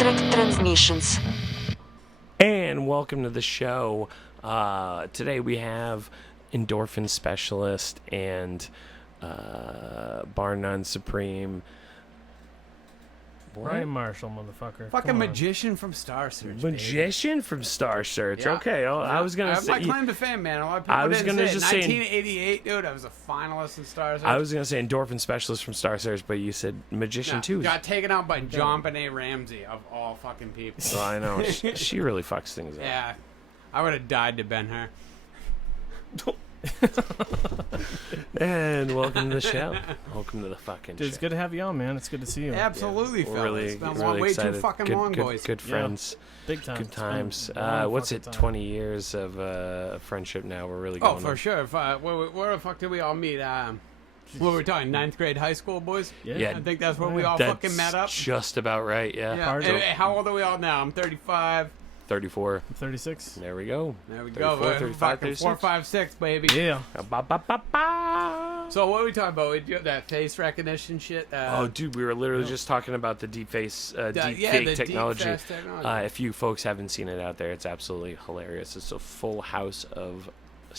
Abstract Transmissions. And welcome to the show. Today we have endorphin specialist and bar none supreme Brian Marshall, motherfucker. Fucking magician from Star Search. magician from Star Search. Yeah. Okay, I was gonna I have say. my claim to fame, man. A lot of people I was didn't gonna say it. just say- 1988, dude. I was a finalist in Star Search. I was gonna say endorphin specialist from Star Search, but you said magician too. Got taken out by John Benet Ramsey of all fucking people. So I know she really fucks things up. Yeah, I would have died to Ben Hur. And welcome to the show. Welcome to the fucking Dude, show. it's good to have you on, man. It's good to see you. Absolutely, We're fellas. really, It's been really way excited. too fucking good, long, good, boys. Good friends. Big time. Good It's been times. a long What's fucking it? time. 20 years of friendship now. We're really going. Oh, for on. sure. If, where the fuck did we all meet? What were we talking? 9th grade high school, boys? Yeah. I think that's where we all That's fucking met up. just about right. Yeah. Yeah. Hard. Hey, how old are we all now? I'm 35. 34. I'm 36. There we go. There we 34, go. 35, Fucking 4, 36. 5, 6, baby. Yeah. Ba, ba, ba, ba. So what are we talking about? We do that face recognition shit. Oh, dude, we were literally just talking about the deep fake the technology. deep face technology. If you folks haven't seen it out there, it's absolutely hilarious. It's a full house of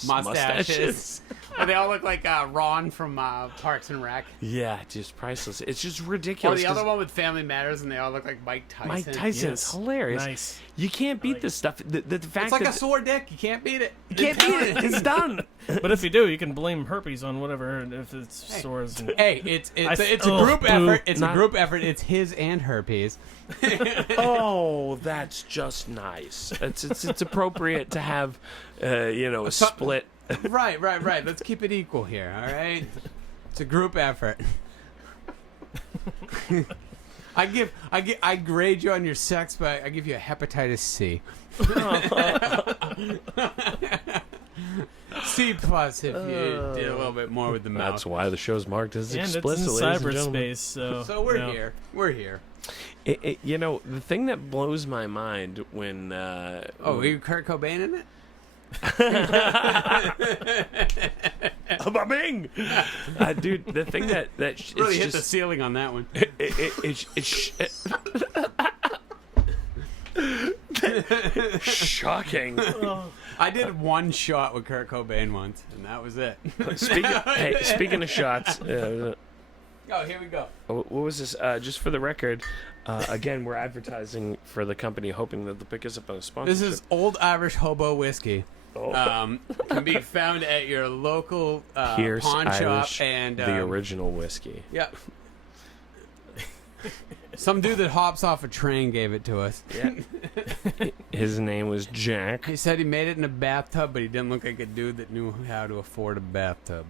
Mustaches. Well, they all look like Ron from Parks and Rec. Yeah, just priceless. It's just Or ridiculous. the other 'cause one with Family Matters, and they all look like Mike Tyson. Mike Tyson is hilarious. Nice. You can't beat like this stuff. The fact It's like that a sore dick. You can't beat it. you can't beat it. It's done. But if you do, you can blame herpes on whatever if it's sores. And, Hey, it's a oh, group boo. effort. It's Not- a group effort. It's his and herpes. Oh, that's just nice. It's appropriate to have, a split. Right. Let's keep it equal here. All right. It's a group effort. I grade you on your sex, but I give you a hepatitis C. C plus if you did a little bit more with the mouth. That's why the show's marked as and it's in explicit, ladies and gentlemen. cyberspace, so... So we're you know. here. We're here. The thing that blows my mind when Oh, were you Kurt Cobain in it? Bing! Dude, the thing that Really hit it's the ceiling on that one. shocking. I did one shot with Kurt Cobain once, and that was it. Speaking of shots, Oh, here we go. what was this? Just for the record, again, we're advertising for the company, hoping that they'll pick us up on a sponsorship. This is Old Irish Hobo Whiskey. Oh. Can be found at your local Pierce pawn Irish, shop and the original whiskey. yeah. Some dude that hops off a train gave it to us. Yeah. His name was Jack. He said he made it in a bathtub, but he didn't look like a dude that knew how to afford a bathtub.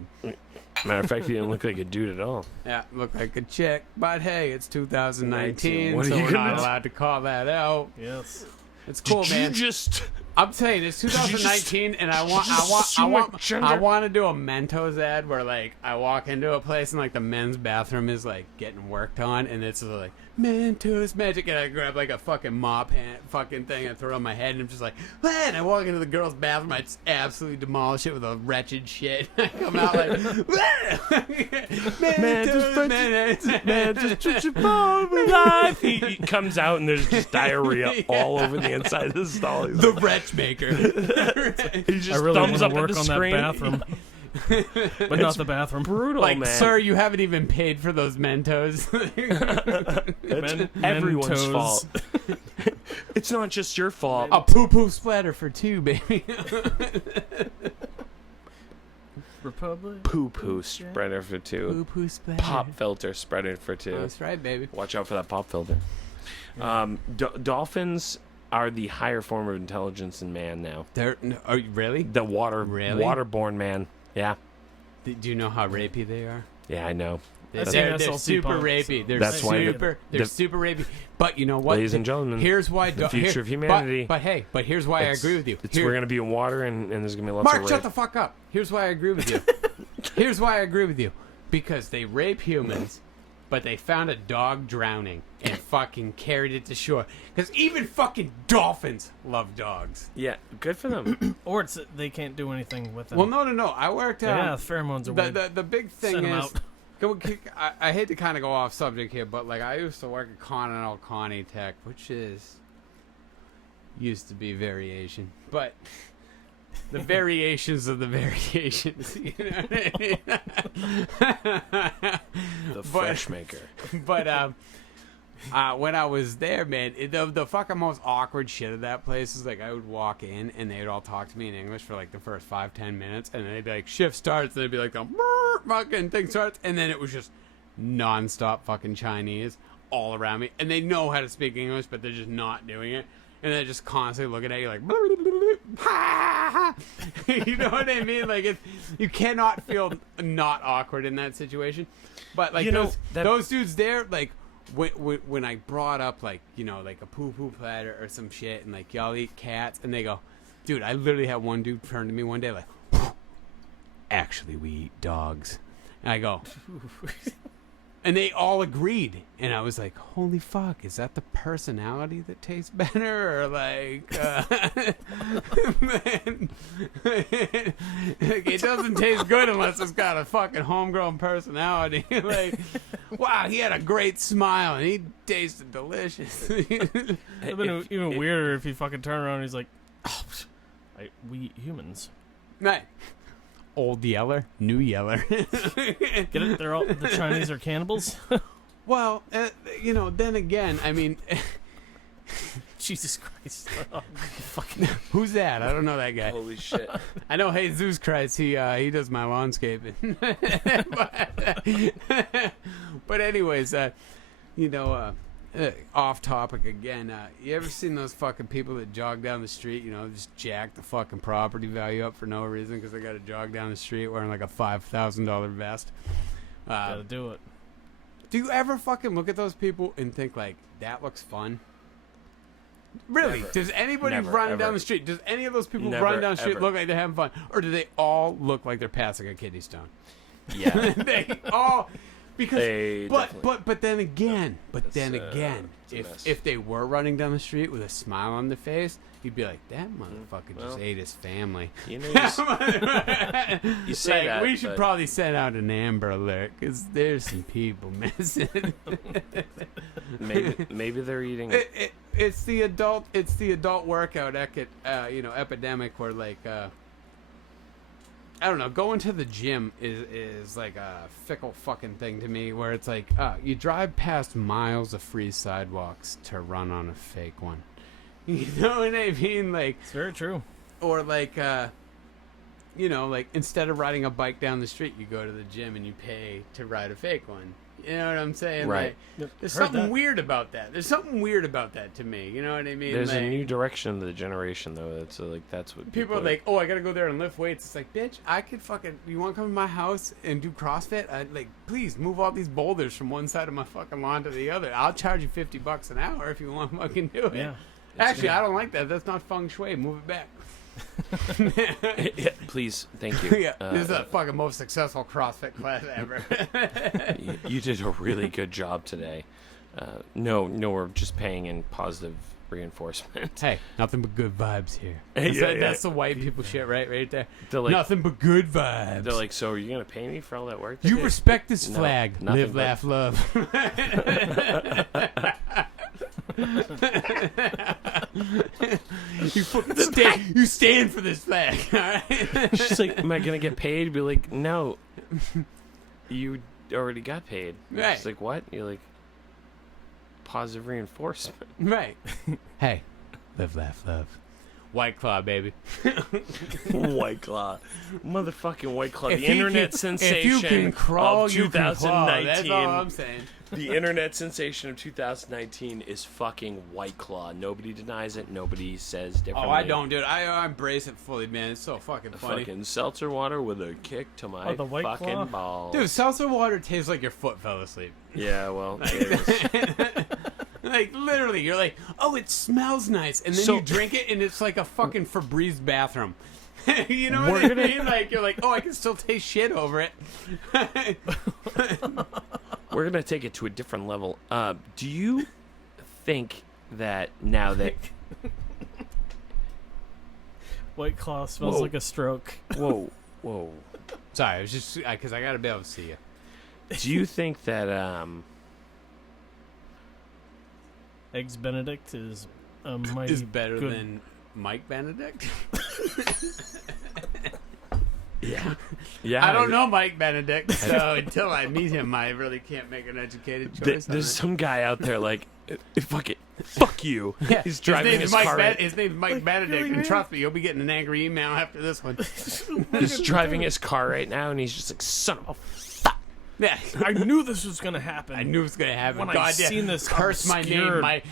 Matter of fact, he didn't look like a dude at all. Yeah, looked like a chick, but hey, it's 2019, What are so you we're gonna not do? allowed to call that out. Yes. It's cool, Did man. you just... I'm saying it's 2019, and I want to do a Mentos ad where like I walk into a place and like the men's bathroom is like getting worked on, and it's like Mentos magic, and I grab like a fucking mop hand, fucking thing, and throw it on my head, and I'm just like, ah, and I walk into the girls' bathroom, I just absolutely demolish it with a wretched shit. I come out like, Mentos. He comes out and there's just diarrhea all over the inside of the stall. He's the like, wretch maker. he just I really thumbs want up to at work the on screen. that bathroom. But not the bathroom. Brutal, Like, man. sir, you haven't even paid for those Mentos. It's everyone's Mentos. fault. It's not just your fault. A poo-poo splatter for two, baby. Republic. Poo-poo spreader for two. Poo-poo splatter. Pop filter spreader for two. That's right, baby. Watch out for that pop filter. Dolphins are the higher form of intelligence than man now. Are you really? The Really? waterborne man. Yeah. Do you know how rapey they are? Yeah, I know. I've seen They're SLC super pump, rapey. so- They're That's why they're super rapey. But you know what? Ladies and gentlemen, Here's why. the future of humanity. But hey, here's why I agree with you. We're going to be in water and there's going to be lots Mark, of rape. shut the fuck up. Here's why I agree with you. Here's why I agree with you. Because they rape humans, but they found a dog drowning and fucking carried it to shore. Because even fucking dolphins love dogs. Yeah, good for them. Or they can't do anything with them. Well, no. I worked. Yeah, pheromones are weird. The big thing Send 'em is. out. I hate to kind of go off subject here, but like I used to work at Continental Connie Tech, which used to be variation, but the variations of the variations. You know what I mean? The fresh maker. But when I was there, man, the fucking most awkward shit of that place is like I would walk in and they'd all talk to me in English for like the first 5-10 minutes, and then they'd be like, shift starts, and they'd be like, the fucking thing starts, and then it was just nonstop fucking Chinese all around me, and they know how to speak English, but they're just not doing it, and they're just constantly looking at you like, you know what I mean? Like you cannot feel not awkward in that situation, but like those dudes there, like. When I brought up like like a poo platter or some shit and like y'all eat cats, and they go, dude, I literally had one dude turn to me one day like, actually we eat dogs, and I go, and they all agreed, and I was like, holy fuck, is that the personality that tastes better, or like man, like, it doesn't taste good unless it's got a fucking homegrown personality. Like, wow, he had a great smile and he tasted delicious. It'd have been even weirder if he fucking turned around and he's like, oh, we eat humans. Right. Old Yeller, new Yeller. Get it? They're all the Chinese are cannibals. Well, then again, I mean, Jesus Christ! Oh, fucking. Who's that? I don't know that guy. Holy shit! I know Jesus Christ. He does my landscaping. but anyways, off topic again. You ever seen those fucking people that jog down the street? Just jack the fucking property value up for no reason because they got to jog down the street wearing like a $5,000 vest. Gotta do it. Do you ever fucking look at those people and think like that looks fun? Really? Never. Does anybody Never, running ever. down the street? Does any of those people Never, running down the street ever. look like they're having fun, or do they all look like they're passing a kidney stone? Yeah. They all. Because, They definitely- but then again, it's a mess. if they were running down the street with a smile on their face, you'd be like, that motherfucker just ate his family. You say Like, that, we should but probably send out an Amber Alert because there's some people missing. maybe they're eating. It's the adult workout epidemic where like I don't know, going to the gym is like a fickle fucking thing to me, where it's like you drive past miles of free sidewalks to run on a fake one. You know what I mean? Like, It's very true. or like like instead of riding a bike down the street, you go to the gym and you pay to ride a fake one. You know what I'm saying? Right. Like, there's Heard something that. weird about that. There's something weird about that to me. You know what I mean? There's like, a new direction of the generation, though. That's that's what people are like, oh, I gotta go there and lift weights. It's like, bitch, I could fucking. You want to come to my house and do CrossFit? Please move all these boulders from one side of my fucking lawn to the other. I'll charge you $50 an hour if you want to fucking do it. Yeah. Actually, I don't like that. That's not feng shui. Move it back. Please, thank you. Yeah, this is the fucking most successful CrossFit class ever. You did a really good job today. No, we're just paying in positive reinforcement. Hey, nothing but good vibes here. Yeah, That's the white people shit, right there. They're like, Nothing but good vibes. they're like, so are you gonna pay me for all that work? You today?" respect this No, flag. nothing Live, but- laugh, love. You stand for this flag, all right? She's like, am I gonna get paid? Be like, no, you already got paid. Right. She's like, what? You're like, positive reinforcement. Right. Hey, live, laugh, love. White Claw, baby. White Claw, motherfucking White Claw, If the you internet can- sensation If you can crawl, of you can claw. 2019. That's all I'm saying. The internet sensation of 2019 is fucking White Claw. Nobody denies it. Nobody says differently. Oh, I don't, dude. I embrace it fully, man. It's so fucking funny. Fucking seltzer water with a kick to my the White fucking Claw? balls. Dude, seltzer water tastes like your foot fell asleep. Yeah, well, it is. Like, literally, you're like, oh, it smells nice. And then So- you drink it, and it's like a fucking Febreze bathroom. You know what I mean? Like, you're like, oh, I can still taste shit over it. We're gonna take it to a different level. Do you think that now that White Claw smells Whoa. like a stroke. whoa, Sorry, it was just because I got to be able to see you. Do you think that Eggs Benedict is mighty Is better good. than Mike Benedict? yeah, yeah? I don't know Mike Benedict, so until I meet him, I really can't make an educated choice. There's some guy out there like, fuck it, fuck you. Yeah, He's driving his car. His name's Mike Benedict, and trust me, you'll be getting an angry email after this one. He's driving his car right now, and he's just like, son of a fuck. Yeah, I knew this was gonna happen. I knew it was gonna happen. When I God, seen this curse my obscure name,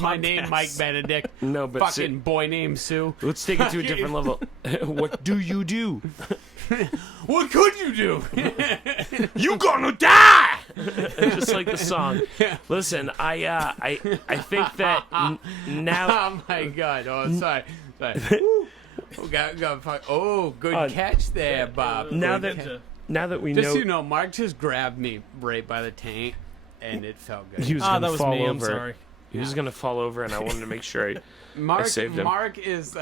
my name, podcast. Mike Benedict. No, but fucking boy named Sue. let's take it to a different level. What do you do? What could you do? You gonna die? Just like the song. Listen, I think that now. Oh my God! Oh, sorry. Oh, good catch there, Bob. Now Good that catch. now that we Just know, so you know, Mark just grabbed me right by the taint, and it felt good. he was gonna that was fall me. over. I'm sorry. He was gonna fall over, and I wanted to make sure Mark, saved him. Mark is,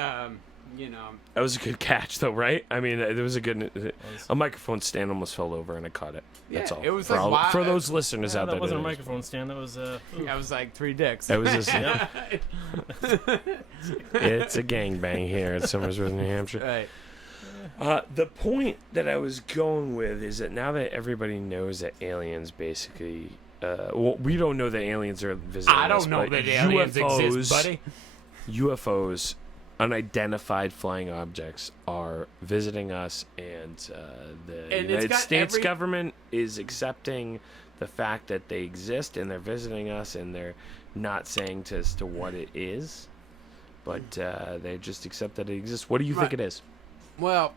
you know, that was a good catch, though, right? I mean, it was a good. A microphone stand almost fell over, and I caught it. That's Yeah, all. it was for, like, wow, for those listeners Yeah, out that there. wasn't a that- microphone stand. That was I was like 3 dicks. That was just. Yeah. It's a gangbang here at Somersworth, New Hampshire. Right. The point that I was going with is that now that everybody knows that aliens basically, well, we don't know that aliens are visiting I us, don't know but that aliens UFOs, exist, buddy. UFOs, unidentified flying objects, are visiting us, and the And it's United got States every- government is accepting the fact that they exist, and they're visiting us, and they're not saying as to what it is, but they just accept that it exists. What do you think Right. it is? Well,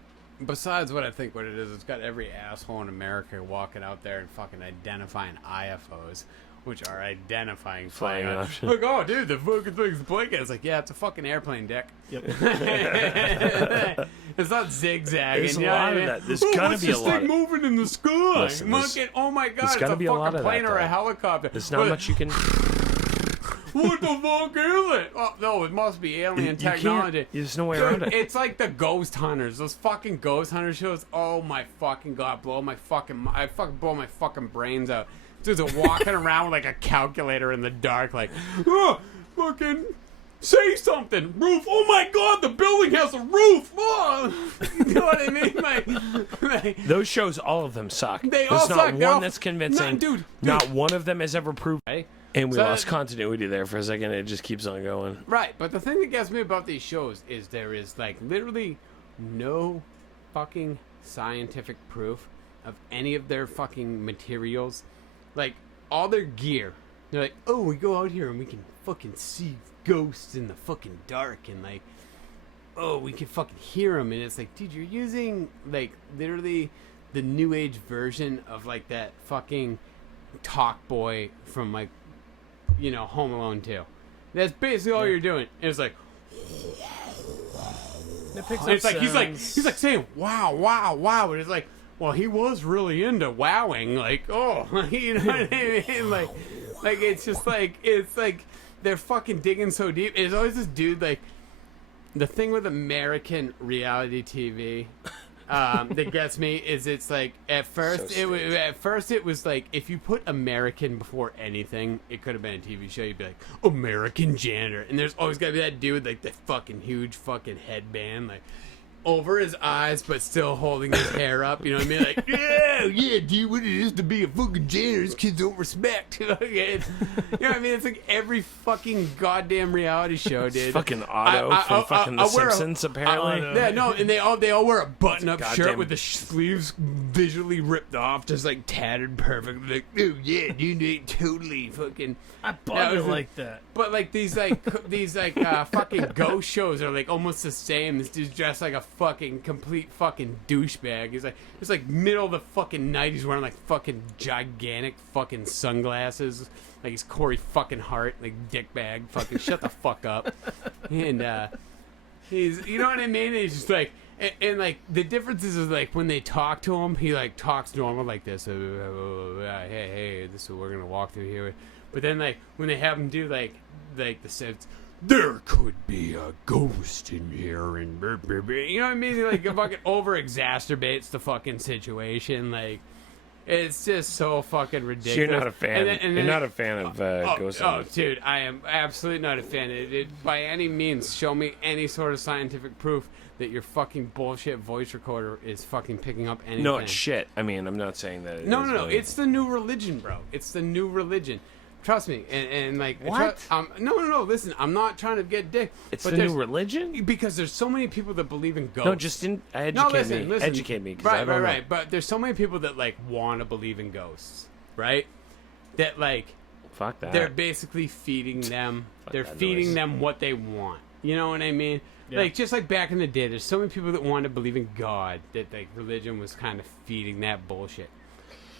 besides what I think what it is, it's got every asshole in America walking out there and fucking identifying IFOs, which are identifying flying Flying objects. objects. Like, oh, dude, the fucking thing's blinking. It's like, yeah, it's a fucking airplane, dick. Yep. It's not zigzagging. There's a you know what lot I of mean? that. There's Oh, gotta what's be a this lot thing of- moving in the sky? Listen, there's- Look at, oh my god, it's gotta a be a lot fucking of that, plane or a though. helicopter. There's not What- much you can. What the fuck is it? Oh, no, it must be alien You can't- technology. There's no way around Dude, it. it's like the Ghost Hunters. Those fucking Ghost Hunter shows. Oh my fucking god, I fucking blow my fucking brains out. Dudes are walking around with like a calculator in the dark, like, oh, fucking say something. Roof. Oh my god, the building has a roof. Oh. You know what I mean? Like Those shows, all of them suck. They There's all not suck. one They're all- that's convincing. Dude. Not one of them has ever proved. Right? And we So- lost continuity there for a second. It just keeps on going. Right, but the thing that gets me about these shows is there is like literally no fucking scientific proof of any of their fucking materials. Like all their gear. They're like, oh, we go out here and we can fucking see ghosts in the fucking dark and like, oh, we can fucking hear them. And it's like, dude, you're using like literally the new age version of like that fucking talk boy from like, you know, Home Alone 2. That's basically all you're doing. And it's like, It picks and it's like sounds. he's like saying wow, wow, wow, and it's like, well, he was really into wowing, like, oh, you know what I mean? Like it's just like they're fucking digging so deep. It's always this dude like the thing with American reality TV. That gets me is it's like at first it was like if you put American before anything, it could have been a TV show. You'd be like American Janitor, and there's always gotta be that dude with like the fucking huge fucking headband like over his eyes but still holding his hair up. You know what I mean? Like yeah, dude, what it is to be a fucking janitor? These kids don't respect. You know what I mean? It's like every fucking goddamn reality show, dude. Fucking Otto from fucking The wear a- Simpsons, apparently. Yeah, no, and they all wear a button-up shirt goddamn- with the sleeves visually ripped off, just like tattered perfect. Like, oh yeah, dude, they totally fucking. I bought Yeah, it like that. But like these fucking ghost shows are like almost the same. This dude's dressed like a fucking complete fucking douchebag. He's like it's like middle of the fucking night. He's wearing like fucking gigantic fucking sunglasses. Like he's Corey fucking Hart, like dickbag. Fucking shut the fuck up. And he's, you know what I mean? He's just like, and like the difference is like when they talk to him, he like talks normal like this. Hey, this is what we're gonna walk through here. But then like when they have him do like the sense, there could be a ghost in here, and blah, blah, blah. You know what I mean? He like fucking over exacerbates the fucking situation. Like It's just so fucking ridiculous. So you're not a fan. And you're not a fan of ghost Oh, hunters. dude, I am absolutely not a fan. By any means, show me any sort of scientific proof that your fucking bullshit voice recorder is fucking picking up anything. No, it's shit. I mean, I'm not saying that. No. Really... It's the new religion, bro. It's the new religion. Trust me. And like, what? No. Listen, I'm not trying to get dick. It's the new religion. Because there's so many people that believe in ghosts. No, just educate me. Educate me. Right. But there's so many people that like want to believe in ghosts, right? That like, fuck that. They're basically feeding them. They're feeding them what they want. You know what I mean? Yeah. Like just like back in the day, there's so many people that wanted to believe in God that like religion was kind of feeding that bullshit.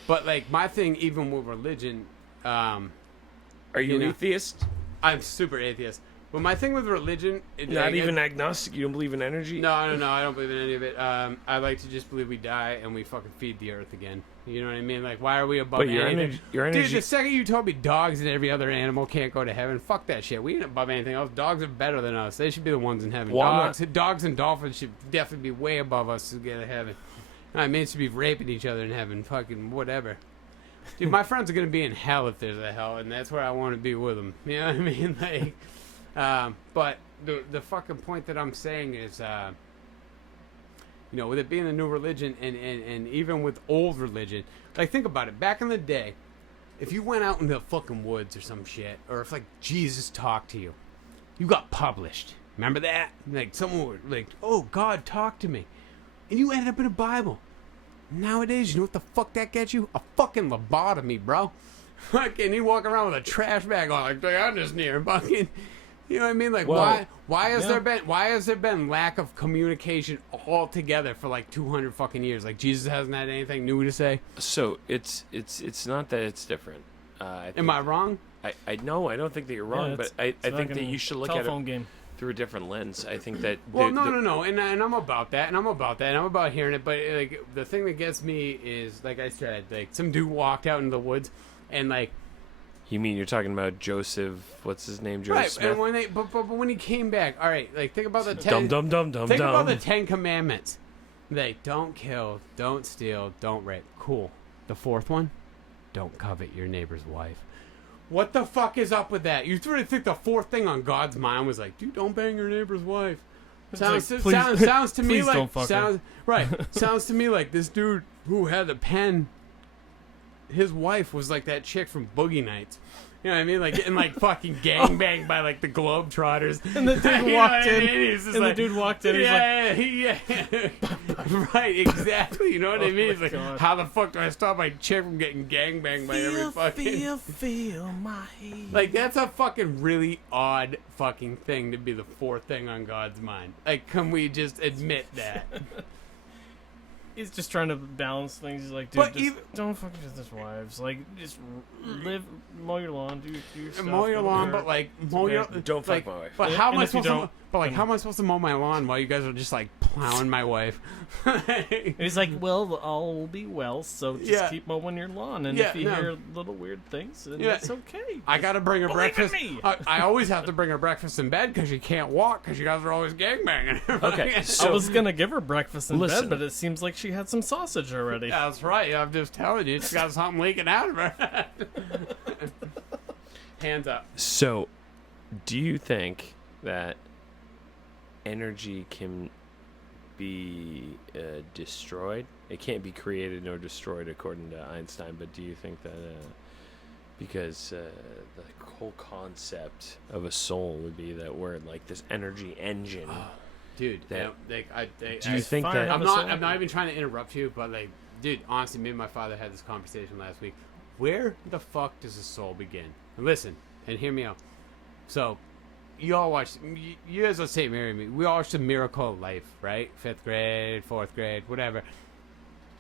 But like my thing, even with religion, are you an atheist? I'm super atheist. But my thing with religion... Not even agnostic? You don't believe in energy? No, I don't believe in any of it. I like to just believe we die and we fucking feed the earth again. You know what I mean? Like, why are we above anything? Your energy... Dude, the second you told me dogs and every other animal can't go to heaven, fuck that shit. We ain't above anything else. Dogs are better than us. They should be the ones in heaven. Well, dogs and dolphins should definitely be way above us to get to heaven. I mean, it should be raping each other in heaven. Fucking whatever. Dude, my friends are going to be in hell if there's a hell, and that's where I want to be with them. You know what I mean? Like, but the fucking point that I'm saying is, you know, with it being a new religion and even with old religion, like, think about it. Back in the day, if you went out in the fucking woods or some shit, or if, like, Jesus talked to you, you got published. Remember that? Like, someone would, like, oh, God talked to me. And you ended up in a Bible. Nowadays, you know what the fuck that gets you? A fucking lobotomy, bro. Fucking, you walk around with a trash bag on, like, I'm just near fucking, you know what I mean? Like, why has there been lack of communication altogether for like 200 fucking years? Like, Jesus hasn't had anything new to say. So it's not that it's different. Am I wrong? I no, I don't think that you're wrong, but I think that you should look at it game. through a different lens. I think that... Well, no, and I'm about that, and I'm about hearing it, but like the thing that gets me is, like I said, like some dude walked out into the woods, and like... You mean you're talking about Joseph, what's his name, Joseph Smith? And when but when he came back, all right, like think about the 10... Think about the 10 Commandments. Like, don't kill, don't steal, don't rape. Cool. The fourth one? Don't covet your neighbor's wife. What the fuck is up with that? You really think the fourth thing on God's mind was like, dude, don't bang your neighbor's wife? Sounds to me like sounds to me like this dude who had the pen. His wife was like that chick from Boogie Nights. You know what I mean? Like getting like fucking gangbanged by like the Globetrotters. And the dude walked in. The dude walked in. Yeah. Right, exactly. You know what I mean? It's like, God. How the fuck do I stop my chick from getting gangbanged by every fucking... Feel my heat. Like, that's a fucking really odd fucking thing to be the fourth thing on God's mind. Like, can we just admit that? He's just trying to balance things. He's like, dude, But don't fucking do this, wives. Like, just mow your lawn, do your stuff. Mow your lawn, but like, mow your... Don't fuck my wife. But how am I if you supposed to... don't, But like, how am I supposed to mow my lawn while you guys are just like plowing my wife? And he's like, well, all will be well, so just keep mowing your lawn. And if you hear little weird things, then it's okay. I gotta bring her breakfast. Me. I always have to bring her breakfast in bed because she can't walk because you guys are always gangbanging her. Okay, I was gonna give her breakfast in bed, but it seems like she had some sausage already. That's right. I'm just telling you, she's got something leaking out of her. Hands up. So, do you think that energy can be destroyed? It can't be created nor destroyed according to Einstein, but do you think that because the whole concept of a soul would be that word, like this energy engine? Dude, do you think that... I'm not even trying to interrupt you, but like, dude, honestly, me and my father had this conversation last week. Where the fuck does a soul begin? Listen, and hear me out. So, you all watch, you as a St. Mary, we all watched The Miracle of Life, right? 5th grade, 4th grade, whatever.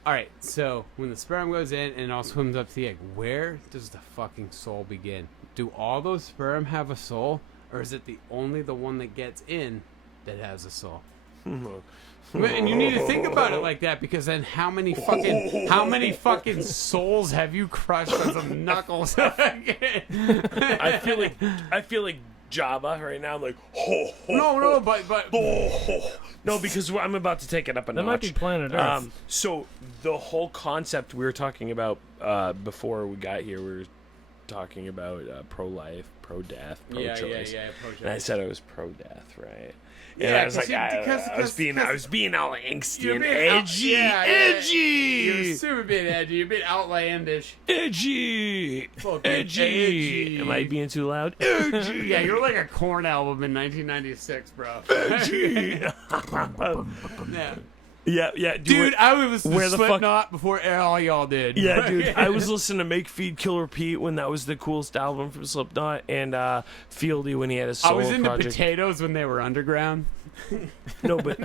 Alright, so when the sperm goes in and it all swims up to the egg, where does the fucking soul begin? Do all those sperm have a soul? Or is it only the one that gets in that has a soul? And you need to think about it like that, because then how many fucking souls have you crushed on some knuckles? I feel like Java right now. I'm like, ho, ho, No, but ho, ho. No, because I'm about to take it up a That notch. might be planet Earth. So the whole concept we were talking about before we got here, we were talking about pro-life, pro-death, pro-choice. Yeah. And I said I was pro-death, right? Yeah, And I was like, because I was being all angsty and being edgy, You're super being edgy. You're being outlandish. edgy, Fucking edgy. Am I being too loud? Edgy. Yeah, you're like a Korn album in 1996, bro. Edgy. Yeah. yeah, Dude, I was listening where to the fuck- Slipknot before all y'all did. Yeah, dude, I was listening to Make, Feed, Kill, Repeat when that was the coolest album from Slipknot, and Fieldy when he had his I solo was into project. Potatoes when they were underground. No, but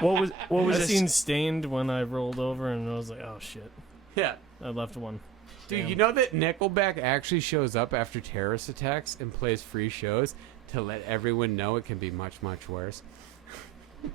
what was I this? seen Stained when I rolled over, and I was like, oh shit, Yeah. I left one. Dude, Damn. you know that Nickelback actually shows up after terrorist attacks and plays free shows to let everyone know it can be much, much worse?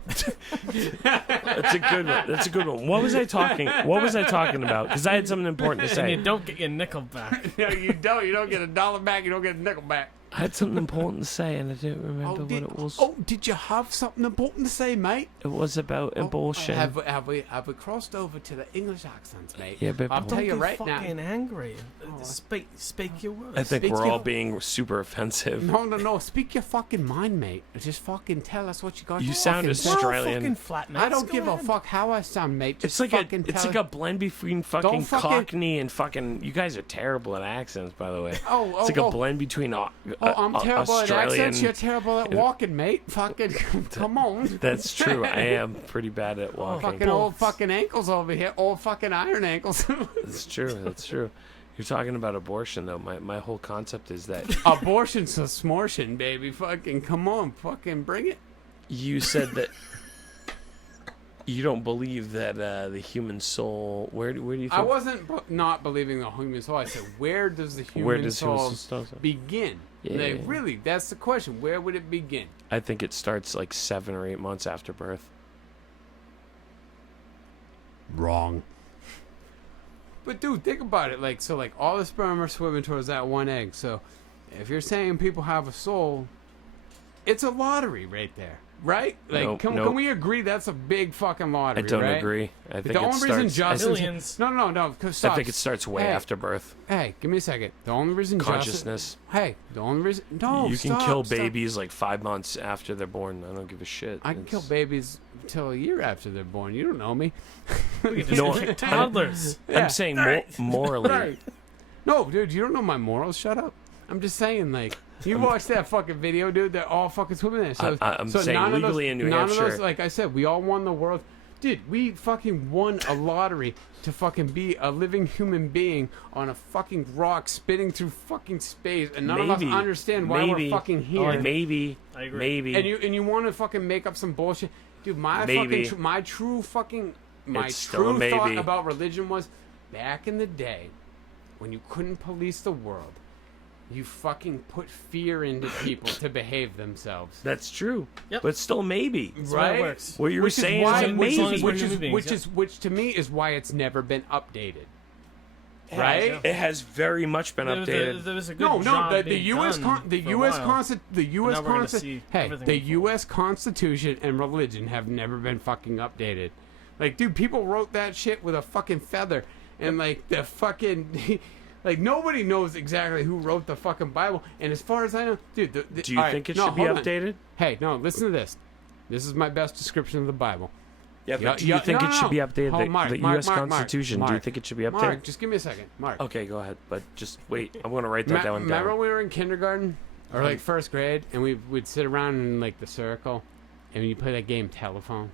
That's a good one. That's a good one. What was I talking about? Because I had something important to And you say. don't get your nickel back. No, you don't. You don't get $1 back. You don't get a nickel back. I had something important to say, and I didn't remember what it was. Did you have something important to say, mate? It was about abortion. Have we crossed over to the English accents, mate? Yeah, but I'll tell you Don't right get now. fucking angry. Speak your words. I think Speak we're your- all being super offensive. No. Speak your fucking mind, mate. Just fucking tell us what you got. You to sound fucking as We're all Australian. fucking flatmates. I don't Go give ahead. a fuck how I sound, mate. It's Just like fucking it's tell like a blend between fucking fucking- Cockney and fucking. You guys are terrible at accents, by the way. It's Oh, like a blend between. I'm terrible Australian. at accents. You're terrible at walking, mate. Fucking come on. That's true. I am pretty bad at walking. Fucking old fucking ankles over here. Old fucking iron ankles. That's true. That's true. You're talking about abortion, though. My whole concept is that Abortion's a smortion, baby. Fucking come on. Fucking bring it. you said that you don't believe that the human soul. Where do you think? I wasn't not believing the human soul. I said, where does the human soul begin? Yeah. Like, really, that's the question. Where would it begin? I think it starts like 7 or 8 months after birth. Wrong. But dude, think about it. Like, so like all the sperm are swimming towards that one egg. So if you're saying people have a soul, it's a lottery right there. Right? Like, Nope, can we agree that's a big fucking lottery? I don't right? agree. I think The it only reason starts. Justin Millions. no, I think it starts way Hey. after birth. Hey, give me a second. The only reason Consciousness. Hey, the only reason You can stop, kill stop. babies like 5 months after they're born. I don't give a shit. I can kill It's- babies until a year after they're born. You don't know me. We could just No, kick toddlers. Yeah. I'm saying morally. Right. No, dude, you don't know my morals. Shut up. I'm just saying, like, you watched that fucking video, dude. They're all fucking swimming there. So, I'm so saying none of legally those, in New none of Hampshire. those, like I said, we all won the world. Dude, we fucking won a lottery to fucking be a living human being on a fucking rock spinning through fucking space, and none of us understand why we're fucking here. Maybe. I agree. Maybe. And you want to fucking make up some bullshit, dude. My Maybe. fucking my true fucking my It's still a true thought maybe. about religion was back in the day when you couldn't police the world. You fucking put fear into people to behave themselves. That's true. Yep. But still maybe. That's the way it works. What you were Which is saying why, is a which is- maybe. we're human beings, which to me is why it's never been updated. It Right? has- It has very much been updated. There was a good No, job the being U.S. done The for a U.S. while. The U.S. Now we're gonna see Hey, everything the go U.S. Constitution and religion have never been fucking updated. Like, dude, people wrote that shit with a fucking feather, and like the fucking. Like, nobody knows exactly who wrote the fucking Bible. And as far as I know, dude... Do you think it should be updated? Hey, no, listen to this. This is my best description of the Bible. Yeah, but Yeah, do you yeah, think no, it no, should be no. updated? Hold, Mark, The Mark, U.S. Mark, Constitution, do you Mark. think it should be updated? Mark, just give me a second. Mark. Okay, go ahead. But just wait. I'm going to write that down. Remember when we were in kindergarten? Or, like, first grade? And we'd sit around in, like, the circle. And you play that game, Telephone.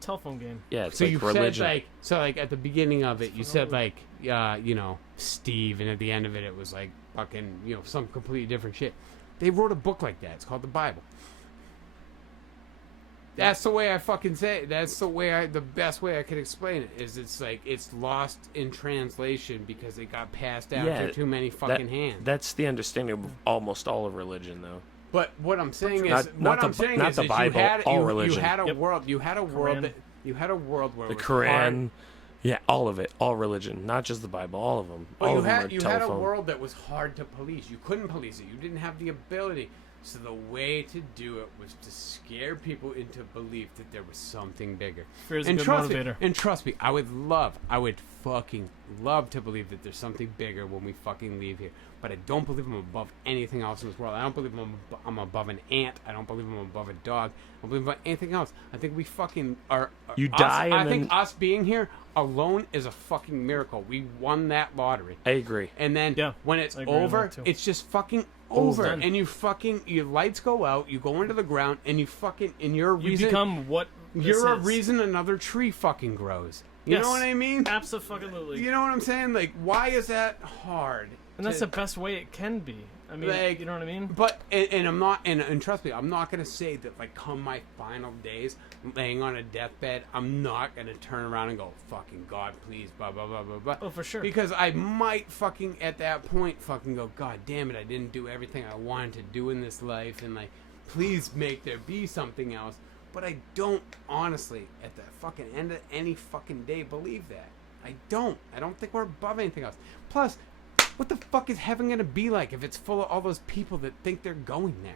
Telephone game. Yeah, it's So like you religion. said, like, at the beginning of it, you said, like, you know, Steve, and at the end of it, it was, like, fucking, you know, some completely different shit. They wrote a book like that. It's called the Bible. That's the way I fucking say it. That's the best way I could explain it, is it's, like, it's lost in translation because it got passed down through too many fucking hands. That's the understanding of almost all of religion, though. But what I'm saying Not- is, not what the I'm saying not is, the that Bible, you had, all you religion. had a Yep. world, you had a world Quran. that, you had a world where The it was hard. Quran, Yeah, all of it, all religion, not just the Bible, all of them. But all you of them had are you had a telephone. world that was hard to police. You couldn't police it. You didn't have the ability. So the way to do it was to scare people into belief that there was something bigger. Fear's a And good trust me, motivator. and trust me, I would fucking love to believe that there's something bigger when we fucking leave here. But I don't believe I'm above anything else in this world. I don't believe I'm above an ant. I don't believe I'm above a dog. I don't believe about anything else. I think we fucking are. You us, die and I think then- us being here alone is a fucking miracle. We won that lottery. I agree. And then Yeah, when it's I agree on over, that too. it's just fucking over. done. And your lights go out, you go into the ground, and you fucking, and you're a You reason, become what you're a this is. reason another tree fucking grows. You Yes. know what I mean? Absolutely. You know what I'm saying? Like, why is that hard? And that's to- the best way it can be. I mean, Like, you know what I mean? But and I'm not and trust me, I'm not gonna say that like come my final days, laying on a deathbed, I'm not gonna turn around and go, fucking God, please, blah blah blah blah blah. Oh, for sure. Because I might fucking at that point fucking go, God damn it, I didn't do everything I wanted to do in this life, and like, please make there be something else. But I don't honestly, at the fucking end of any fucking day, believe that. I don't. I don't think we're above anything else. Plus, what the fuck is heaven gonna be like if it's full of all those people that think they're going there?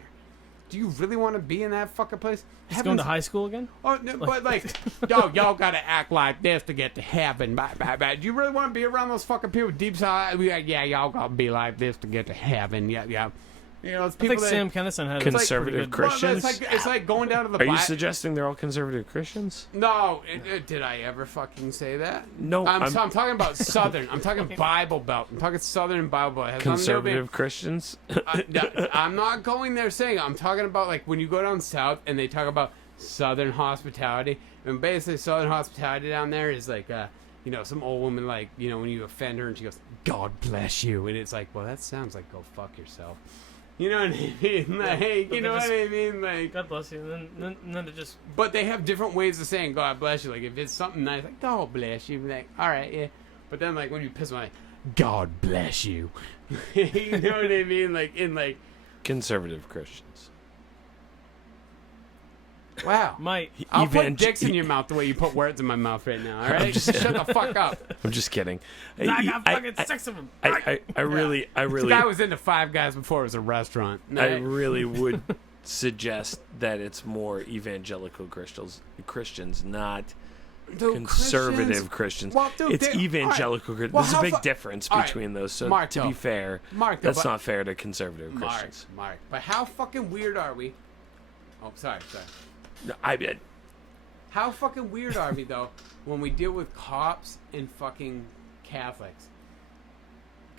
Do you really want to be in that fucking place? Just going to high school again? Oh, no, but like, y'all gotta act like this to get to heaven. Bye, bye, bye. Do you really want to be around those fucking people deep side? Yeah, y'all gotta be like this to get to heaven. Yeah, yeah. You know, it's I people think that Sam Kennison had Conservative pretty good- Christians? Well, it's like going down to the. Are you suggesting they're all conservative Christians? No, did I ever fucking say that? No, I'm talking about Southern. I'm talking Bible Belt. I'm talking Southern Bible Belt. It has nothing to do with Conservative Christians? I'm not going there saying. I'm talking about like when you go down south and they talk about Southern hospitality. And basically, Southern hospitality down there is like, you know, some old woman like, you know, when you offend her and she goes, "God bless you," and it's like, well, that sounds like go fuck yourself. You know what I mean? Like, you know what I mean? Like, God bless you. And then it just... but they have different ways of saying God bless you. Like if it's something nice, like God bless you, like all right, yeah. But then like when you piss them off, like God bless you. You know what I mean? Like in like, Conservative Christians. wow. Might. I'll put Evangel- dicks in your mouth the way you put words in my mouth right now. All right, just- shut the fuck up. I'm just kidding. I got fucking six of them. I really, This guy was into Five Guys before it was a restaurant. I really would suggest that it's more evangelical Christians, not Dude, conservative Christians. Well, dude, it's they- evangelical. all right. Christians. Well, There's a how big fu- difference all right, between those. So Mark, to though. be fair, Mark, though, that's but- not fair to conservative Christians. Mark. But how fucking weird are we? Oh, sorry. No, I bet. How fucking weird are we though when we deal with cops and fucking Catholics?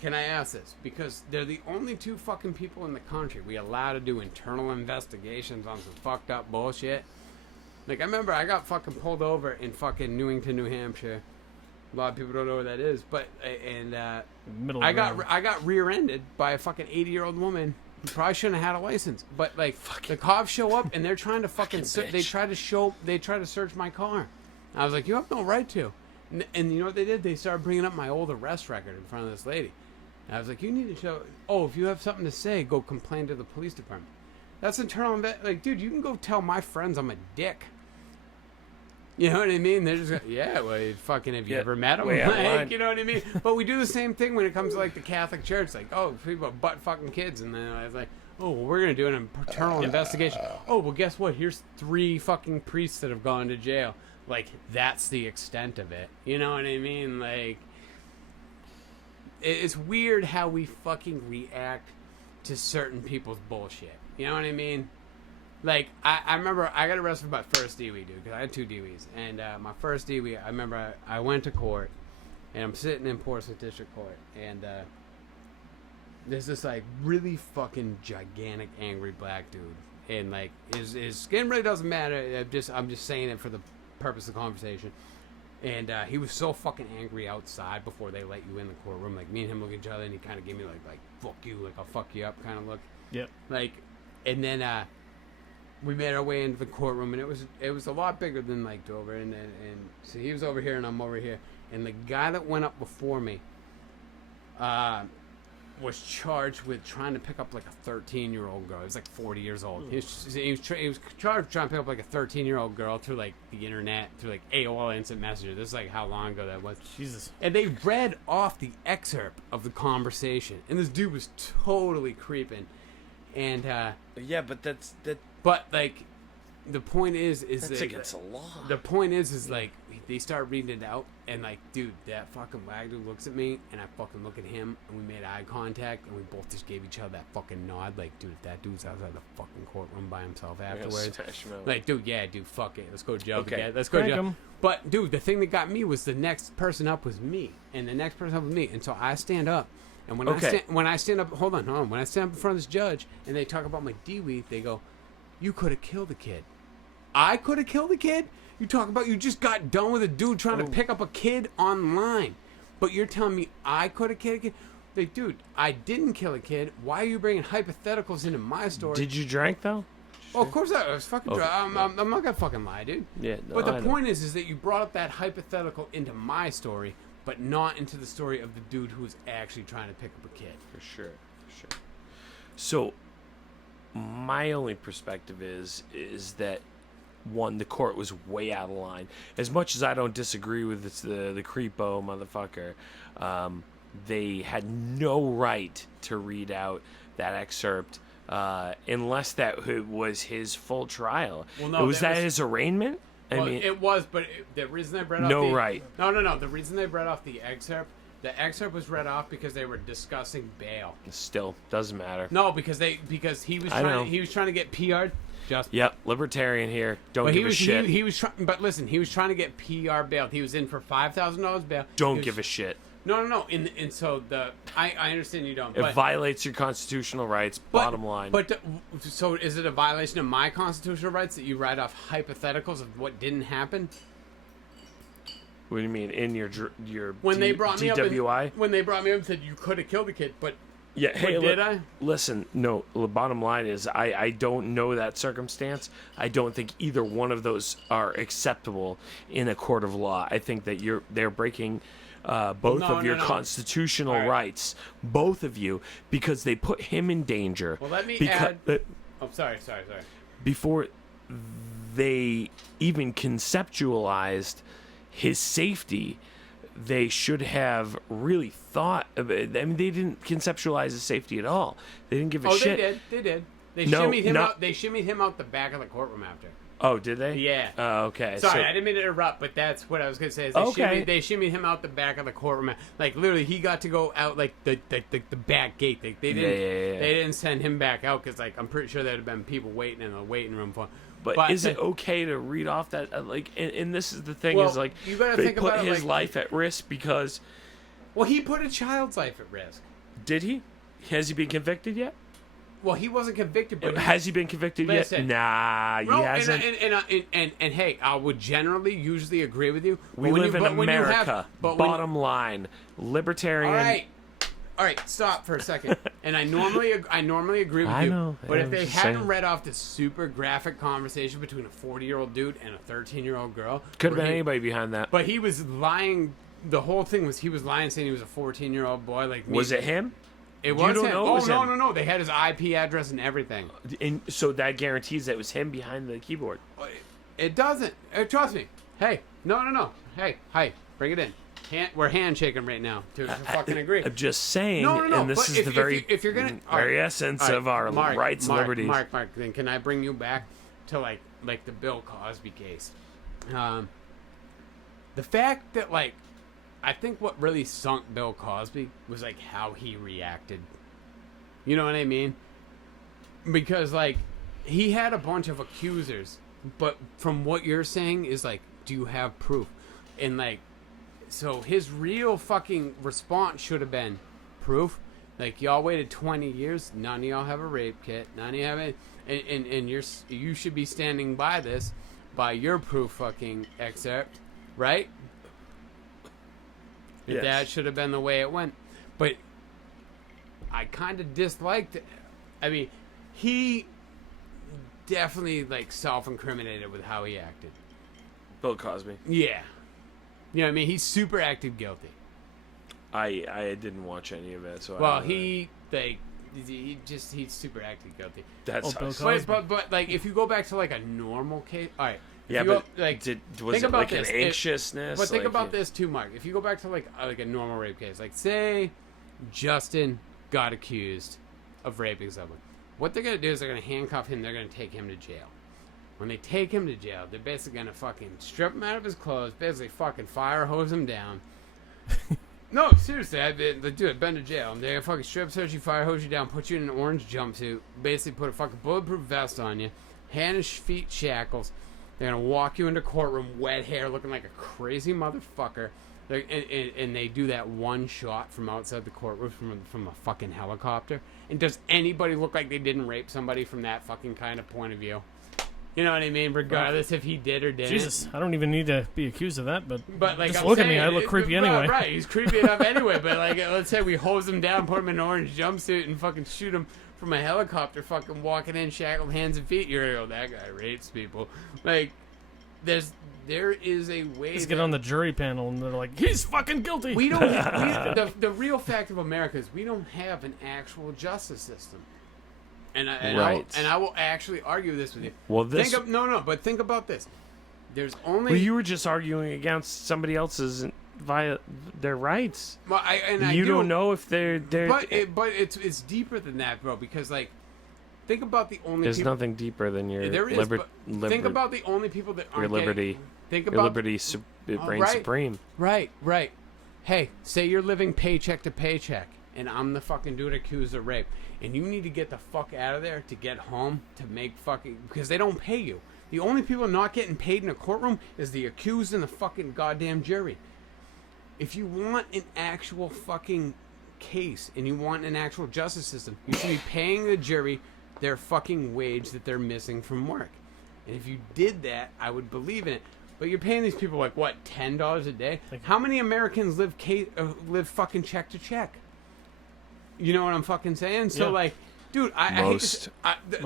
Can I ask this? Because they're the only two fucking people in the country we allow to do internal investigations on some fucked up bullshit. Like I remember I got fucking pulled over in fucking Newington, New Hampshire. A lot of people don't know where that is, but Middle I ground. got rear-ended by a fucking 80-year-old woman who probably shouldn't have had a license. But like the cops show up and they're trying to fucking bitch. they try to search my car. I was like, you have no right to. And you know what they did? They started bringing up my old arrest record in front of this lady. And I was like, you need to show. Oh, if you have something to say, go complain to the police department. That's internal. Like, dude, you can go tell my friends I'm a dick. You know what I mean? They're just like, yeah, well, fucking, have you Yeah, ever met him? way out of line. Like, you know what I mean? But we do the same thing when it comes to, like, the Catholic Church. Like, oh, people butt fucking kids. And then I was like, oh, well, we're going to do an internal investigation. Oh, well, guess what? Here's 3 fucking priests that have gone to jail. Like, that's the extent of it. You know what I mean? Like, it's weird how we fucking react to certain people's bullshit. You know what I mean? Like, I remember I got arrested for my first DWI, dude, because I had 2 DWIs. And my first DWI, I remember I went to court, and I'm sitting in Portsmouth District Court, and there's this, like, really fucking gigantic, angry black dude. And, like, his skin really doesn't matter. I'm just saying it for the purpose of the conversation. And he was so fucking angry outside before they let you in the courtroom. Like, me and him look at each other, and he kind of gave me, like, fuck you, like, I'll fuck you up kind of look. Yep. Like, and then we made our way into the courtroom, and it was a lot bigger than like Dover, and so he was over here and I'm over here, and the guy that went up before me, was charged with trying to pick up like a 13-year-old girl. He was like 40 years old. He was charged with trying to pick up like a 13-year-old girl through like the internet, through like AOL Instant Messenger. This is like how long ago that was. Jesus. And they read off the excerpt of the conversation, and this dude was totally creeping. And yeah, but that's that. But like, the point is That's like, against the law. the point is like they start reading it out, and like, dude, that fucking wag dude looks at me, and I fucking look at him, and we made eye contact, and we both just gave each other that fucking nod, like, dude, if that dude's outside the fucking courtroom by himself afterwards, like, dude, yeah, dude, fuck it, let's go to jail together, let's go to jail. But dude, the thing that got me was the next person up was me, and the next person up was me, and so I stand up. And when I stand up, hold on. When I stand up in front of this judge and they talk about my D-weed, they go, "You could have killed the kid." I could have killed the kid? You talk about you just got done with a dude trying to pick up a kid online, but you're telling me I could have killed a kid? Like, dude, I didn't kill a kid. Why are you bringing hypotheticals into my story? Did you drink though? Oh, of course I was fucking drunk. I'm not gonna fucking lie, dude. Yeah. No, but the point is that you brought up that hypothetical into my story, but not into the story of the dude who was actually trying to pick up a kid. For sure. So, my only perspective is that, one, the court was way out of line. As much as I don't disagree with the creepo motherfucker, they had no right to read out that excerpt unless that was his full trial. Well, no, was that his arraignment? Well, I mean, it was, but the reason they read off No. The reason they read off the excerpt was read off because they were discussing bail. Still doesn't matter. No, because he was trying to get PR'd. Yep, libertarian here. Don't give a shit. But listen, he was trying to get PR bail. He was in for $5,000 bail. Don't give a shit. No. And so I understand you don't. It violates your constitutional rights. Bottom line. So is it a violation of my constitutional rights that you write off hypotheticals of what didn't happen? What do you mean in your when they brought me DWI? When they brought me up and said you could have killed the kid, but yeah, hey, did I? Listen, no. The bottom line is I don't know that circumstance. I don't think either one of those are acceptable in a court of law. I think that they're breaking both of your constitutional rights, both of you, because they put him in danger. Well, let me add. Sorry. Before they even conceptualized his safety, they should have really thought of it. I mean, they didn't conceptualize his safety at all. They didn't give a shit. They did. They shimmied him out the back of the courtroom after. Oh, did they? Yeah. Oh, okay. Sorry, I didn't mean to interrupt, but that's what I was going to say. Is they shimmied him out the back of the courtroom. Like, literally, he got to go out, like, the back gate. They didn't send him back out because, like, I'm pretty sure there would have been people waiting in the waiting room for him. But is it okay to read off that, and this is the thing, is, like, you gotta they think put about his life at risk because... Well, he put a child's life at risk. Did he? Has he been convicted yet? Well, he wasn't convicted, but... Has he been convicted yet? Nah, he hasn't. And hey, I would usually agree with you. We live in America. Bottom line. Libertarian... All right, stop for a second. And I normally agree with you. I know. But if they hadn't read off this super graphic conversation between a 40-year-old dude and a 13-year-old girl... Could have been anybody behind that. But he was lying... The whole thing was he was lying, saying he was a 14-year-old boy like me. Was it him? It was him. No. They had his IP address and everything. And so that guarantees that it was him behind the keyboard. It doesn't. Trust me. Hey, no. Hey, bring it in. We're handshaking right now to fucking agree. I'm just saying. No. And this is the very essence of our rights and liberties. Mark. Then can I bring you back to like the Bill Cosby case? The fact that I think what really sunk Bill Cosby was how he reacted. You know what I mean? Because he had a bunch of accusers, but from what you're saying is do you have proof? And so his real fucking response should have been proof. Y'all waited 20 years, none of y'all have a rape kit, none of you have it, and you should be standing by this, by your proof fucking excerpt, right? Yes. That should have been the way it went. But I kind of disliked it. I mean, he definitely self-incriminated with how he acted. Bill Cosby. Yeah. You know what I mean? He's super acted guilty. I didn't watch any of it. So well, he's super acting guilty. That's but like if you go back to like a normal case, all right. Yeah, but was it like an anxiousness? But think about this too, Mark. If you go back to like a normal rape case, like say Justin got accused of raping someone, what they're gonna do is they're gonna handcuff him. They're gonna take him to jail. When they take him to jail, they're basically gonna fucking strip him out of his clothes, basically fucking fire hose him down. No, seriously, they do it. Been to jail. They're gonna fucking strip search you, fire hose you down, put you in an orange jumpsuit, basically put a fucking bulletproof vest on you, hand and feet shackles. They're going to walk you into courtroom, wet hair, looking like a crazy motherfucker. And they do that one shot from outside the courtroom from a fucking helicopter. And does anybody look like they didn't rape somebody from that fucking kind of point of view? You know what I mean? Regardless if he did or didn't. Jesus, I don't even need to be accused of that, but like, just look at me. I look creepy anyway. Right, he's creepy enough anyway. But like, let's say we hose him down, put him in an orange jumpsuit, and fucking shoot him from a helicopter, fucking walking in shackled hands and feet. You're gonna go, that guy rapes people. Like, there is a way. Just get on the jury panel and they're like, he's fucking guilty. We don't. The real fact of America is we don't have an actual justice system. And I will actually argue this with you. Well, but think about this. There's only. Well, you were just arguing against somebody else's via their rights. Well, you don't know if they're. But it's deeper than that, bro. Because like, think about the only. There's nothing deeper than your think about the only people that aren't your liberty. Think about your liberty reigns supreme. Right. Hey, say you're living paycheck to paycheck, and I'm the fucking dude accused of rape, and you need to get the fuck out of there to get home to make fucking because they don't pay you. The only people not getting paid in a courtroom is the accused and the fucking goddamn jury. If you want an actual fucking case and you want an actual justice system, you should be paying the jury their fucking wage that they're missing from work. And if you did that, I would believe in it. But you're paying these people like what, $10 a day? How many Americans live fucking check to check? You know what I'm fucking saying? So like, dude, I hate to,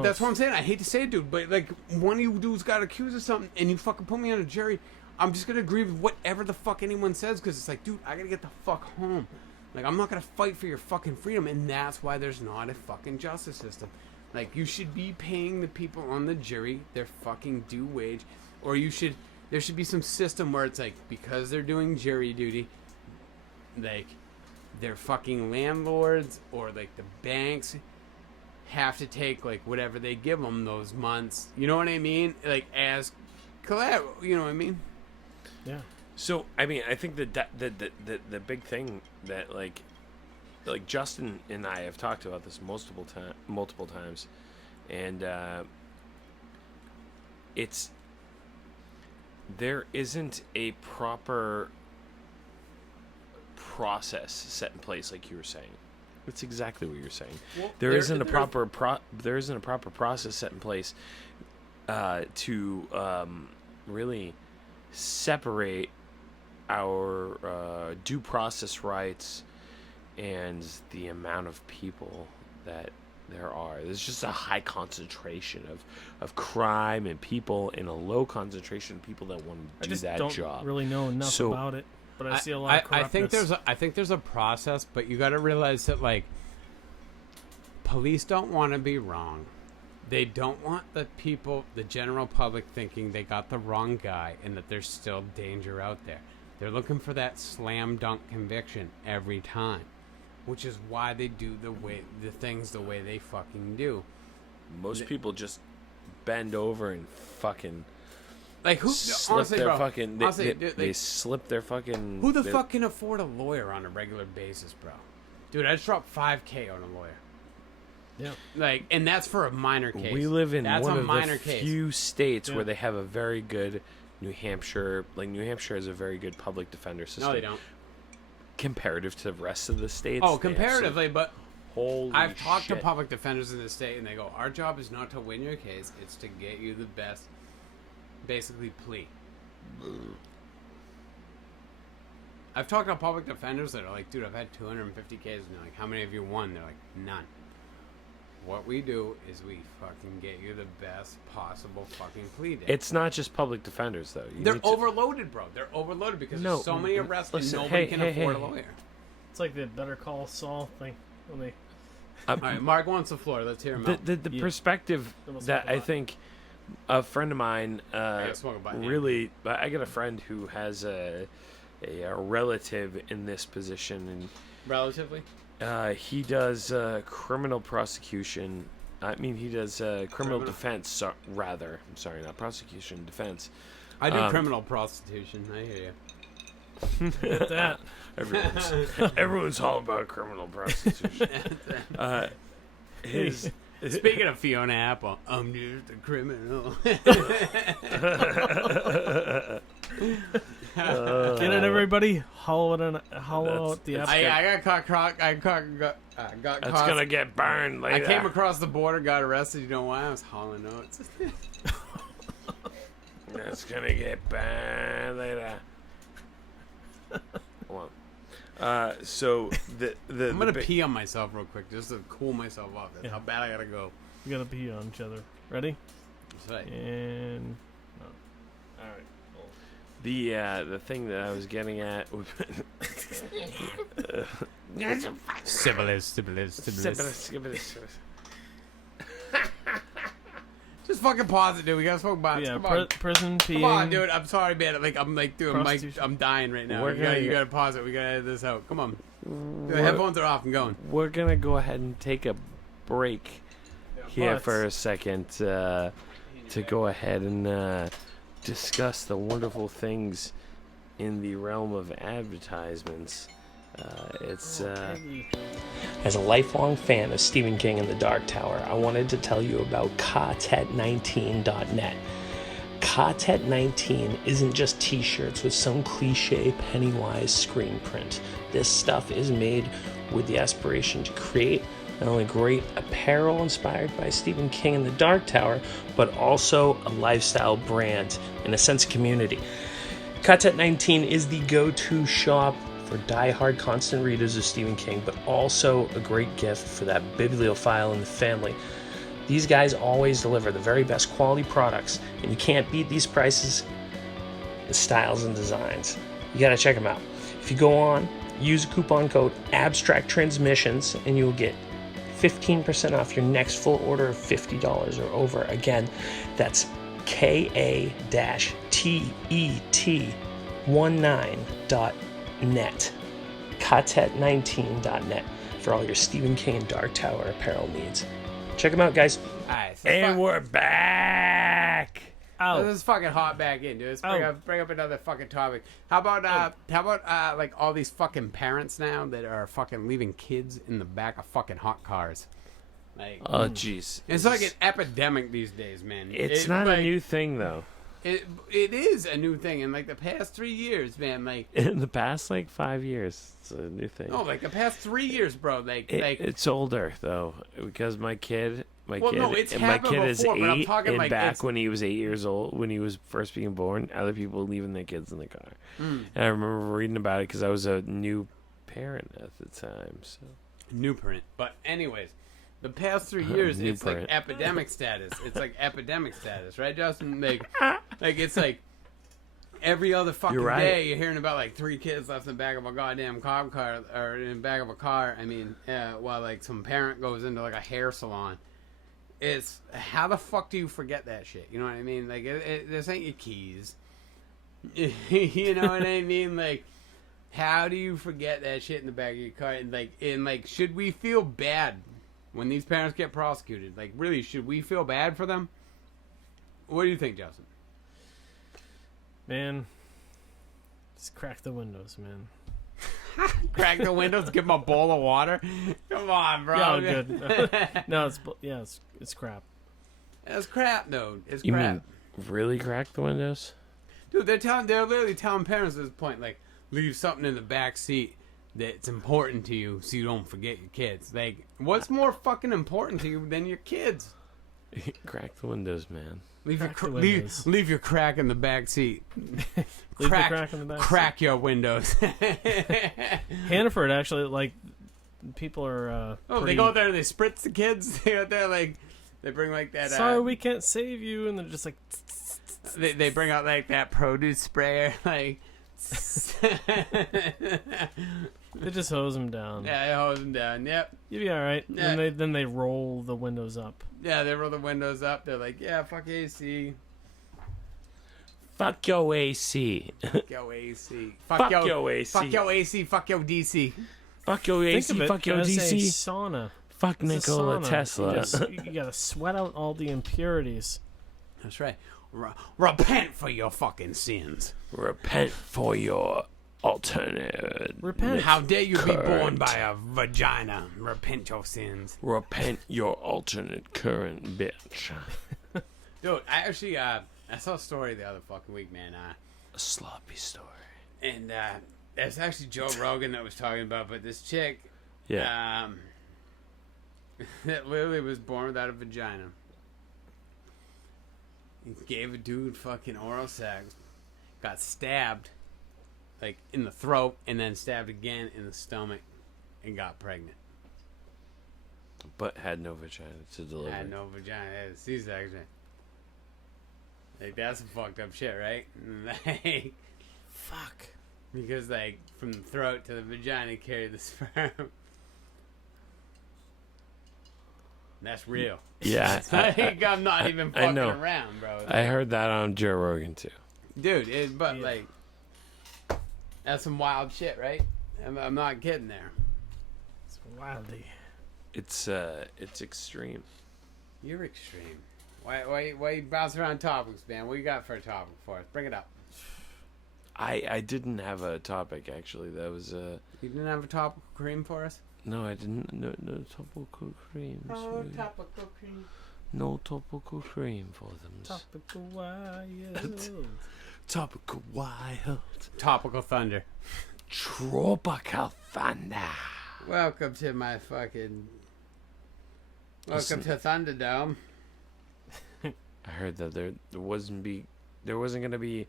that's what I'm saying. I hate to say it, dude, but like, one of you dudes got accused of something, and you fucking put me on a jury. I'm just gonna agree with whatever the fuck anyone says, because it's like, dude, I gotta get the fuck home. Like, I'm not gonna fight for your fucking freedom, and that's why there's not a fucking justice system. Like, you should be paying the people on the jury their fucking due wage, or there should be some system where it's like, because they're doing jury duty, like, their fucking landlords or like the banks have to take like whatever they give them those months. You know what I mean? Like as collateral. You know what I mean? Yeah. So I mean, I think the big thing that like Justin and I have talked about this multiple times, and there isn't a proper process set in place, like you were saying. That's exactly what you're saying. Well, there isn't a proper process set in place to really separate our due process rights and the amount of people that there are. There's just a high concentration of crime and people and a low concentration of people that want to do that job. I don't really know enough about it. But I see a lot of corruptness. I think there's a process, but you got to realize that like police don't want to be wrong. They don't want the general public, thinking they got the wrong guy and that there's still danger out there. They're looking for that slam dunk conviction every time, which is why they do the things the way they fucking do. Most people just bend over and fucking. Like who? Honestly, their bro. Fucking, they slip their fucking. Who the fuck can afford a lawyer on a regular basis, bro? Dude, I just dropped $5,000 on a lawyer. Yeah. Like, and that's for a minor case. We live in one of the few states where they have a very good New Hampshire. Like New Hampshire has a very good public defender system. No, they don't. Comparative to the rest of the states. Oh, comparatively, but I've talked to shit. public defenders in the state, and they go, "Our job is not to win your case; it's to get you the best." Basically, plea. I've talked to public defenders that are like, dude, I've had 250 cases. And they're like, how many have you won? They're like, none. What we do is we fucking get you the best possible fucking plea day. It's not just public defenders, though. They're overloaded, bro. They're overloaded because there's so many arrests and nobody can afford a lawyer. It's like the Better Call Saul thing when they. All right, Mark wants the floor. Let's hear him out. The perspective that I think a friend of mine really. I got a friend who has a relative in this position, and relatively, he does criminal prosecution. I mean, he does criminal defense. Rather, I'm sorry, not prosecution, defense. I do criminal prostitution. I hear you. At that. Everyone's all about criminal prostitution. Speaking of Fiona Apple, I'm just a criminal. Get it, everybody? Hollow out the apple. I got caught. That's gonna get burned later. I came across the border, got arrested. You know why? I was hollowing notes. That's gonna get burned later. Hold on. So I'm gonna pee on myself real quick just to cool myself off. That's how bad I gotta go. We gotta pee on each other. Ready? That's right. And all right. The thing that I was getting at. Syphilis. Just fucking pause it, dude. We gotta smoke bots. Yeah, come on. prison peeing. Come on, dude. I'm sorry, man. Dude, I'm dying right now. You gotta pause it. We gotta edit this out. Come on. The headphones are off and going. We're gonna go ahead and take a break here for a second to go ahead and discuss the wonderful things in the realm of advertisements. As a lifelong fan of Stephen King and the Dark Tower, I wanted to tell you about Katet19.net. Katet19 isn't just t-shirts with some cliche Pennywise screen print. This stuff is made with the aspiration to create not only great apparel inspired by Stephen King and the Dark Tower, but also a lifestyle brand and a sense of community. Katet19 is the go-to shop for die-hard constant readers of Stephen King, but also a great gift for that bibliophile in the family. These guys always deliver the very best quality products, and you can't beat these prices, the styles and designs. You gotta check them out. If you go on, use coupon code Abstract Transmissions, and you will get 15% off your next full order of $50 or over. Again, that's KA-TET19.net. Katet19.net for all your Stephen King and Dark Tower apparel needs. Check them out, guys. Alright, and we're back. Oh, this is fucking hot back in, dude. Let's bring up another fucking topic. How about like all these fucking parents now that are fucking leaving kids in the back of fucking hot cars? Like, oh, jeez. It's like an epidemic these days, man. It's not a new thing, though. It is a new thing in like the past 3 years, man. Like in the past 5 years, it's a new thing. No, like the past 3 years, bro. It's older though, because my kid is 8, and back when he was 8 years old, when he was first being born, other people leaving their kids in the car. And I remember reading about it because I was a new parent at the time. So new parent, but anyways. The past 3 years, it's like epidemic status. It's like epidemic status, right, Justin? Like it's like every other fucking day you're hearing about like 3 kids left in the back of a goddamn cop car or in the back of a car. I mean, while like some parent goes into like a hair salon. It's how the fuck do you forget that shit? You know what I mean? Like this ain't your keys. You know what I mean? Like how do you forget that shit in the back of your car? And like should we feel bad when these parents get prosecuted? Like, really, should we feel bad for them? What do you think, Justin? Man, just crack the windows, man. Crack the windows, give them a bowl of water? Come on, bro. Yeah, good. No, it's crap. It's crap, dude. It's you crap. Mean really crack the windows? Dude, they're literally telling parents at this point, like, leave something in the back seat that's important to you so you don't forget your kids. Like, what's more fucking important to you than your kids? Crack the windows, man. Leave your crack in the back seat. Crack in the back crack your windows. Hannaford, actually, like, people are they go there, they spritz the kids. They go there, like, they bring like that. Sorry, we can't save you, and they're just like. They bring out like that produce sprayer, like. They just hose them down. Yeah, they hose them down. Yep. You'll be all right. Yeah. Then they roll the windows up. Yeah, they roll the windows up. They're like, yeah, fuck AC. Fuck your AC. Fuck your AC. Fuck your AC. Fuck your AC. Fuck your DC. Fuck your Think AC. of it Fuck your as a DC. sauna. Fuck It's a Nikola sauna. Tesla. You gotta sweat out all the impurities. That's right. Repent for your fucking sins. Repent for your alternate. Repent. How dare you be born Current. by a vagina? Repent your sins. Repent your alternate current, bitch. Dude, I actually, I saw a story the other fucking week, man. A sloppy story. And it's actually Joe Rogan that was talking about, but this chick, Yeah. that literally was born without a vagina. He gave a dude fucking oral sex, got stabbed, like in the throat, and then stabbed again in the stomach, and got pregnant. But had no vagina to deliver. Had no vagina, had a C-section. Like, that's some fucked up shit, right? Like, Fuck. because, like, from the throat to the vagina carried the sperm. That's real. Yeah. Like, I'm not even I fucking know. around, bro. I heard that on Joe Rogan too. Dude, but, Yeah. like, that's some wild shit, right? I'm not kidding there. It's wildy. It's extreme. You're extreme. Why you bounce around topics, man? What you got for a topic for us? Bring it up. I didn't have a topic actually. That was You didn't have a topical cream for us? no, I didn't. No topical creams. topical cream. No topical cream for them. Topical wild. Topical wild. Topical thunder. Tropical thunder. Welcome to my fucking... Welcome Listen. to Thunderdome. I heard that there wasn't gonna be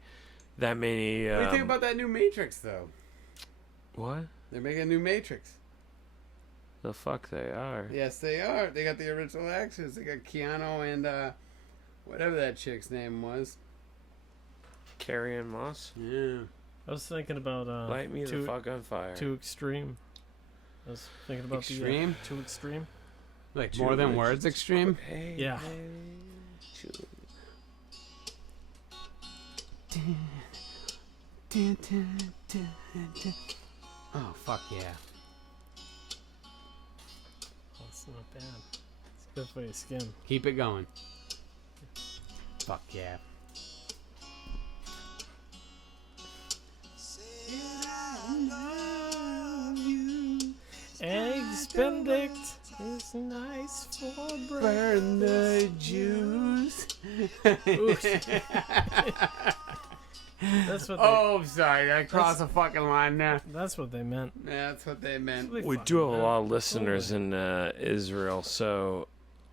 that many. What do you think about that new Matrix, though? What? They're making a new Matrix. The fuck they are. Yes, they are. They got the original actors. They got Keanu and whatever that chick's name was. Carrie Ann Moss. Yeah. I was thinking about Light me the too, fuck on fire. too extreme. I was thinking about Extreme? the too extreme. Like more than words extreme? Hey, Yeah. Oh, fuck yeah. That's not bad. It's good for your skin. Keep it going. Fuck yeah. Eggs Benedict is nice for breakfast. Burn the juice. That's what. Oh, sorry. I crossed a fucking line there. That's what they meant. Yeah, that's what they meant. We do have a lot of listeners in Israel, so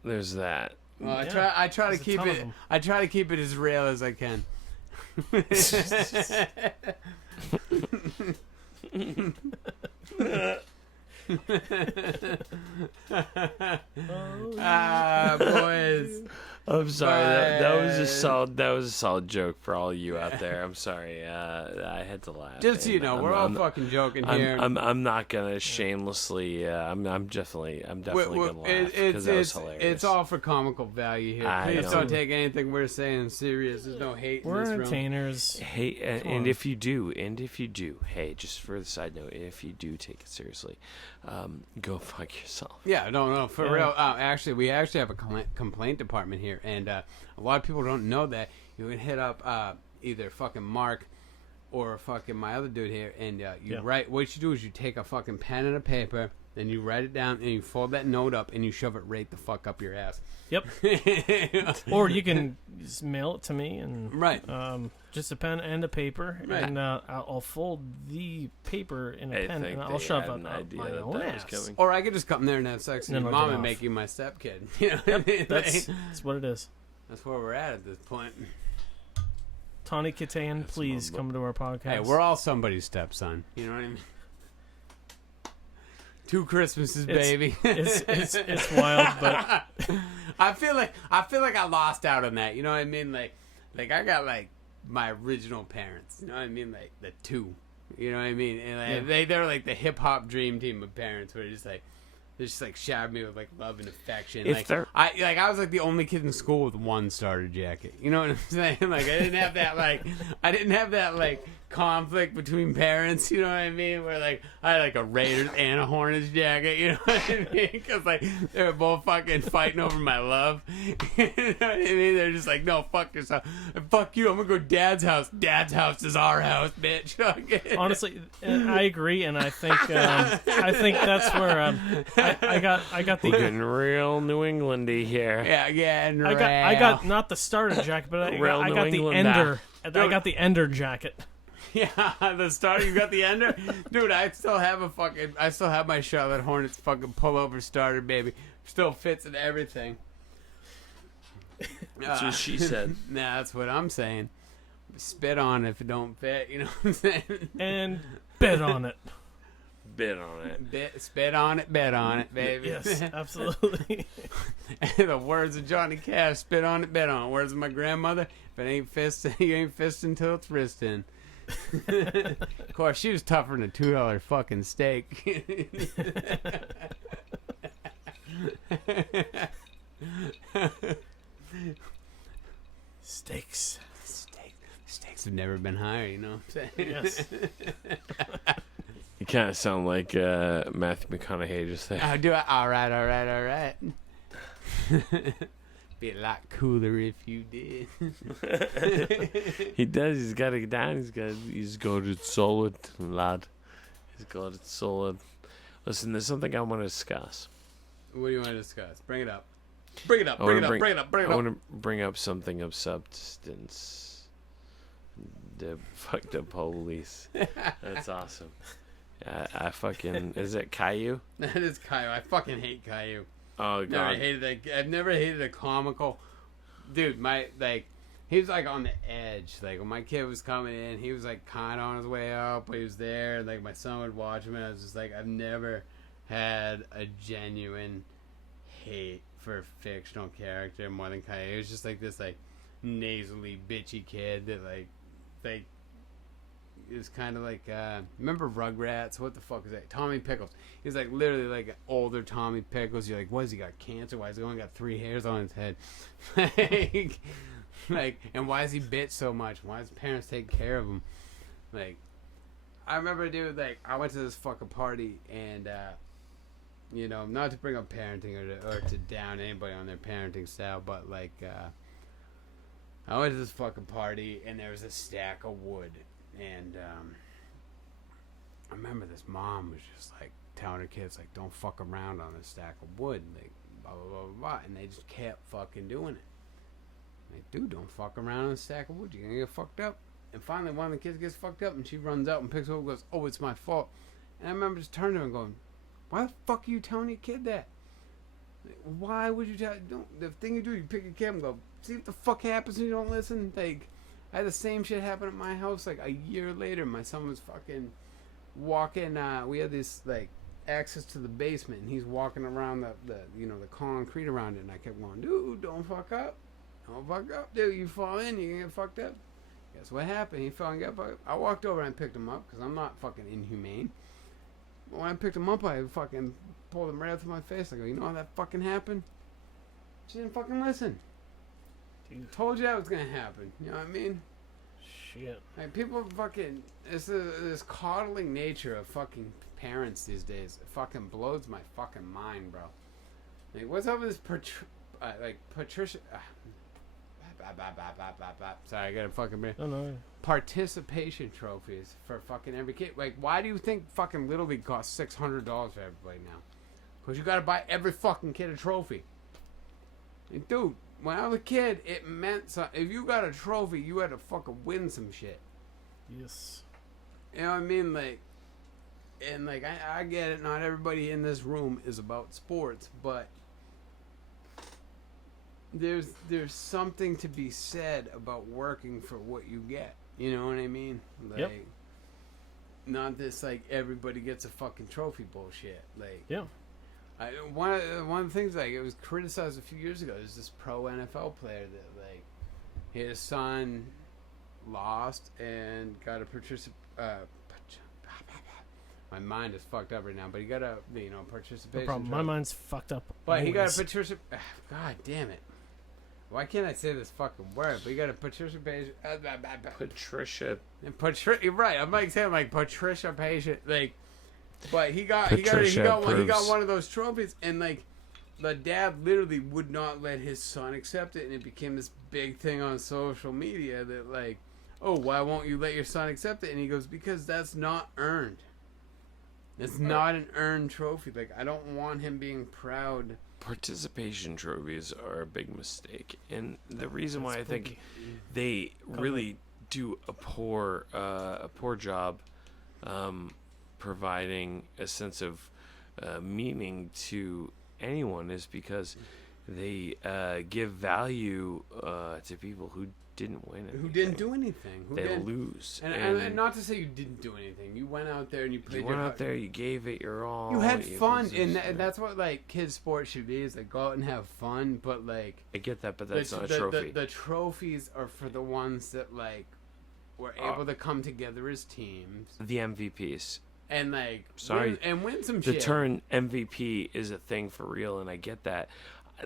there's that. Well, Yeah, I try to there's a keep ton of it. them. I try to keep it as real as I can. Boys. I'm sorry. That was a But- solid joke for all you out there. I'm sorry. I had to laugh. Just so you And know, we're all fucking joking here. I'm not gonna shamelessly. I'm definitely gonna laugh because that was hilarious. It's all for comical value here. I Please know. don't take anything we're saying serious. There's no hate in We're this room. entertainers. Hey, Come and on. if you do, hey, just for the side note, if you do take it seriously, go fuck yourself. Yeah, no, for Yeah. real. Actually, we actually have a complaint department here, and a lot of people don't know that. You can hit up either fucking Mark or fucking my other dude here, and you Yeah. write. What you do is you take a fucking pen and a paper, and you write it down, and you fold that note up, and you shove it right the fuck up your ass. Yep. Or you can just mail it to me and Right. just a pen and a paper, Right. and I'll fold the paper in a I pen think and they I'll shove had it an up idea my that own that was ass. coming. Or I could just come there and have sex with Then your I'll mom get and off. make you my stepkid. You know what I mean? That's Like, what it is. that's where we're at this point. Tawny Katan, please come to our podcast. Hey, we're all somebody's stepson. You know what I mean? 2 Christmases, baby. it's wild, but I feel like I lost out on that. You know what I mean? Like I got like my original parents. You know what I mean? Like the two. You know what I mean? And like, they're like the hip hop dream team of parents, where just like they just like showered me with like love and affection. I was like the only kid in school with one starter jacket. You know what I'm saying? Like I didn't have that like conflict between parents. You know what I mean? Where like I had like a Raiders and a Hornets jacket. You know what I mean? Because like they were both fucking fighting over my love. You know what I mean? They're just like, no, fuck yourself. Fuck you. I'm gonna go to Dad's house. Dad's house is our house, bitch. Honestly, I agree, and I think that's where I got the getting real New Englandy here. Yeah, I got not the starter jacket, but I got the ender. I got the ender jacket. Yeah, the starter. You got the ender, dude. I still have my Charlotte Hornets fucking pullover starter, baby. Still fits and everything. That's what she said. Nah, that's what I'm saying. Spit on it if it don't fit. You know what I'm saying? And bet on it. Bid on it. Spit on it, bet on it, baby. Yes, absolutely. The words of Johnny Cash: spit on it, bet on it. Words of my grandmother: if it ain't fisting, you ain't fisting till it's wristing. Of course, she was tougher than a $2 fucking steak. Steaks have never been higher, you know what I'm saying? Yes. You kind of sound like Matthew McConaughey just there. I'll do it. All right. Be a lot cooler if you did. He does. He's got it down. He's got it solid, lad. He's got it solid. Listen, there's something I want to discuss. What do you want to discuss? Bring it up. I want to bring up something of substance. The fucked up police. That's awesome. I fucking... Is it Caillou? That is Caillou. I fucking hate Caillou. Oh, God. I've never hated a comical... Dude, he was like on the edge. Like when my kid was coming in, he was like kind of on his way up, but he was there. Like my son would watch him, and I was just like, I've never had a genuine hate for a fictional character more than Caillou. It was just like this like nasally bitchy kid that like it was kind of like remember Rugrats? What the fuck is that? Tommy Pickles. He's like literally like an older Tommy Pickles. You're like, what has he got, cancer? Why has he only got 3 hairs on his head? like, and why is he bit so much? Why does his parents take care of him? Like, I remember, dude, like I went to this fucking party and you know, not to bring up parenting or to down anybody on their parenting style, but like I went to this fucking party and there was a stack of wood. And I remember this mom was just like telling her kids like, don't fuck around on a stack of wood, like blah blah blah blah, blah. And they just kept fucking doing it. Like, dude, don't fuck around on a stack of wood, you're gonna get fucked up. And finally one of the kids gets fucked up and she runs out and picks her up and goes, oh, it's my fault. And I remember just turning to her and going, why the fuck are you telling your kid that? Like, why would you tell? The thing you do, you pick your kid and go, see what the fuck happens when you don't listen. Like, I had the same shit happen at my house. Like a year later, my son was fucking walking. We had this like access to the basement, and he's walking around the concrete around it. And I kept going, dude, don't fuck up, dude. You fall in, you gonna get fucked up. Guess what happened? He fell and got fucked up. I walked over and picked him up because I'm not fucking inhumane. But when I picked him up, I fucking pulled him right up to my face. I go, you know how that fucking happened? She didn't fucking listen. Told you that was gonna happen. You know what I mean? Shit. Like people fucking this coddling nature of fucking parents these days. It fucking blows my fucking mind, bro. Like what's up with this Patricia? Sorry, I got a fucking brain. Oh no. Participation trophies for fucking every kid. Like, why do you think fucking Little League costs $600 for everybody now? Because you gotta buy every fucking kid a trophy. Like, dude. When I was a kid, it meant something. If you got a trophy, you had to fucking win some shit. Yes. You know what I mean? Like, and like, I get it. Not everybody in this room is about sports, but there's something to be said about working for what you get. You know what I mean? Like, yep. Not this like everybody gets a fucking trophy bullshit. Like, yeah. One of the things like it was criticized a few years ago. There's this pro NFL player that like his son lost and got a participation. My mind is fucked up right now, but he got a participation. No problem. My mind's fucked up. But always. he got a participation. God damn it! Why can't I say this fucking word? But he got a participation. Patricia. You're right. I'm like saying like Patricia patient like, but he got one of those trophies, and like the dad literally would not let his son accept it, and it became this big thing on social media that like, oh, why won't you let your son accept it? And he goes, because that's not earned. It's not an earned trophy. Like, I don't want him being proud. Participation trophies are a big mistake, and the reason why I think they really do a poor job providing a sense of meaning to anyone is because they give value to people who didn't win anything. Who didn't do anything. They lose. And not to say you didn't do anything. You went out there and you played. You went out there, you gave it your all. You had fun, and that's what like kids' sports should be. Is like go out and have fun, but like I get that, but that's not a trophy. The trophies are for the ones that like were able to come together as teams. The MVPs. And like win some shit. The term MVP is a thing for real, and I get that.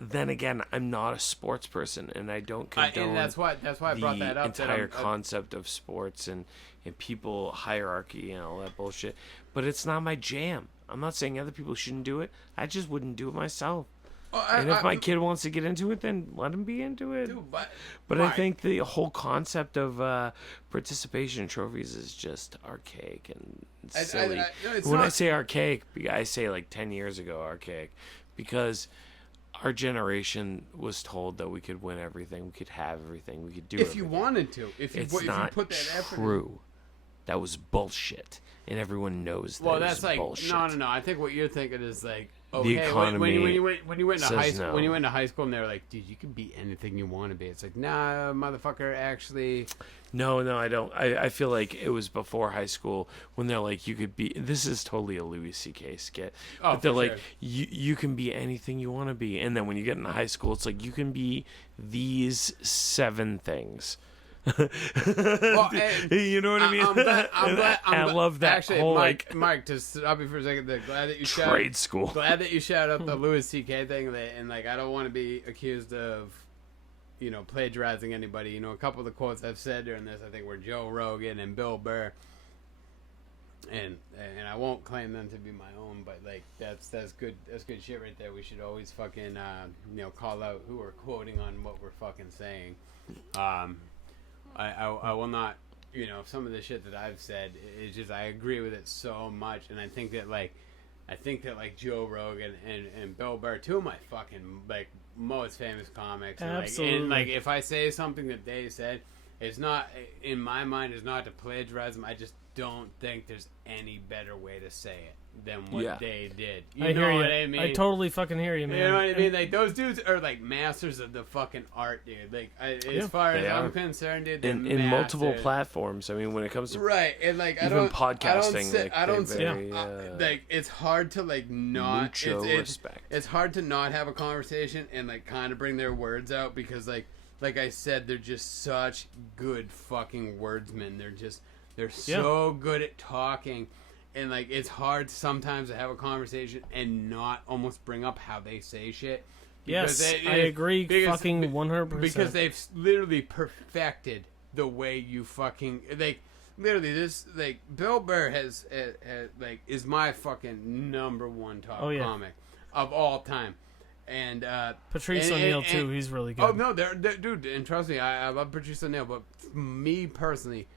Then again, I'm not a sports person, and I don't condone and that's why I brought that up. The entire concept of sports and people hierarchy and all that bullshit. But it's not my jam. I'm not saying other people shouldn't do it. I just wouldn't do it myself. And if my kid wants to get into it, then let him be into it. Dude, but I think the whole concept of participation trophies is just archaic and silly. When I say archaic, I say like 10 years ago archaic, because our generation was told that we could win everything, we could have everything, we could do if you wanted to. If you put that effort true. That was bullshit, and everyone knows that. Well, that's like bullshit. No. I think what you're thinking is like, the economy. When you went to high school, when you went to high school, and they were like, dude, you can be anything you want to be. It's like, nah, motherfucker, actually. No, I don't. I feel like it was before high school when they're like, you could be. This is totally a Louis C.K. skit. But they're like, you can be anything you want to be, and then when you get into high school, it's like you can be these 7 things. Well, you know what I mean? I love that. Actually, whole, Mike, to stop you for a second. Glad that you shout out the Louis C.K. thing, and like, I don't want to be accused of, plagiarizing anybody. A couple of the quotes I've said during this, I think, were Joe Rogan and Bill Burr, and I won't claim them to be my own, but like that's good shit right there. We should always fucking call out who we're quoting on what we're fucking saying. I will not, some of the shit that I've said, it's just, I agree with it so much, and I think that Joe Rogan and Bill Burr, 2 of my fucking, like, most famous comics, absolutely. And like, if I say something that they said, it's not, in my mind, is not to plagiarize them. I just don't think there's any better way to say it than what they did. I hear you. I mean? I totally fucking hear you, man. You know what I mean? Like, those dudes are like masters of the fucking art, dude. Like, as far as I'm concerned, dude, in multiple platforms. I mean, when it comes to and like even podcasting, like it's hard to like not. Respect. It's hard to not have a conversation and like kind of bring their words out, because like I said, they're just such good fucking wordsmen. They're so good at talking. And, like, it's hard sometimes to have a conversation and not almost bring up how they say shit. Yes, I agree fucking 100%. Because they've literally perfected the way you fucking... Like, literally, this... Like, Bill Burr has is my fucking number 1 top comic of all time. And, Patrice O'Neal, too. He's really good. Oh, no, they're dude, and trust me, I love Patrice O'Neal, but me, personally,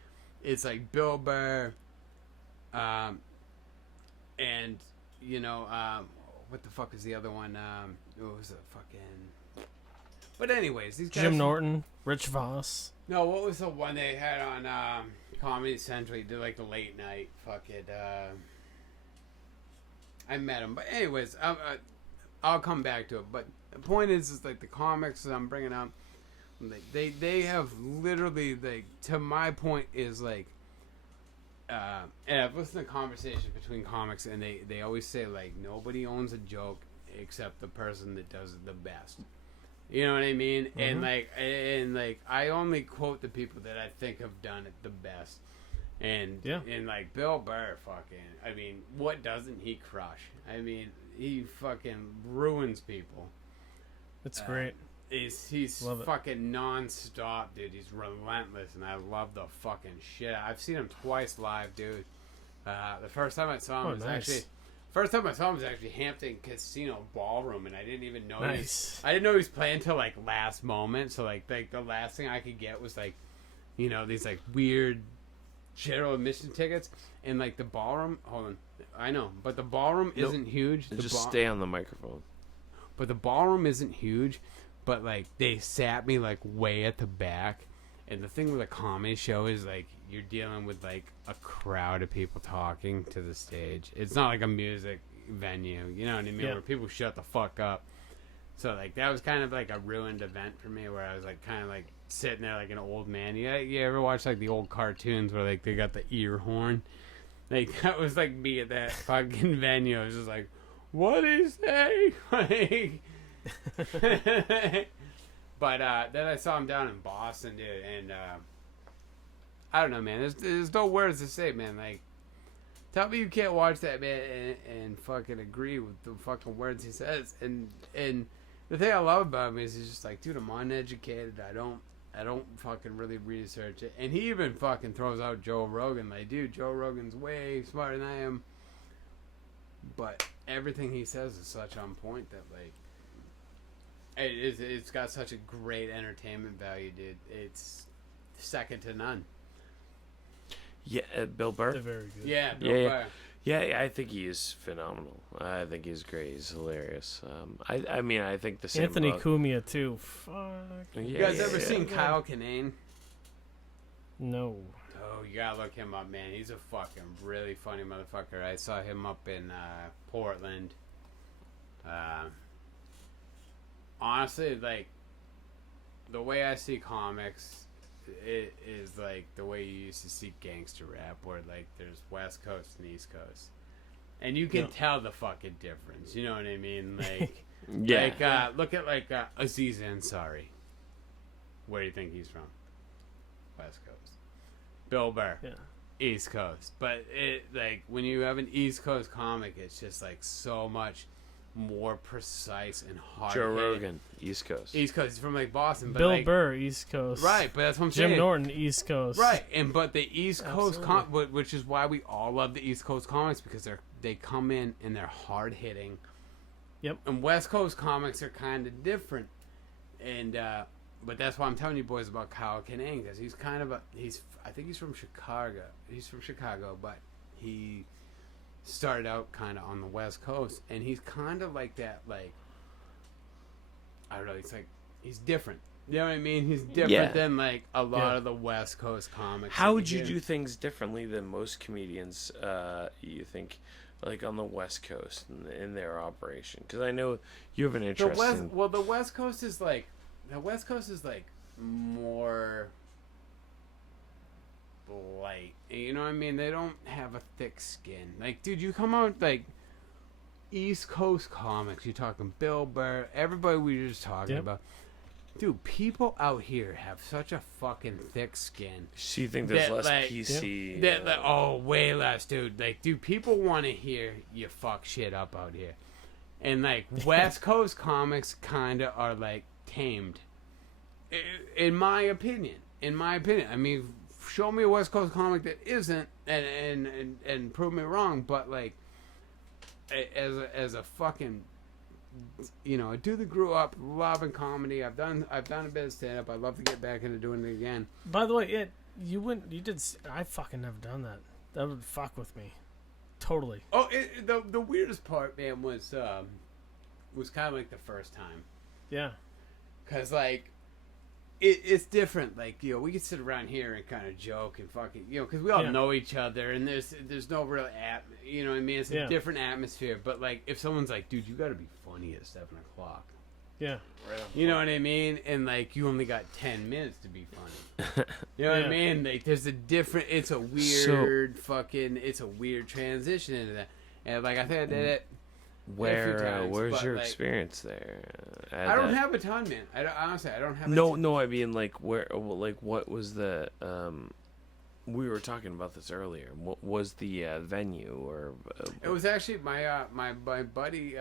it's like Bill Burr... and what the fuck is the other one? What was it? Fucking. But anyways, these guys. Jim Norton, Rich Voss. No, what was the one they had on Comedy Central? He did like the late night. Fuck it. I met him, but anyways, I'll come back to it. But the point is like the comics that I'm bringing up, they have literally, like, to my point is like. And I've listened to conversations between comics, and they always say, like, nobody owns a joke except the person that does it the best. You know what I mean? Mm-hmm. And like I only quote the people that I think have done it the best. And like Bill Burr, I mean, what doesn't he crush? I mean, he fucking ruins people. That's great. He's fucking non-stop, dude. He's relentless, and I love the fucking shit. I've seen him twice live, dude. The first time I saw him was actually Hampton Casino Ballroom, and I didn't even know I didn't know he was playing till like last moment. So like the last thing I could get was like, you know, these like weird general admission tickets, and like the ballroom. Hold on, I know, but the ballroom isn't huge. Just stay on the microphone. But the ballroom isn't huge. But, like, they sat me, like, way at the back. And the thing with a comedy show is, like, you're dealing with, like, a crowd of people talking to the stage. It's not like a music venue, you know what I mean? Yeah. Where people shut the fuck up. So, like, that was kind of, like, a ruined event for me where I was, like, kind of, like, sitting there like an old man. You ever watch, like, the old cartoons where, like, they got the ear horn? Like, that was, like, me at that fucking venue. I was just like, what is that? Like... But then I saw him down in Boston, dude, and I don't know, man. There's no words to say, man. Like, tell me you can't watch that man and fucking agree with the fucking words he says. And the thing I love about him is he's just like, dude, I'm uneducated. I don't fucking really research it. And he even fucking throws out Joe Rogan. Like, dude, Joe Rogan's way smarter than I am. But everything he says is such on point that, like, it's got such a great entertainment value, dude. It's second to none. Yeah, Bill Burr. They're very good. Yeah, Bill Burr. Yeah, I think he is phenomenal. I think he's great. He's hilarious. I mean, I think the same Anthony about... Cumia, too. Fuck. You guys ever seen Kyle Kinane? No. Oh, you gotta look him up, man. He's a fucking really funny motherfucker. I saw him up in Portland. Honestly, like, the way I see comics, it is like the way you used to see gangster rap, where, like, there's West Coast and East Coast. And you can tell the fucking difference, you know what I mean? Like, look at, like, Aziz Ansari. Where do you think he's from? West Coast. Bill Burr. Yeah. East Coast. But, like, when you have an East Coast comic, it's just, like, so much... more precise and hard. Joe Rogan, East Coast. East Coast. He's from like Boston. But Bill like, Burr, East Coast. Right, but that's what I'm saying. Jim Norton, East Coast. Right, but the East Coast, which is why we all love the East Coast comics, because they come in and they're hard hitting. Yep. And West Coast comics are kind of different, and but that's why I'm telling you boys about Kyle Kinane, because he's kind of I think he's from Chicago. He's from Chicago, but he started out kind of on the West Coast, and he's kind of like that, like, I don't know, he's different. You know what I mean? He's different than, like, a lot of the West Coast comics. How would you do things differently than most comedians, you think, like, on the West Coast in their operation? Because I know you have an interest in... Well, the West Coast is, like, more... light, you know what I mean? They don't have a thick skin. Like, dude, you come out like East Coast comics. You're talking Bill Burr, everybody we were just talking about. Dude, people out here have such a fucking thick skin. So you think there's less PC? Way less, dude. Like, dude, people want to hear you fuck shit up out here, and like West Coast comics kind of are like tamed, in my opinion. I mean. Show me a West Coast comic that isn't, and prove me wrong. But like, as a fucking, you know, a dude that grew up loving comedy. I've done a bit of stand up. I'd love to get back into doing it again. By the way, I fucking never done that. That would fuck with me, totally. Oh, the weirdest part, man, was kind of like the first time. Yeah. Cause like. It's different, like, you know, we can sit around here and kind of joke and fucking, you know, because we all know each other, and there's no real you know what I mean? It's a different atmosphere, but, like, if someone's like, dude, you got to be funny at 7 o'clock. Yeah. Right, you know what I mean? And, like, you only got 10 minutes to be funny. You know what I mean? Like, there's a different, it's a weird transition into that. And, like, I think I did it, Where's your experience there? I don't have a ton, man. Honestly, I don't have. No. I mean, like, what was the? We were talking about this earlier. What was the venue or? It was actually my buddy.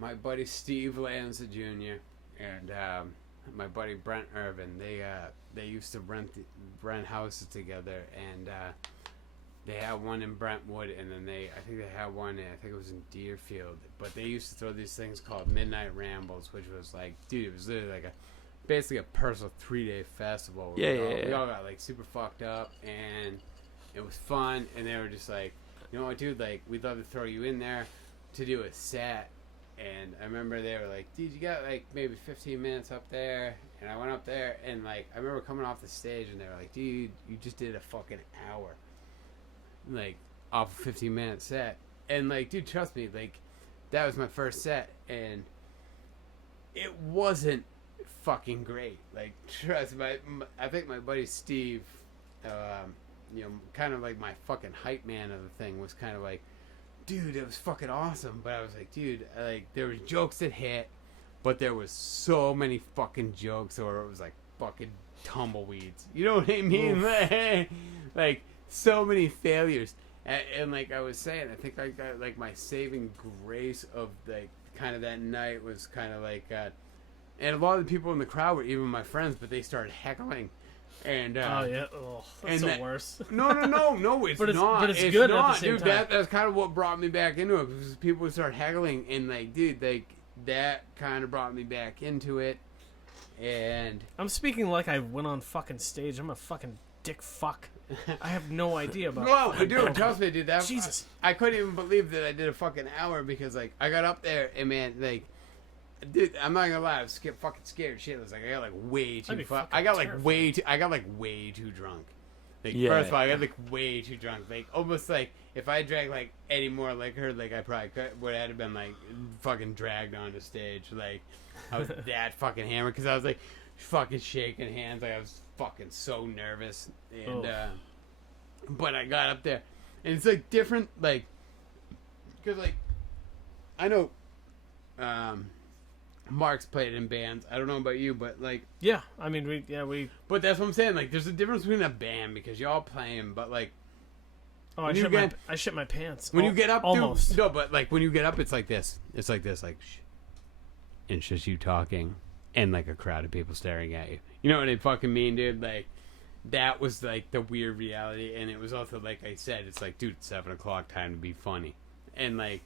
My buddy Steve Lanza Jr. and my buddy Brent Irvin. They used to rent houses together, and they had one in Brentwood, and then I think they had one I think it was in Deerfield. But they used to throw these things called Midnight Rambles, which was like, dude, it was literally like basically a personal 3-day festival. We all got like super fucked up, and it was fun. And they were just like, you know what, dude, like, we'd love to throw you in there to do a set. And I remember they were like, dude, you got like maybe 15 minutes up there. And I went up there, and like I remember coming off the stage, and they were like, dude, you just did a fucking hour, like, off a 15-minute set. And like, dude, trust me, like, that was my first set, and it wasn't fucking great. Like, trust me, I think my buddy Steve, kind of like my fucking hype man of the thing, was kind of like, dude, it was fucking awesome. But I was like, dude, like, there was jokes that hit, but there was so many fucking jokes, or it was like fucking tumbleweeds. You know what I mean? Like, so many failures. And like I was saying, I think I got like my saving grace of like kind of that night was kind of like, and a lot of the people in the crowd were even my friends, but they started heckling. And that's the worst. No, it's not. But it's good not, at the same dude. time. That's kind of what brought me back into it, because people would start heckling, and like, dude, like, that kind of brought me back into it. And I'm speaking like I went on fucking stage. I'm a fucking dick fuck. I have no idea about. No, dude, trust me, dude. That Jesus, I couldn't even believe that I did a fucking hour, because like I got up there and, man, like, dude, I'm not gonna lie, I was fucking scared shitless. Like, I got like way too I got like way too drunk. Like, first of all, I got like way too drunk. Like, almost like if I drank like any more liquor, like I probably would have been like fucking dragged onto stage. Like, I was that fucking hammered, because I was like fucking shaking hands. Like, I was fucking so nervous. And but I got up there, and it's like different, like, because like I know Mark's played in bands. I don't know about you, but like, yeah, I mean, we. But that's what I'm saying. Like, there's a difference between a band, because y'all playing, but like, I shit my pants. When you get up, almost. Dude, no, but like when you get up, it's like this. It's like this, like, shh. And it's just you talking, and like a crowd of people staring at you. You know what I fucking mean, dude? Like, that was like the weird reality, and it was also, like I said, it's like, dude, it's 7:00, time to be funny, and like,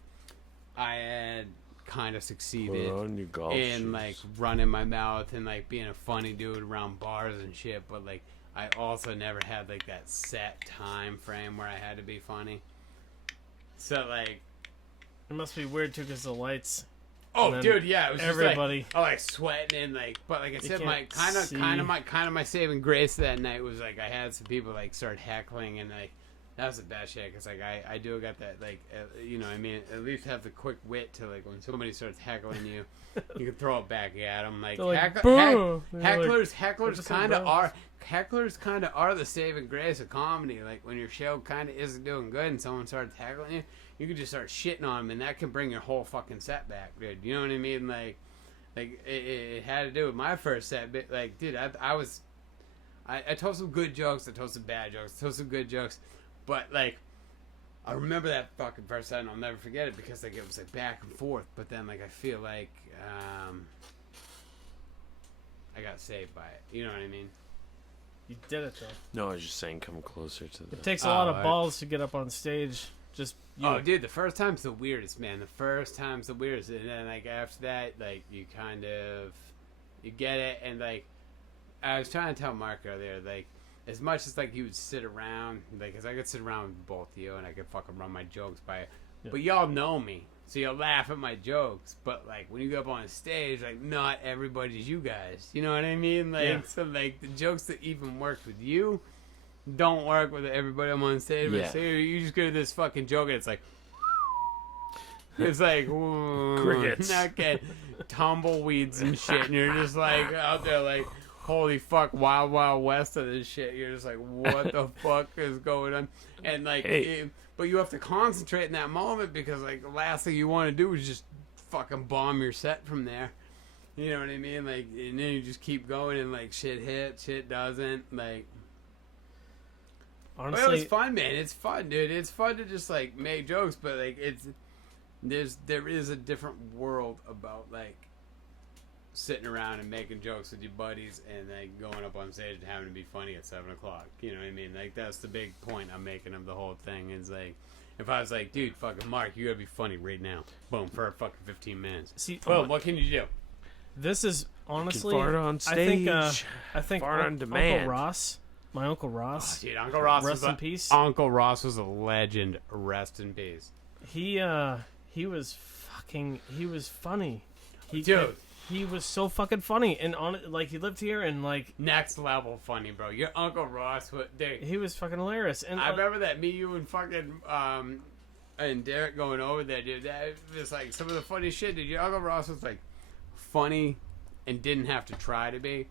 I had kind of succeeded in like running my mouth and like being a funny dude around bars and shit, but like I also never had like that set time frame where I had to be funny. So like, it must be weird too, because the lights. Oh, dude, yeah, it was everybody. Just like sweating, and like, but like I said, my my saving grace that night was like I had some people like start heckling, and like that was the best shit, because like I do got that, like, you know, I mean, at least have the quick wit to, like, when somebody starts heckling you, you can throw it back at them. Like, hecklers kind of are the saving grace of comedy. Like, when your show kind of isn't doing good and someone starts heckling you, you can just start shitting on them, and that can bring your whole fucking set back, dude. You know what I mean? Like it had to do with my first set, but like, dude, I told some good jokes, I told some bad jokes, I told some good jokes. But, like, I remember that fucking first time, and I'll never forget it, because, like, it was, like, back and forth. But then, like, I feel like I got saved by it. You know what I mean? You did it, though. No, I was just saying, come closer to the... It takes a lot of balls to get up on stage. Just you. Oh, dude, the first time's the weirdest, man. The first time's the weirdest. And then, like, after that, like, you kind of... You get it, and, like... I was trying to tell Mark earlier, like... As much as, like, you would sit around, like, because I could sit around with both of you, and I could fucking run my jokes by it. Yeah. But y'all know me, so you'll laugh at my jokes. But, like, when you go up on stage, like, not everybody's you guys. You know what I mean? Like, so, like, the jokes that even work with you don't work with everybody I'm on stage. But so you just go to this fucking joke, and it's like... It's like... Crickets. Okay, tumbleweeds and shit, and you're just, like, out there, like... Holy fuck, Wild Wild West of this shit. You're just like, what the fuck is going on? And like, but you have to concentrate in that moment because like the last thing you want to do is just fucking bomb your set from there. You know what I mean? Like, and then you just keep going and like shit hits, shit doesn't. Like, honestly, well, it's fun, man. It's fun, dude. It's fun to just like make jokes, but like there is a different world about like sitting around and making jokes with your buddies and like going up on stage and having to be funny at 7 o'clock. You know what I mean? Like that's the big point I'm making of the whole thing. Is like, if I was like, dude, fucking Mark, you gotta be funny right now. Boom, for fucking 15 minutes. See, boom, what can you do? This is honestly, fart on stage. I think Fart on demand. Uncle Ross, my Uncle Ross. Oh, dude, Uncle Ross. Rest in peace. Uncle Ross was a legend. Rest in peace. He was funny. Dude. He was so fucking funny, and like he lived here, and like next level funny, bro. Your Uncle Ross, dude, he was fucking hilarious. And I remember that me, you, and fucking and Derek going over there, dude. That was like some of the funny shit, dude. Your Uncle Ross was like funny and didn't have to try to be.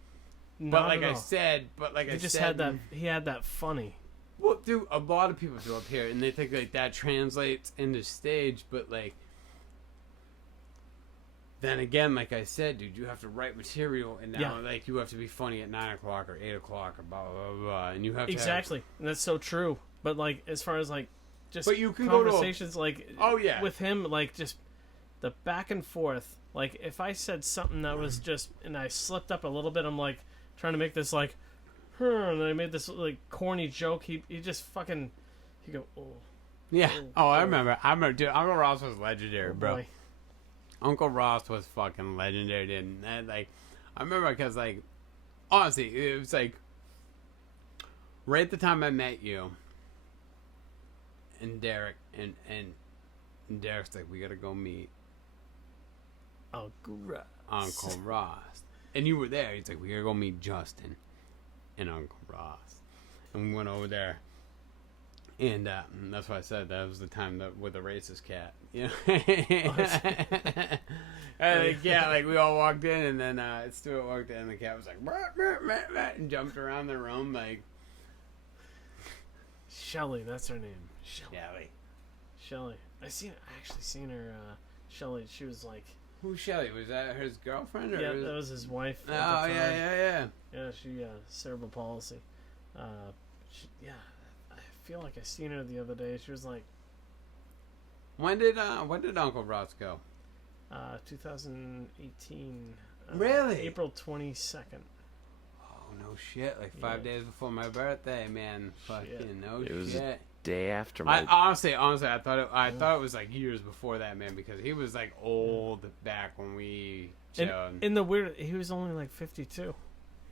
But like I said, he just had that. He had that funny. Well, dude, a lot of people do up here, and they think like that translates into stage, but like. Then again, like I said, dude, you have to write material, and now like you have to be funny at 9 o'clock or 8 o'clock or blah blah blah, and you have exactly, and that's so true. But like as far as like just but you can conversations, go to like with him, like just the back and forth. Like if I said something that was just and I slipped up a little bit, I'm like trying to make this like, and I made this like corny joke. He just fucking he go I remember dude. Uncle Ross was legendary, bro. Boy. Uncle Ross was fucking legendary, and like I remember because like honestly it was like right at the time I met you and Derek and Derek's like, we gotta go meet Uncle Ross, and you were there. He's like, we gotta go meet Justin and Uncle Ross, and we went over there. And that's why I said that was the time with the racist cat. You know? And like we all walked in, and then Stuart walked in, and the cat was like, and jumped around the room like. Shelly, that's her name. Shelly. I actually seen her. Shelly. She was like. Who's Shelly? Was that his girlfriend? Or yeah, that was his wife. Oh yeah. Yeah, she cerebral palsy. I feel like I seen her the other day. She was like, when did Uncle Ross go? 2018. Really? April 22nd. Oh no shit! Like 5 days before my birthday, man. Fucking no shit. It was a day after my. Honestly, I thought it was like years before that, man, because he was like old back when we. And in the weird, he was only like 52.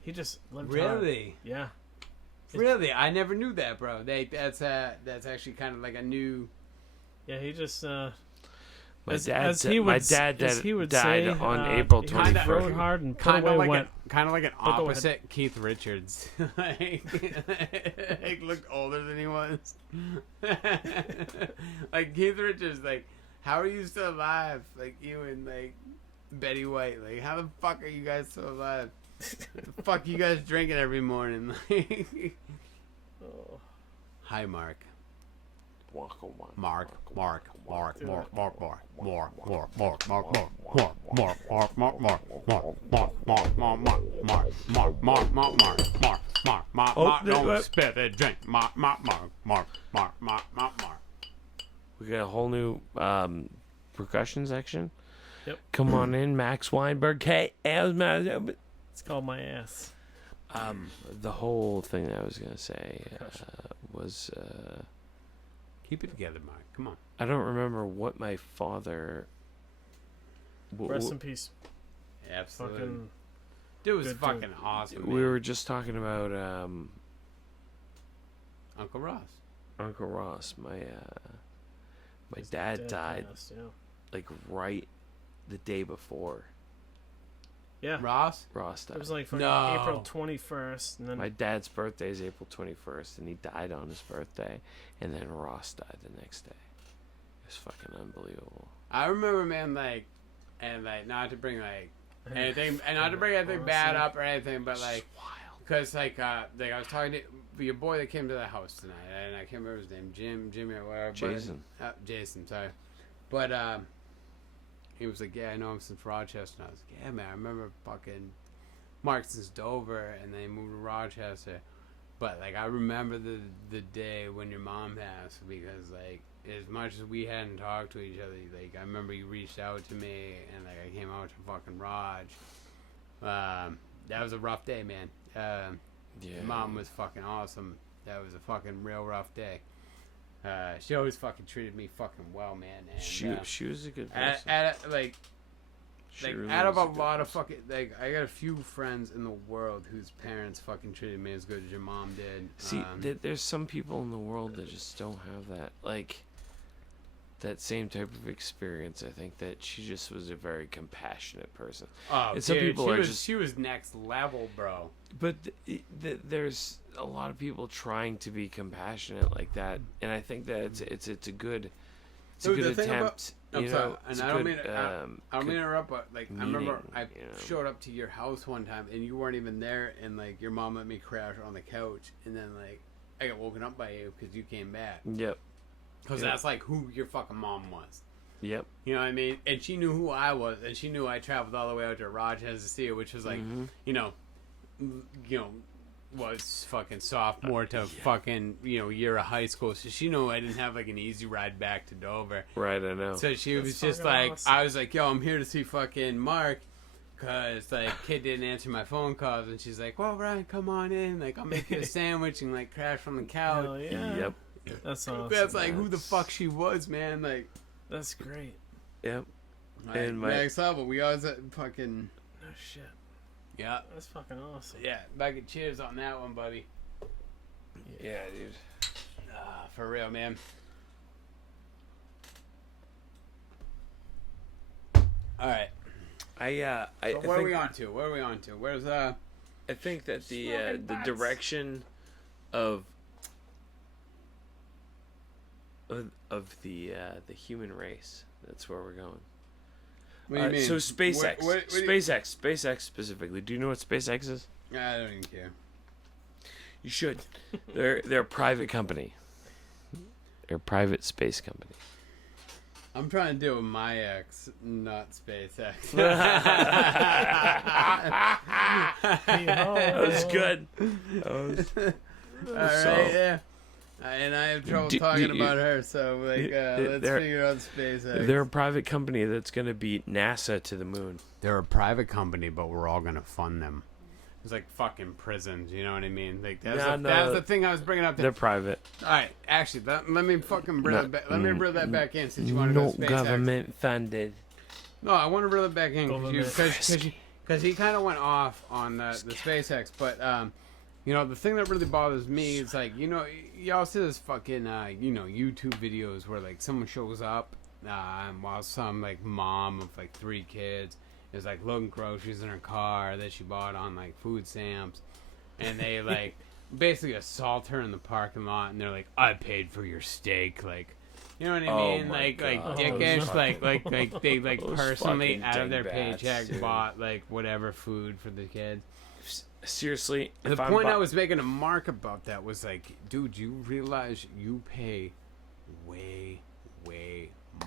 He just lived. Really? Hard. Yeah. Really, I never knew that, bro. That's actually kind of like a new. Yeah, he just. My dad died on April 21st. Rode hard and kind of like an opposite Keith Richards. like looked older than he was. Like Keith Richards, like, how are you still alive? Like you and like Betty White. Like, how the fuck are you guys still alive? What the fuck you guys drinking every morning? Hi, Mark. Mark. Don't spit it, drink. Mark. We got a whole new percussion section. Yep. Come on in, Max Weinberg. Hey, it's called my ass. The whole thing that I was gonna say was. Keep it together, Mark. Come on. I don't remember what my father. Rest in peace. Absolutely. Dude was fucking awesome. We were just talking about Uncle Ross. Uncle Ross. My dad died passed, like right the day before. Yeah. Ross died. It was like April 21st. And then my dad's birthday is April 21st, and he died on his birthday, and then Ross died the next day. It was fucking unbelievable. I remember, man, like, and like not to bring like anything, and not to bring anything bad up or anything, but like Because like I was talking to your boy that came to the house tonight, and I can't remember his name, Jimmy or whatever. Jason. Jason, sorry. But he was like, yeah, I know him since Rochester. And I was like, yeah, man, I remember fucking Mark since Dover, and then he moved to Rochester. But like I remember the day when your mom passed, because like as much as we hadn't talked to each other, like I remember you reached out to me, and like I came out to fucking Raj. That was a rough day, man. Your mom was fucking awesome. That was a fucking real rough day. She always fucking treated me fucking well, man. And, she was a good person. Out of a lot of fucking, like, I got a few friends in the world whose parents fucking treated me as good as your mom did. See, there's some people in the world that just don't have that, like, that same type of experience. I think that she just was a very compassionate person. Oh, and some people she was next level, bro. But there's a lot of people trying to be compassionate like that, and I think that it's a good attempt. I'm sorry, and I don't mean to interrupt, but like I remember I showed up to your house one time and you weren't even there, and like your mom let me crash on the couch, and then like I got woken up by you because you came back. Yep. Because that's like who your fucking mom was. Yep. You know what I mean? And she knew who I was, and she knew I traveled all the way out to Rochester to see her, which was like, was fucking sophomore to fucking year of high school, so she knew I didn't have like an easy ride back to Dover. Right, I know. So she was just like, awesome. I was like, yo, I'm here to see fucking Mark, cause like kid didn't answer my phone calls, and she's like, well, Ryan, come on in, like I'll make you a sandwich, and like crash from the couch. Hell yeah. Yep. That's awesome. That's like who the fuck she was, man. Like that's great. Yep. Like, and next level, we always fucking. No shit. Yeah. That's fucking awesome. Yeah, back at cheers on that one, buddy. Yeah, dude. For real, man. All right. So what are we on to? Where's I think that the direction of the human race. That's where we're going. What do you mean? So SpaceX, SpaceX specifically. Do you know what SpaceX is? I don't even care. You should. They're a private company. They're a private space company. I'm trying to deal with my ex, not SpaceX. That was good. All right, yeah. And I have trouble talking about her, so like, let's figure out SpaceX. They're a private company that's going to beat NASA to the moon. They're a private company, but we're all going to fund them. It's like fucking prisons, you know what I mean? Like that's the thing I was bringing up. They're private. All right, actually, let me fucking bring it back. Let me bring that back in since you want to go SpaceX. Government funded. No, I want to reel it back in because he kind of went off on the SpaceX, but the thing that really bothers me is like y'all see this fucking YouTube videos where like someone shows up while some like mom of like 3 kids is like loading groceries in her car that she bought on like food stamps, and they like basically assault her in the parking lot, and they're like, I paid for your steak, like, you know what I mean? Like dickish, like they like personally out of their paycheck bought like whatever food for the kids. Seriously, the point I was making to Mark about that was like, dude, you realize you pay way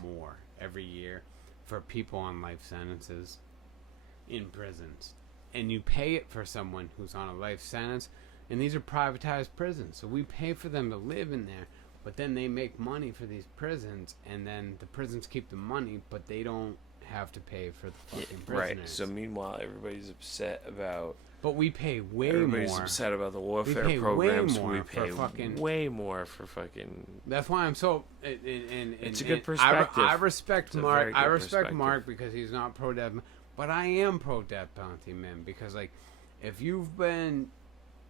more every year for people on life sentences in prisons, and you pay it for someone who's on a life sentence, and these are privatized prisons, so we pay for them to live in there, but then they make money for these prisons, and then the prisons keep the money, but they don't have to pay for the fucking prisoners. Right. So meanwhile, everybody's upset about. But we pay way everybody's more. upset about the warfare programs. We pay way more for fucking. That's why I'm so. It's a good perspective. I respect Mark. I respect Mark because he's not pro death, but I am pro death penalty, man. Because like, if you've been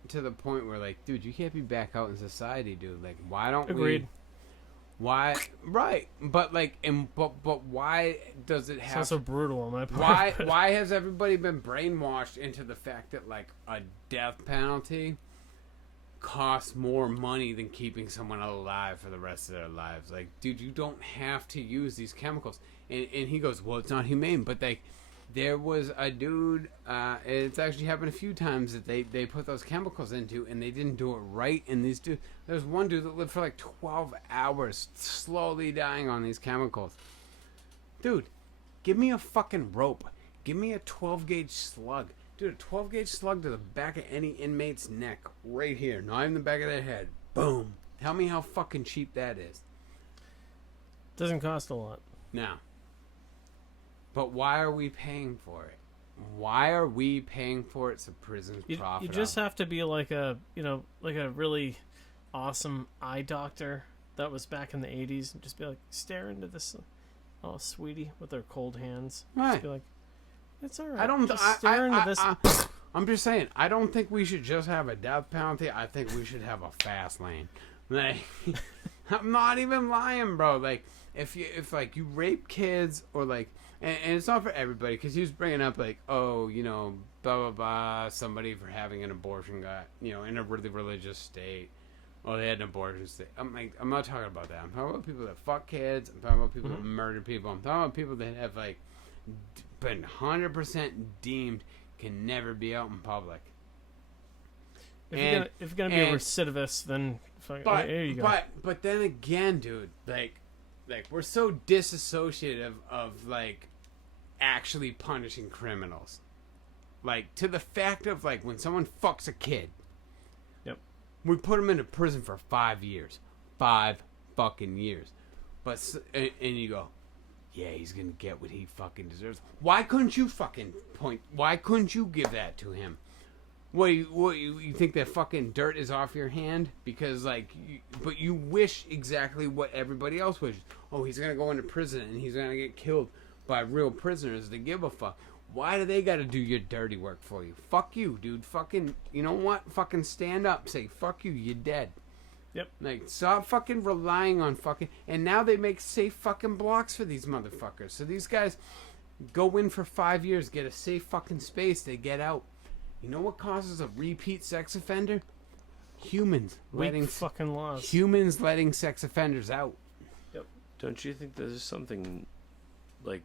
to the point where like, dude, you can't be back out in society, dude. Like, why don't Agreed. Why? Right, but like, but why does it have? Sounds so brutal on my part. Why has everybody been brainwashed into the fact that like a death penalty costs more money than keeping someone alive for the rest of their lives? Like, dude, you don't have to use these chemicals. And he goes, well, it's not humane, but like, There was a dude, it's actually happened a few times that they put those chemicals into and they didn't do it right. And there was one dude that lived for like 12 hours slowly dying on these chemicals. Dude, give me a fucking rope. Give me a 12-gauge slug. Dude, a 12-gauge slug to the back of any inmate's neck. Right here. Not even the back of their head. Boom. Tell me how fucking cheap that is. Doesn't cost a lot. No. But why are we paying for it? Why are we paying for it so prisons profit? You just have to be like a really awesome eye doctor that was back in the 80s and just be like, stare into this, oh, sweetie, with their cold hands. Right. Just be like, it's all right. I don't. Just stare into this. I'm just saying. I don't think we should just have a death penalty. I think we should have a fast lane. Like, I'm not even lying, bro. Like, if you rape kids or like. And it's not for everybody, because he was bringing up, like, oh, you know, blah, blah, blah, somebody for having an abortion got, you know, in a really religious state. Well, they had an abortion state. I'm not talking about that. I'm talking about people that fuck kids. I'm talking about people that murder people. I'm talking about people that have, like, been 100% deemed can never be out in public. If you're gonna be a recidivist, then here you go. But then again, dude, like we're so disassociative of like actually punishing criminals, like to the fact of like when someone fucks a kid, yep, we put them into prison for 5 years, 5 fucking years, and you go, yeah, he's gonna get what he fucking deserves. Why couldn't you Why couldn't you give that to him? What you think that fucking dirt is off your hand because like, but you wish exactly what everybody else wishes. Oh, he's gonna go into prison and he's gonna get killed by real prisoners. To give a fuck. Why do they gotta do your dirty work for you? Fuck you, dude. Fucking, you know what? Fucking stand up. Say fuck you. You're dead. Yep. Like, stop fucking relying on fucking. And now they make safe fucking blocks for these motherfuckers. So these guys go in for 5 years, get a safe fucking space. They get out. You know what causes a repeat sex offender? Humans letting fucking laws. Humans letting sex offenders out. Yep. Don't you think there's something like?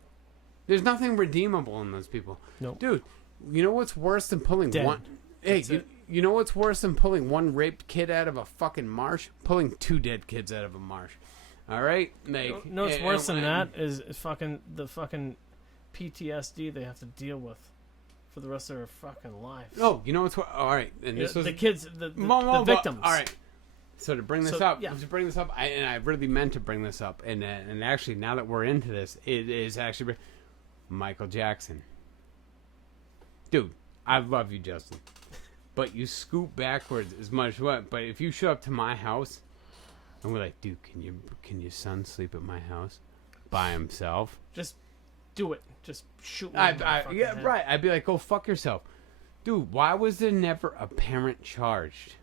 There's nothing redeemable in those people. Nope. Dude, you know what's worse than pulling Dead. one? Hey, you know what's worse than pulling one raped kid out of a fucking marsh? Pulling 2 dead kids out of a marsh. All right, like no, it's worse than that is fucking the fucking PTSD they have to deal with for the rest of their fucking lives. Oh, you know what's all right, and this was the kids, the victims. All right. So to bring this up, I really meant to bring this up, and actually now that we're into this, it is actually Michael Jackson. Dude, I love you, Justin, but you scoot backwards as much. But if you show up to my house, and we're like, dude, can your son sleep at my house by himself? Just do it. Just shoot me. Yeah, right. I'd be like, go fuck yourself. Dude, why was there never a parent charged?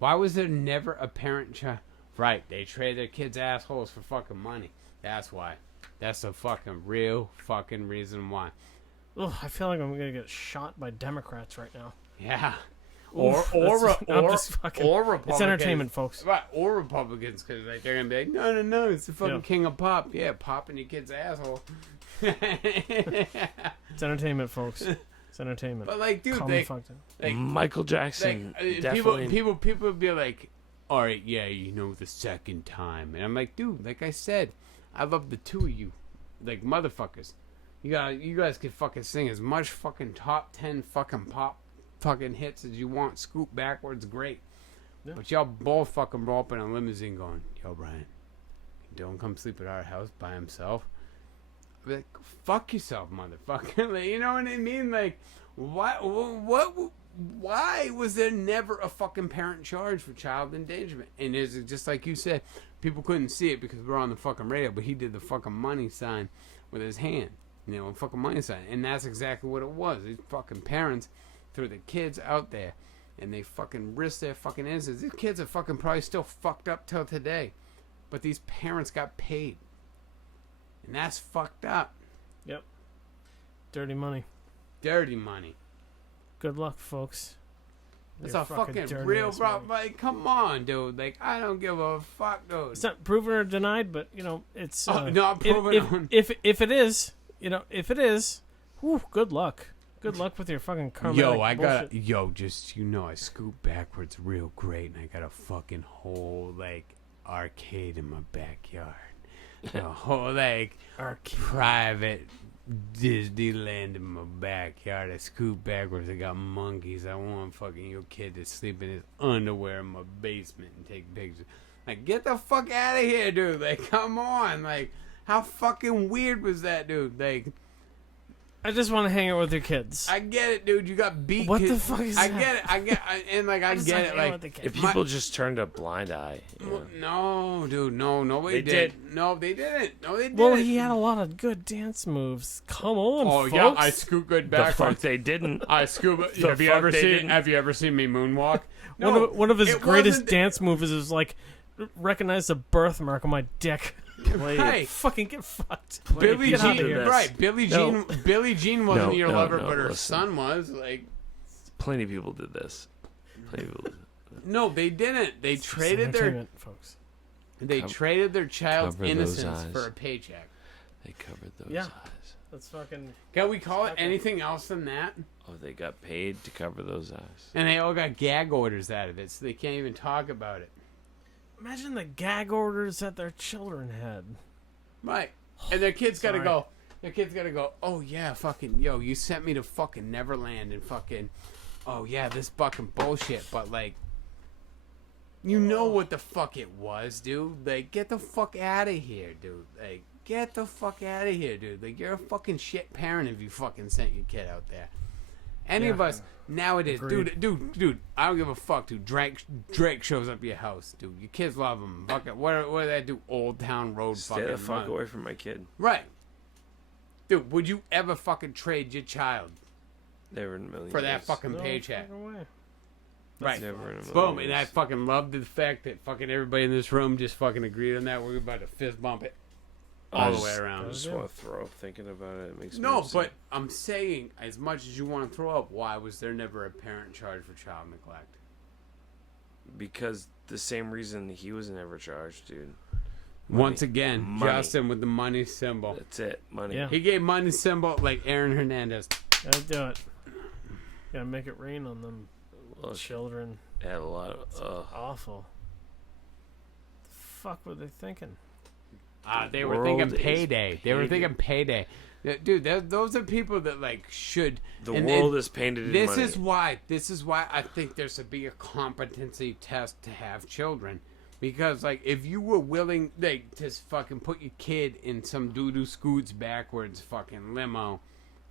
Why was there never a parent charged? Right, they trade their kids' assholes for fucking money. That's why. That's the fucking real fucking reason why. Ugh, I feel like I'm going to get shot by Democrats right now. Yeah. Oof, or Republicans. It's entertainment, folks. Right, or Republicans, because like, they're going to be like, no, it's the fucking king of pop. Yeah, popping your kid's asshole. It's entertainment, folks. It's entertainment. But like, dude, like Michael Jackson. Definitely. People would be like, all right, yeah, you know, the second time. And I'm like, dude, like I said, I love the 2 of you. Like, motherfuckers. You guys can fucking sing as much fucking top 10 fucking pop fucking hits as you want. Scoot backwards, great. Yeah. But y'all both fucking roll up in a limousine going, yo, Brian, don't come sleep at our house by himself. I'd be like, fuck yourself, motherfucker. Like, you know what I mean? Like, why was there never a fucking parent charge for child endangerment? And is it just like you said, people couldn't see it because we're on the fucking radio, but he did the fucking money sign with his hand. You know, fucking money sign. And that's exactly what it was. These fucking parents threw the kids out there and they fucking risked their fucking innocence. These kids are fucking probably still fucked up till today. But these parents got paid. And that's fucked up. Yep. Dirty money. Dirty money. Good luck, folks. That's a fucking real problem. Like, come on, dude. Like, I don't give a fuck, dude. It's not proven or denied, but, you know, it's... not proven. If it is, You know, if it is, whew, good luck. Good luck with your fucking karma. Yo, I got just I scoot backwards real great, and I got a fucking whole like arcade in my backyard. A whole like private Disneyland in my backyard. I scoot backwards. I got monkeys. I want fucking your kid to sleep in his underwear in my basement and take pictures. Like, get the fuck out of here, dude. Like, come on. Like, how fucking weird was that, dude? Like, I just want to hang out with your kids. I get it, dude. You got beat. What the fuck is that? Get it. I get it. Like, if people just turned a blind eye. You know? No, dude. No, nobody They did. did. No, they didn't. No, they didn't. Well, he had a lot of good dance moves. Come on, Oh folks. yeah, I scoot good The fuck backwards. they didn't. I scoop. The Have you fuck ever they seen? didn't. Have you ever seen me moonwalk? No, one of his it greatest wasn't- dance moves is like recognize the birthmark on my dick. Right. Fucking get fucked. Billie Get outta Jean, here. right? Billie No. Jean. Billie Jean wasn't No, your no, lover, no, but her listen. son was. Like, Plenty of people did this. Plenty of people did. no, they didn't. They It's just traded their. entertainment, folks. They traded their child's cover those innocence eyes. for a paycheck. They covered those Yeah. eyes. That's fucking. Can we call it Okay. anything else than that? Oh, they got paid to cover those eyes. And they all got gag orders out of it, so they can't even talk about it. Imagine the gag orders that their children had. Right. And their kids gotta Sorry. go. Their kids gotta go. Oh yeah, fucking yo, you sent me to fucking Neverland and fucking. Oh yeah, this fucking bullshit. But like, you know what the fuck it was, dude. Like, get the fuck out of here, dude. Like, get the fuck out of here, dude. Like, you're a fucking shit parent if you fucking sent your kid out there. Any of Yeah. us nowadays, Agreed. dude. I don't give a fuck, dude. Drake shows up at your house, dude. Your kids love him. Fucking, what do they do? Old Town Road, Stay fucking. the fuck run. away from my kid. Right. Dude, would you ever fucking trade your child Never in a million for that years. fucking No paycheck? fucking way. Right. Never in a million Boom. years. And I fucking loved the fact that fucking everybody in this room just fucking agreed on that. We're about to fist bump it all the way I around. just want to throw up thinking about it. It makes me No, upset. but I'm saying, as much as you want to throw up, why was there never a parent charged for child neglect? because the same reason he was never charged, dude. Once again, Money. Justin with the money symbol. That's it. Money. Yeah. He gave money symbol like Aaron Hernandez. Gotta do it. Gotta make it rain on them Look, children. had a lot of. Awful. The fuck were they thinking? They were world thinking is payday. They were painted. thinking payday. Dude, those are people that like should. The and world is painted in This money. is why I think there should be a competency test to have children. Because like if you were willing like to fucking put your kid in some doo-doo scoots backwards fucking limo,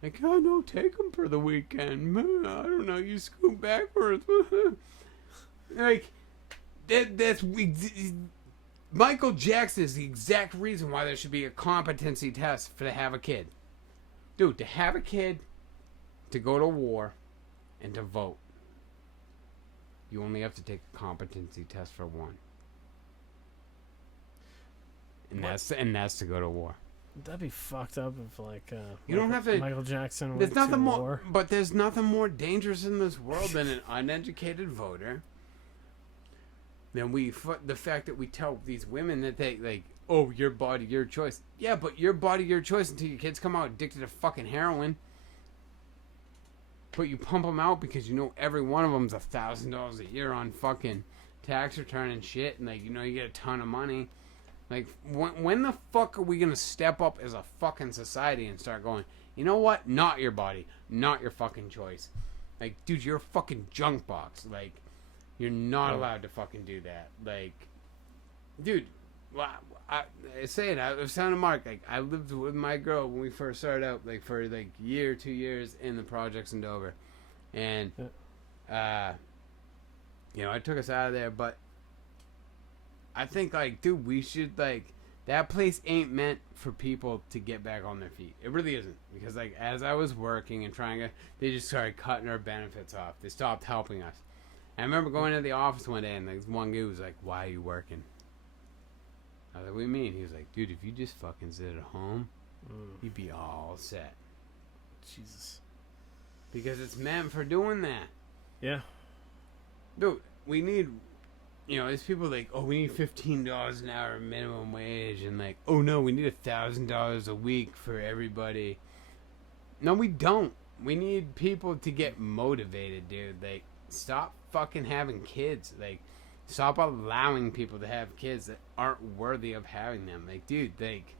like oh no, take him for the weekend. I don't know, you scoot backwards. Like that's Michael Jackson is the exact reason why there should be a competency test for to have a kid. Dude, to have a kid, to go to war, and to vote, you only have to take a competency test for one. And that's to go to war. That'd be fucked up if like You don't have to- Michael Jackson There's went nothing to more, war. but there's nothing more dangerous in this world than an uneducated voter. Then the fact that we tell these women that they like, oh, your body, your choice. Yeah, but your body, your choice until your kids come out addicted to fucking heroin. But you pump them out because you know every one of them's $1,000 a year on fucking tax return and shit, and like you know you get a ton of money. Like when the fuck are we gonna step up as a fucking society and start going? You know what? Not your body, not your fucking choice. Like, dude, you're a fucking junk box. Like. You're not allowed to fucking do that. Like, dude, I say it. I was telling Mark, like, I lived with my girl when we first started out, like, for, like, year, 2 years in the projects in Dover. And, you know, I took us out of there, but I think, like, dude, we should, like, that place ain't meant for people to get back on their feet. It really isn't. Because, like, as I was working and trying to, they just started cutting our benefits off. They stopped helping us. I remember going to the office one day and like one guy was like, why are you working? I was like, what do you mean? He was like, dude, if you just fucking sit at home, you'd be all set. Jesus. Because it's meant for doing that. Yeah. Dude, we need you know, there's people like, oh, we need $15 an hour minimum wage, and like, oh no, we need $1,000 a week for everybody. No, we don't. We need people to get motivated, dude. Like, stop fucking having kids. Like, stop allowing people to have kids that aren't worthy of having them. Like, dude, like,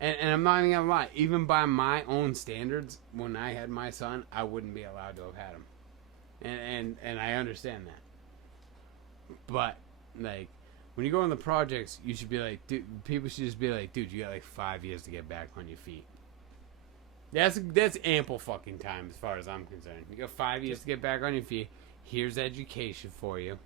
and I'm not even gonna lie. Even by my own standards, when I had my son, I wouldn't be allowed to have had him. And I understand that. But, like, when you go on the projects, you should be like, dude, people should just be like, dude, you got like 5 years to get back on your feet. That's ample fucking time as far as I'm concerned. You got 5 years to get back on your feet. Here's education for you.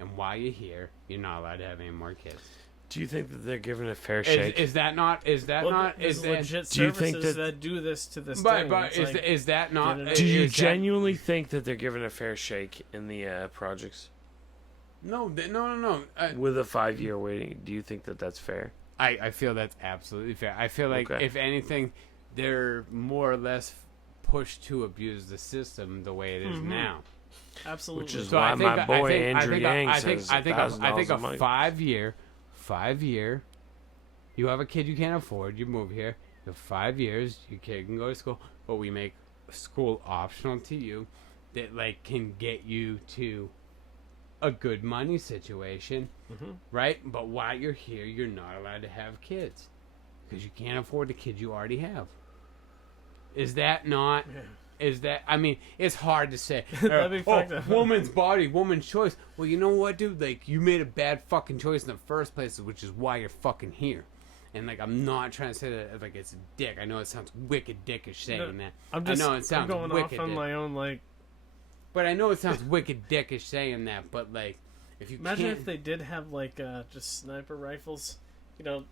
And while you're here, you're not allowed to have any more kids. Do you think that they're given a fair shake? Is that not? Is that well, not? There's Is that? legit do you think services that- that do this to this But thing. but It's is like, is that not? get it Do you is that- genuinely think that they're given a fair shake in the projects? No, no. With a 5-year waiting, do you think that that's fair? I feel that's absolutely fair. I feel like Okay. if anything, they're more or less pushed to abuse the system the way it is now. absolutely. Which is So why I think my boy Andrew Yang I think says I think $1,000 a a month. 5 year. You have a kid you can't afford. You move here. You have 5 years. Your kid can go to school, but we make school optional to you. That like can get you to a good money situation, right? But while you're here, you're not allowed to have kids because you can't afford the kid you already have. Is that not? Is that? I mean, it's hard to say. That'd be fucked up. Woman's body, woman's choice. Well, you know what, dude? Like, you made a bad fucking choice in the first place, which is why you're fucking here. And like, I'm not trying to say that like it's a dick. I know it sounds wicked dickish saying that. I'm just I know it sounds I'm going wicked off on dick. my own. Like, But I know it sounds wicked dickish saying that. But like, if you imagine can't, if they did have like just sniper rifles, you know,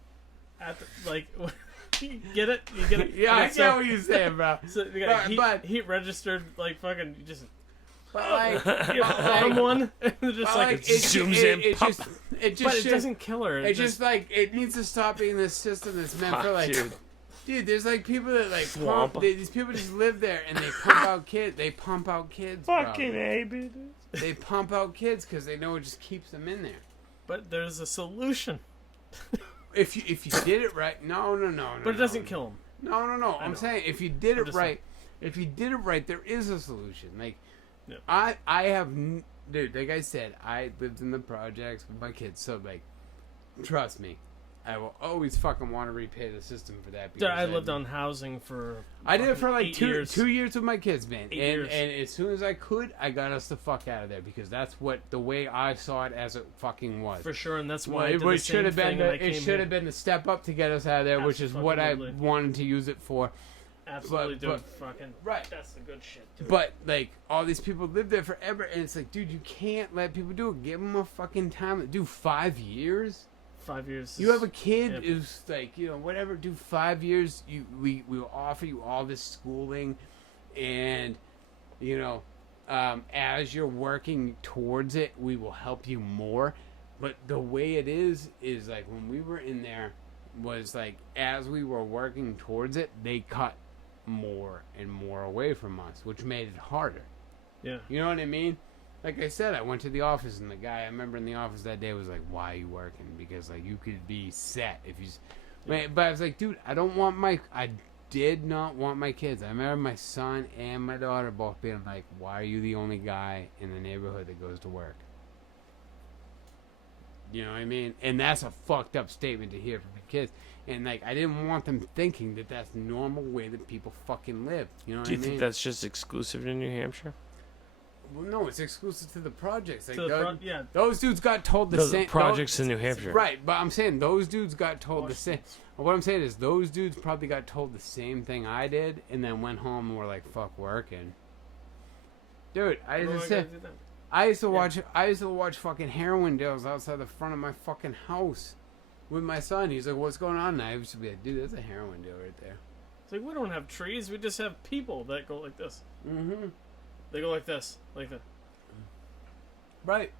at the, like. You get it? You get it? yeah, I Okay, get what you're saying, bro. So you got But- heat registered, like fucking. You just But like, you bottom one, and they're just but, like, like, it zooms in, It pop. just, it just, but it should- doesn't kill her. It just like it needs to stop being this system that's meant for like, dude. There's like people that like Swamp. these people just live there and they pump out kids. They pump out kids, bro. Fucking A, bitch. They pump out kids because they know it just keeps them in there. But there's a solution. If you did it right, no. But it doesn't kill him. No. I'm know. saying if you did I'm it just right, there is a solution. Like, Yeah. I have, dude. Like I said, I lived in the projects with my kids, so like, trust me, I will always fucking want to repay the system for that. Dude, I lived on housing for. I did it for like 8 two years. years with my kids, man. 8 And years. and as soon as I could, I got us the fuck out of there because that's what the way I saw it as it fucking was. For sure, and that's why Well, I did the it same should have been thing when I it came should here. have been the step up to get us out of there, which is what I Absolutely. wanted to use it for. Absolutely, but- dude. but- Fucking right. That's the good shit. Dude. But like all these people live there forever, and it's like, dude, you can't let people do it. Give them a fucking time. Do 5 years. 5 years. You have a kid yeah. who's like, you know, whatever. Do 5 years. We will offer you all this schooling, and you know, as you're working towards it, we will help you more. But the way it is like when we were in there, was like as we were working towards it, they cut more and more away from us, which made it harder. Yeah. You know what I mean? Like I said, I went to the office, and the guy I remember in the office that day was like, "Why are you working?" Because like you could be set if you. Man, but I was like, dude, I did not want my kids. I remember my son and my daughter both being like, "Why are you the only guy in the neighborhood that goes to work?" You know what I mean? And that's a fucked up statement to hear from the kids. And like, I didn't want them thinking that that's the normal way that people fucking live. You know what Do you I mean? think that's just exclusive to New Hampshire? Well, no, it's exclusive to the projects. Like, To the front, yeah. those dudes got told the Those same. projects in New Hampshire. Right, but I'm saying those dudes got told the same. What I'm saying is those dudes probably got told the same thing I did, and then went home and were like, "Fuck working." Dude, I What am just I gonna said do then? I used to watch fucking heroin deals outside the front of my fucking house with my son. He's like, "What's going on?" And I used to be like, "Dude, that's a heroin deal right there." It's like we don't have trees. We just have people that go like this. Mm-hmm. They go like this, like that. Right.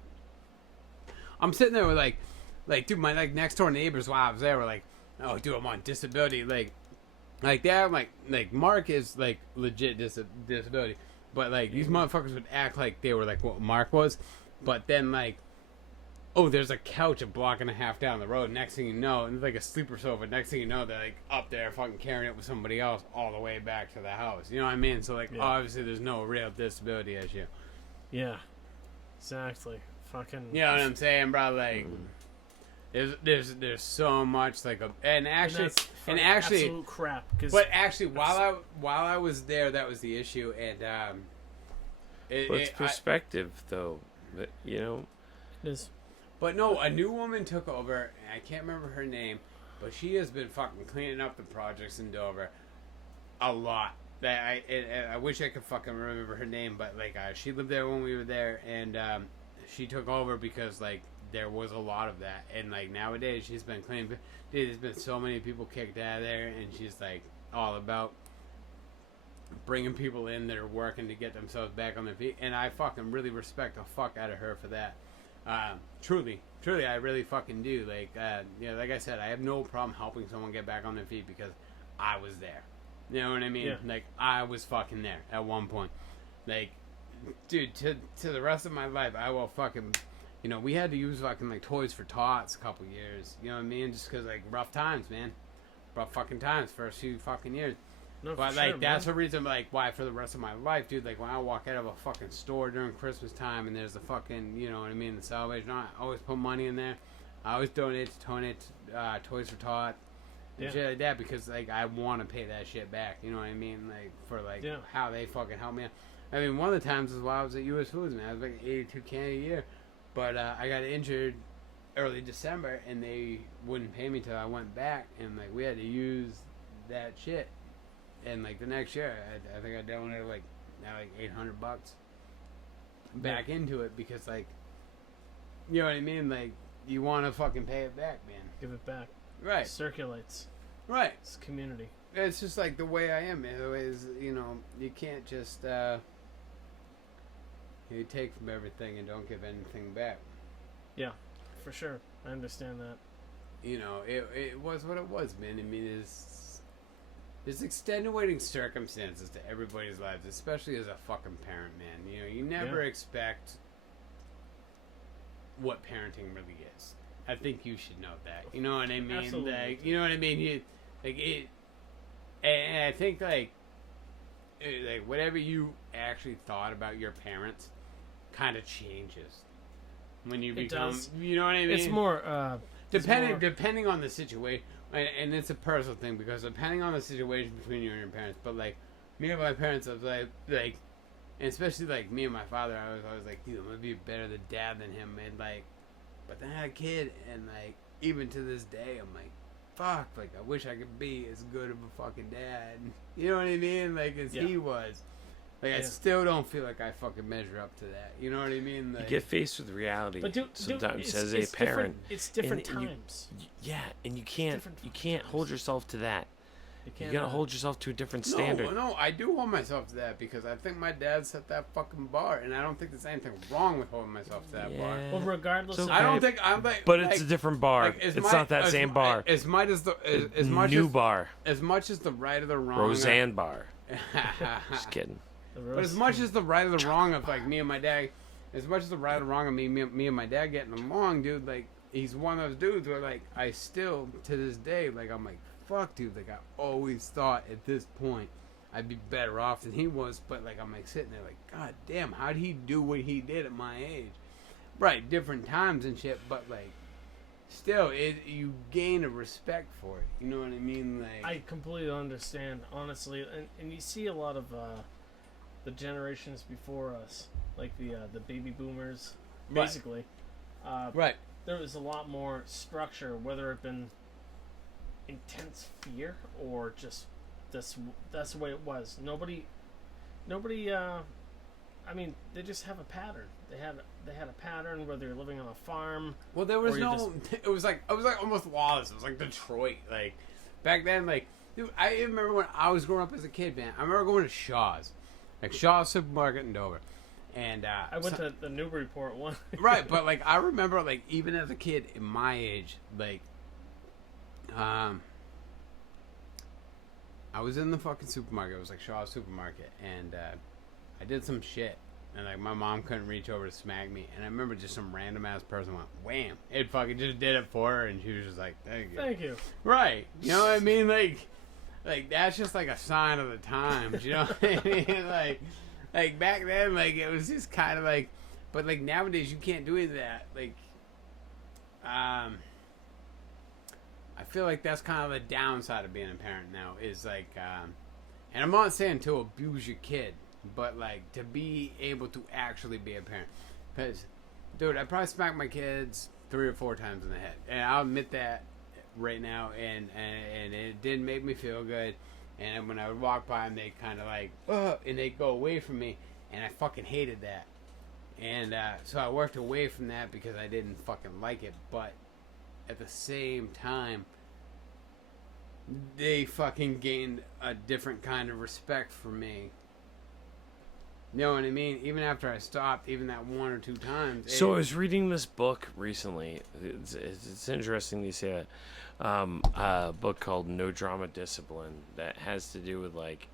I'm sitting there with like, dude, my like next door neighbors while I was there were like, "Oh, dude, I'm on disability." Like that. I'm like Mark is like legit disability, but like these motherfuckers would act like they were like what Mark was, but then like oh, there's a couch a block and a half down the road. Next thing you know, and it's like a sleeper sofa. Next thing you know, they're like up there fucking carrying it with somebody else all the way back to the house. You know what I mean? So like, obviously, there's no real disability issue. Yeah, exactly. Fucking. You know what I'm saying, bro? Like, there's so much like and actually absolute crap. But actually, while I was there, that was the issue, and it's perspective, though. But, you know, it is. But no, a new woman took over, and I can't remember her name, but she has been fucking cleaning up the projects in Dover a lot. That I wish I could fucking remember her name, but like she lived there when we were there, and she took over because like there was a lot of that, and like nowadays she's been cleaning. Dude, there's been so many people kicked out of there, and she's like all about bringing people in that are working to get themselves back on their feet, and I fucking really respect the fuck out of her for that. Truly, I really fucking do. Like, like I said, I have no problem helping someone get back on their feet because I was there. You know what I mean? Yeah. Like, I was fucking there at one point. Like, dude, to the rest of my life, I will fucking, we had to use fucking, like, Toys for Tots a couple years. You know what I mean? Just because, like, rough times, man. Rough fucking times for a few fucking years. No, but, for like, sure, that's man. the reason, like, why for the rest of my life, dude, like, when I walk out of a fucking store during Christmas time and there's the fucking, you know what I mean, the Salvation, I always put money in there. I always donate to Toys for Tot and shit like that because, like, I want to pay that shit back, you know what I mean, like, for, like, how they fucking help me out. I mean, one of the times is while I was at U.S. Foods, man, I was making $82K a year, but I got injured early December and they wouldn't pay me till I went back, and, like, we had to use that shit. And like the next year, I think I donated like $800 back into it because like, you know what I mean? Like you want to fucking pay it back, man. Give it back. Right. It circulates. Right. It's community. It's just like the way I am, man. The way is, you can't just you take from everything and don't give anything back. Yeah, for sure. I understand that. It was what it was, man. I mean, there's extenuating circumstances to everybody's lives, especially as a fucking parent, man. You never expect what parenting really is. I think you should know that. You know what I mean? Absolutely. Like, you know what I mean? And I think like whatever you actually thought about your parents kind of changes when you become. Does. You know what I mean? It's more. Depending on the situation. And it's a personal thing because depending on the situation between you and your parents, but like me and my parents, I was like, and especially like me and my father, I was always like, dude, I'm gonna be better the dad than him, and like, but then I had a kid, and like, even to this day, I'm like, fuck, like I wish I could be as good of a fucking dad, you know what I mean, like as he was. Like I still don't feel like I fucking measure up to that. You know what I mean? Like, you get faced with reality sometimes as a it's parent. It's different and times. And you can't hold yourself to that. You gotta hold yourself to a different standard. No, I do hold myself to that because I think my dad set that fucking bar, and I don't think there's anything wrong with holding myself to that bar. Well, regardless of I don't think I'm like. But it's a different bar. Like, it's not that same bar. As much as bar. As much as the right or the wrong. Roseanne bar. Just kidding. But as much as the right or the wrong of like me and my dad, as much as the right or wrong of me and my dad getting along, dude, like he's one of those dudes where like I still to this day like I'm like fuck, dude, like I always thought at this point I'd be better off than he was, but like I'm like sitting there like god damn, how'd he do what he did at my age? Right, different times and shit, but like still you gain a respect for it. You know what I mean? Like I completely understand, honestly, and you see a lot of the generations before us, like the baby boomers, basically. Right. There was a lot more structure, whether it been intense fear or just that's the way it was. Nobody. I mean, they just have a pattern. They had a pattern whether you're living on a farm. Well, there was no. It was like almost lawless. It was like Detroit. Like back then, like dude, I remember when I was growing up as a kid, man. I remember going to Shaw's. Like Shaw's supermarket in Dover, and I went to the Newburyport one. Right, but like I remember, like even as a kid in my age, like, I was in the fucking supermarket. It was like Shaw's supermarket, and I did some shit. and like my mom couldn't reach over to smack me, and I remember just some random ass person went wham, it fucking just did it for her, and she was just like, thank you. Right, you know what I mean? Like that's just like a sign of the times, you know what I mean? Like back then, like it was just kind of like, but like nowadays you can't do any of that. Like, I feel like that's kind of the downside of being a parent now is like, and I'm not saying to abuse your kid, but like to be able to actually be a parent. Because, dude, I probably smacked my kids 3 or 4 times in the head, and I'll admit that right now, and it didn't make me feel good. And when I would walk by them, they kind of like, ugh, and they'd go away from me, and I fucking hated that. And so I worked away from that because I didn't fucking like it. But at the same time, they fucking gained a different kind of respect for me. You know what I mean? Even after I stopped, even that 1 or 2 times. So I was reading this book recently. It's interesting you say that. A book called No Drama Discipline that has to do with like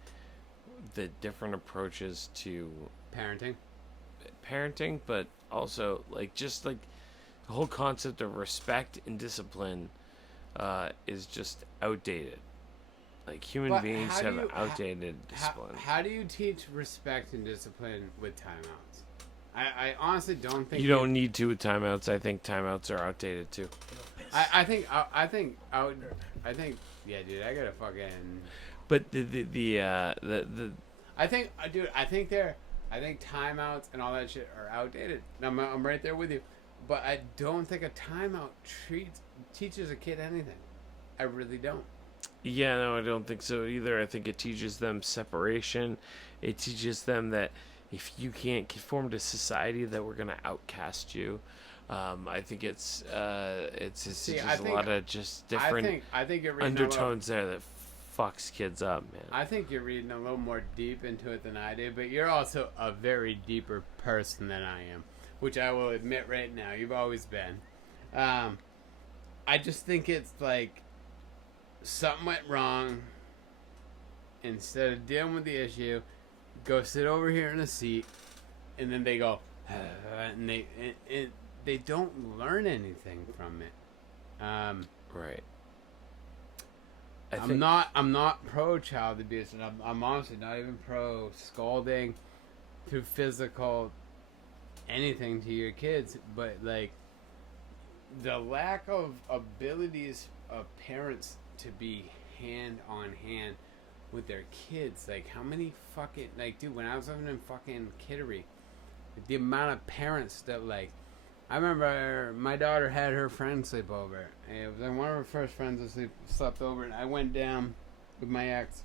the different approaches to parenting, but also like just like the whole concept of respect and discipline is just outdated. Like human beings have outdated discipline. How do you teach respect and discipline with timeouts? I honestly don't think you don't need to with timeouts. I think timeouts are outdated too. I think yeah, dude. I gotta fucking. But I think timeouts and all that shit are outdated. I'm right there with you, but I don't think a timeout teaches a kid anything. I really don't. Yeah, no, I don't think so either. I think it teaches them separation. It teaches them that if you can't conform to society, that we're gonna outcast you. I think it's just a lot of just different I think you're undertones there that fucks kids up, man. I think you're reading a little more deep into it than I do, but you're also a very deeper person than I am, which I will admit right now. You've always been. I just think it's like something went wrong. Instead of dealing with the issue, go sit over here in a seat, and then they go, and they don't learn anything from it. Right. I'm not pro child abuse, and I'm honestly not even pro scolding through physical anything to your kids, but like the lack of abilities of parents to be hand on hand with their kids. Like how many fucking, like, dude, when I was living in fucking Kittery, the amount of parents that like, I remember my daughter had her friend sleep over. It was like one of her first friends that slept over, and I went down with my ex,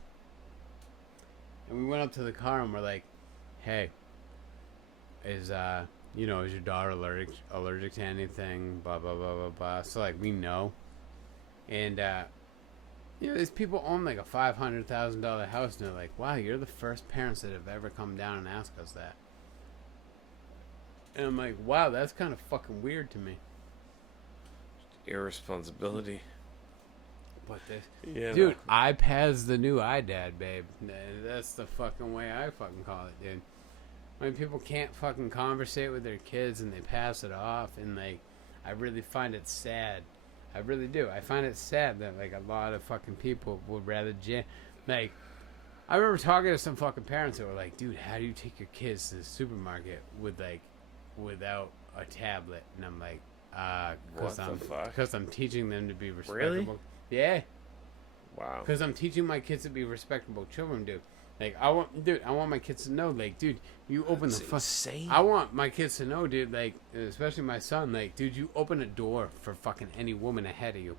and we went up to the car, and we're like, "Hey, is is your daughter allergic to anything? Blah blah blah blah blah." So like we know, and these people own like a $500,000 house, and they're like, "Wow, you're the first parents that have ever come down and asked us that." And I'm like, wow, that's kind of fucking weird to me. Irresponsibility. But this, yeah, dude, iPad's the new iDad, babe. That's the fucking way I fucking call it, dude. When people can't fucking conversate with their kids and they pass it off, and like, I really find it sad. I really do. I find it sad that like a lot of fucking people would rather like. I remember talking to some fucking parents that were like, dude, how do you take your kids to the supermarket without a tablet? And I'm like, because I'm teaching them to be respectable. Really? Yeah. Wow. Because I'm teaching my kids to be respectable children, dude. Like I want my kids to know, like, dude, you open I want my kids to know, dude, like, especially my son, like, dude, you open a door for fucking any woman ahead of you.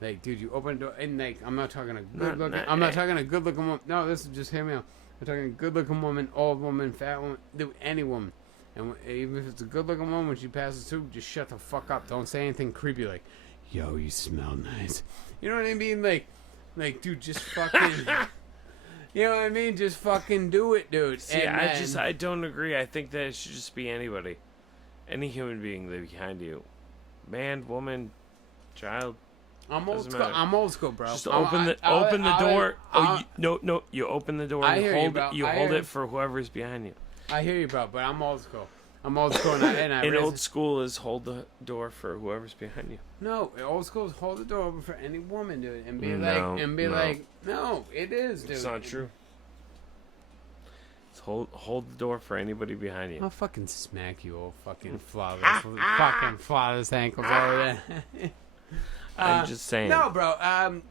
Like, dude, you open a door, and like, I'm not talking a good looking. I'm not talking a good looking woman. No, this is just hear me out. I'm talking a good looking woman, old woman, fat woman, dude, any woman. And even if it's a good looking woman, when she passes through, just shut the fuck up. Don't say anything creepy like, "Yo, you smell nice." You know what I mean? Like, dude, just fucking. You know what I mean? Just fucking do it, dude. See, I don't agree. I think that it should just be anybody, any human being that behind you, man, woman, child. I'm old school, bro. Just open the door. You open the door and hold it for whoever's behind you. I hear you, bro, but I'm old school. I'm old school, and I And raised- old school is hold the door for whoever's behind you. No, old school is hold the door open for any woman, dude, and be No, like, no, it is, dude. It's not true. It's hold the door for anybody behind you. I'll fucking smack you, old fucking flawless ankles over there. I'm just saying. No, bro.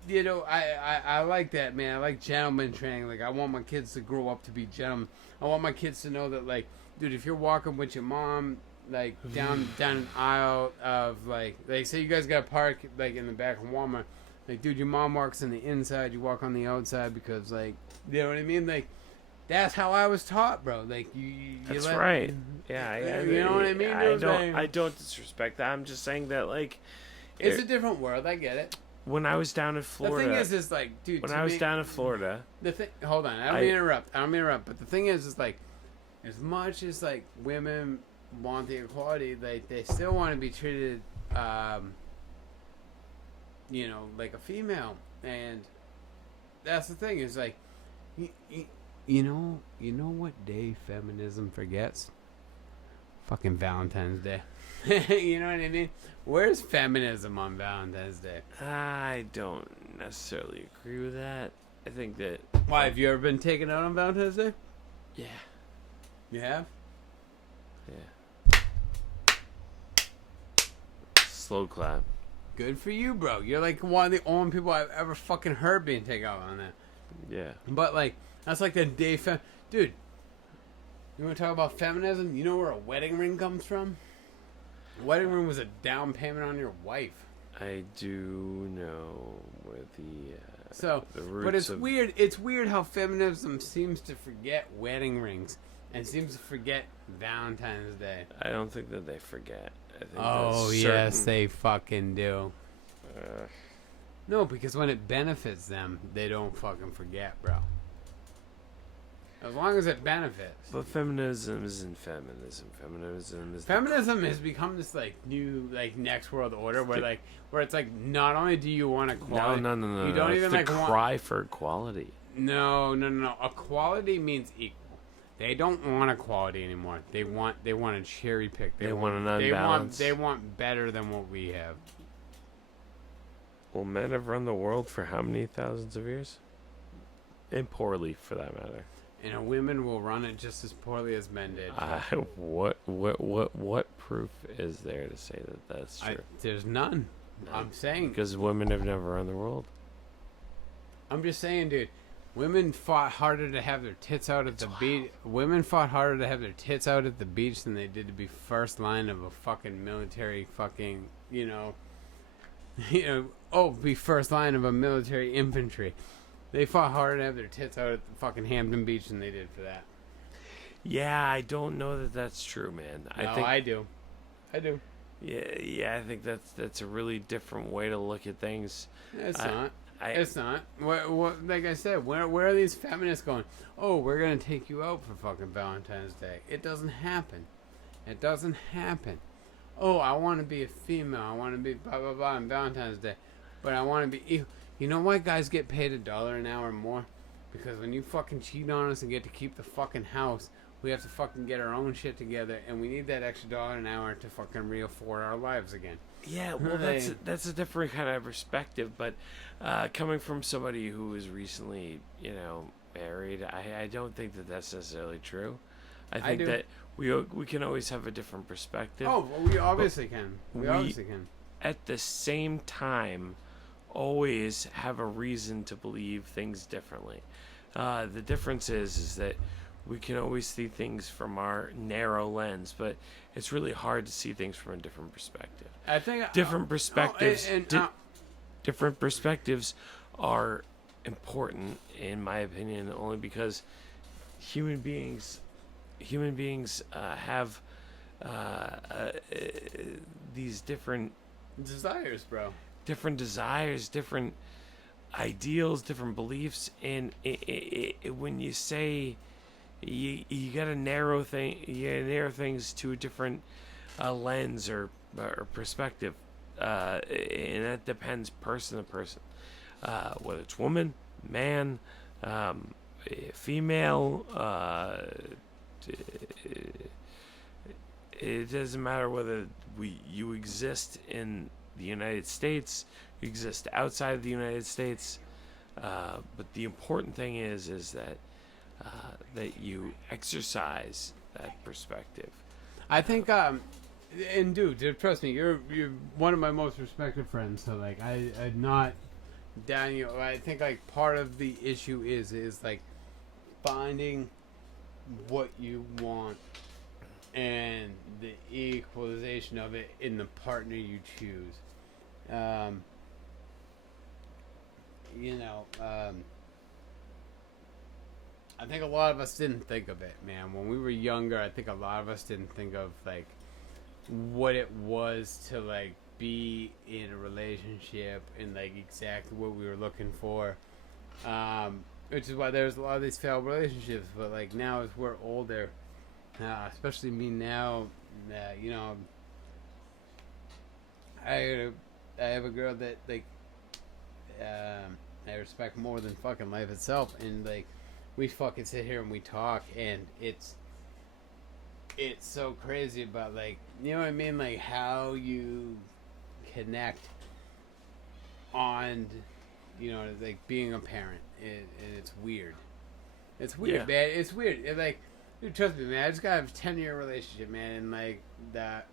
You know, I like that, man. I like gentleman training. Like, I want my kids to grow up to be gentlemen. I want my kids to know that, like, dude, if you're walking with your mom, like, down an aisle of, like, say you guys got to park, like, in the back of Walmart. Like, dude, your mom walks on the inside, you walk on the outside because, like, you know what I mean? Like, that's how I was taught, bro. Like, That's right. Yeah, you know what I mean? I don't disrespect that. I'm just saying that, like, it's a different world. I get it. when I was down in Florida, The thing is like, dude. when I was down in Florida, Hold on. I don't mean to interrupt. But the thing is like, as much as like women want the equality, they still want to be treated, you know, like a female, and that's the thing. Is like, you know what day feminism forgets? Fucking Valentine's Day. You know what I mean? Where's feminism on Valentine's Day? I don't necessarily agree with that. I think that. Why, have you ever been taken out on Valentine's Day? Yeah. You have? Yeah. Slow clap. Good for you, bro. You're like one of the only people I've ever fucking heard being taken out on that. Yeah. But like, that's like the day dude. You want to talk about feminism? You know where a wedding ring comes from? A wedding ring was a down payment on your wife. I do know where the roots but it's of... weird. It's weird how feminism seems to forget wedding rings and seems to forget Valentine's Day. I don't think that they forget. I think Oh yes, they fucking do. Uh, No, because when it benefits them, they don't fucking forget, bro. As long as it benefits. but feminism isn't feminism. Feminism is Feminism has become this like new like next world order where it's like not only do you want equality, No. you don't It's even the like cry for equality. No. Equality means equal. They don't want equality anymore. They want to cherry pick. They want an unbalance. They want better than what we have. Well, men have run the world for how many thousands of years? And poorly, for that matter. And women will run it just as poorly as men did. What proof is there to say that that's true? There's none. I'm saying. Because women have never run the world. I'm just saying, dude. Women fought harder to have their tits out at the beach. Women fought harder to have their tits out at the beach than they did to be first line of a fucking military fucking, be first line of a military infantry. They fought harder to have their tits out at the fucking Hampton Beach than they did for that. Yeah, I don't know that that's true, man. I do. Yeah, I think that's a really different way to look at things. It's not. It's not. What? Like I said, where are these feminists going? Oh, we're gonna take you out for fucking Valentine's Day. It doesn't happen. It doesn't happen. Oh, I want to be a female. I want to be blah blah blah on Valentine's Day, but I want to be equal. You know why guys get paid $1 an hour more? Because when you fucking cheat on us and get to keep the fucking house, we have to fucking get our own shit together, and we need that extra $1 an hour to fucking re-afford our lives again. Yeah, well, that's a different kind of perspective, but coming from somebody who was recently, married, I don't think that that's necessarily true. I think that we can always have a different perspective. Oh, well, we obviously can. We obviously can. At the same time, always have a reason to believe things differently. The difference is that we can always see things from our narrow lens, but it's really hard to see things from a different perspective. I think different perspectives, different perspectives are important, in my opinion, only because human beings have these different desires, bro. Different desires, different ideals, different beliefs, and when you say you gotta narrow things to a different lens or perspective, and that depends person to person, whether it's woman, man, female, it doesn't matter whether you exist in the United States, you exist outside of the United States, but the important thing is that that you exercise that perspective. I think, and dude, trust me, you're one of my most respected friends. So like, I'm not down you. I think like part of the issue is like finding what you want and the equalization of it in the partner you choose. I think a lot of us didn't think of it, man. When we were younger, I think a lot of us didn't think of like what it was to like be in a relationship and like exactly what we were looking for. Which is why there's a lot of these failed relationships. But like now, as we're older, especially me now, I have a girl that like I respect more than fucking life itself, and like we fucking sit here and we talk, and it's so crazy about like, you know what I mean, like how you connect on, like being a parent, and it's weird. It's weird, man. It's weird. Like, dude, trust me, man. I just got a 10-year relationship, man, and like that.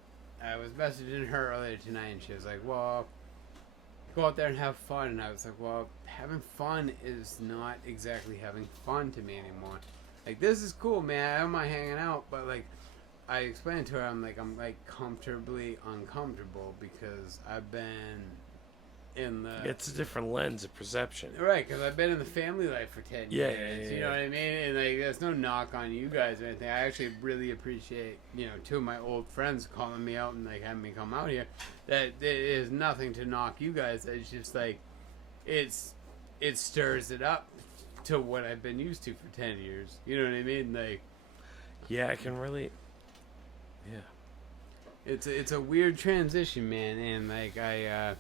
I was messaging her earlier tonight, and she was like, "Well, go out there and have fun." And I was like, "Well, having fun is not exactly having fun to me anymore. Like, this is cool, man. I don't mind hanging out, but like." I explained to her, I'm like comfortably uncomfortable because I've been in the... It's a different lens of perception. Right, because I've been in the family life for 10 years. Yeah. You know what I mean? And like, there's no knock on you guys or anything. I actually really appreciate, two of my old friends calling me out and like having me come out here. That it is nothing to knock you guys. It's just like, it stirs it up to what I've been used to for 10 years. You know what I mean? Like... Yeah, I can really... Yeah, it's a weird transition, man, and like I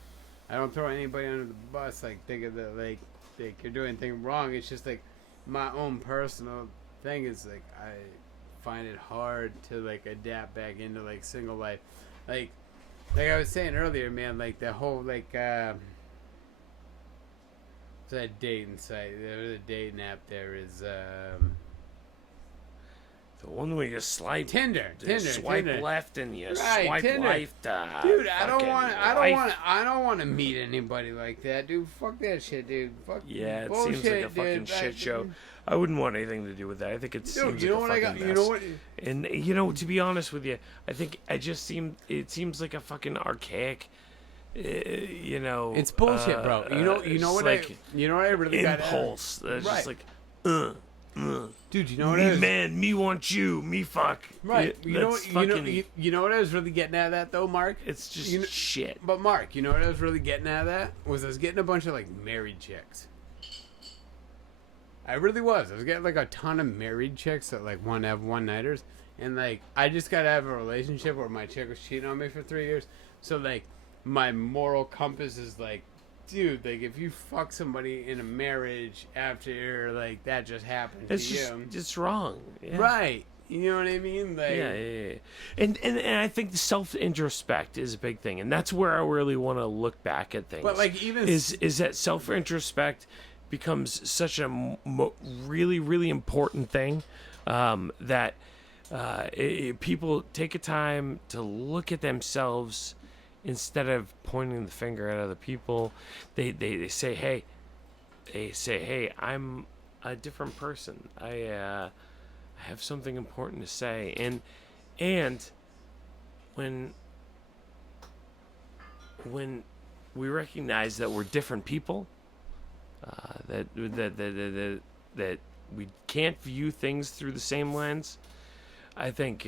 don't throw anybody under the bus, like think of like you're doing anything wrong. It's just like my own personal thing is like I find it hard to like adapt back into like single life, like I was saying earlier, man, like the whole like that dating site, there's a dating app there is the one where you swipe Tinder, swipe Tinder. left and you Right, swipe Tinder. left. Dude, I don't want to meet anybody like that, dude. Fuck that shit, dude. Fuck Yeah, it bullshit, seems like a fucking dude. shit show. I wouldn't want anything to do with that. I think it seems you know like what a I fucking got? mess. You know what? And to be honest with you, I think it seems like a fucking archaic. It's bullshit, bro. You know what like I really got impulse. That's Right. just like, dude. You know what me I was, man, me want you, me fuck. right? Yeah, You know that's what? fucking- You know what I was really getting at that though, Mark. It's just shit. But Mark, you know what I was really getting at that was I was getting a bunch of like married chicks. I really was. I was getting like a ton of married chicks that like want to have one-nighters, and like I just got to have a relationship where my chick was cheating on me for 3 years. So like my moral compass is like, dude, like if you fuck somebody in a marriage after like that just happened It's to just you, it's wrong. Yeah. right? You know what I mean? Like, Yeah. And I think the self-introspect is a big thing, and that's where I really want to look back at things. But like even is that self-introspect becomes such a really, really important thing that people take a time to look at themselves instead of pointing the finger at other people. They say, hey, I'm a different person. I have something important to say, and when we recognize that we're different people, that we can't view things through the same lens, I think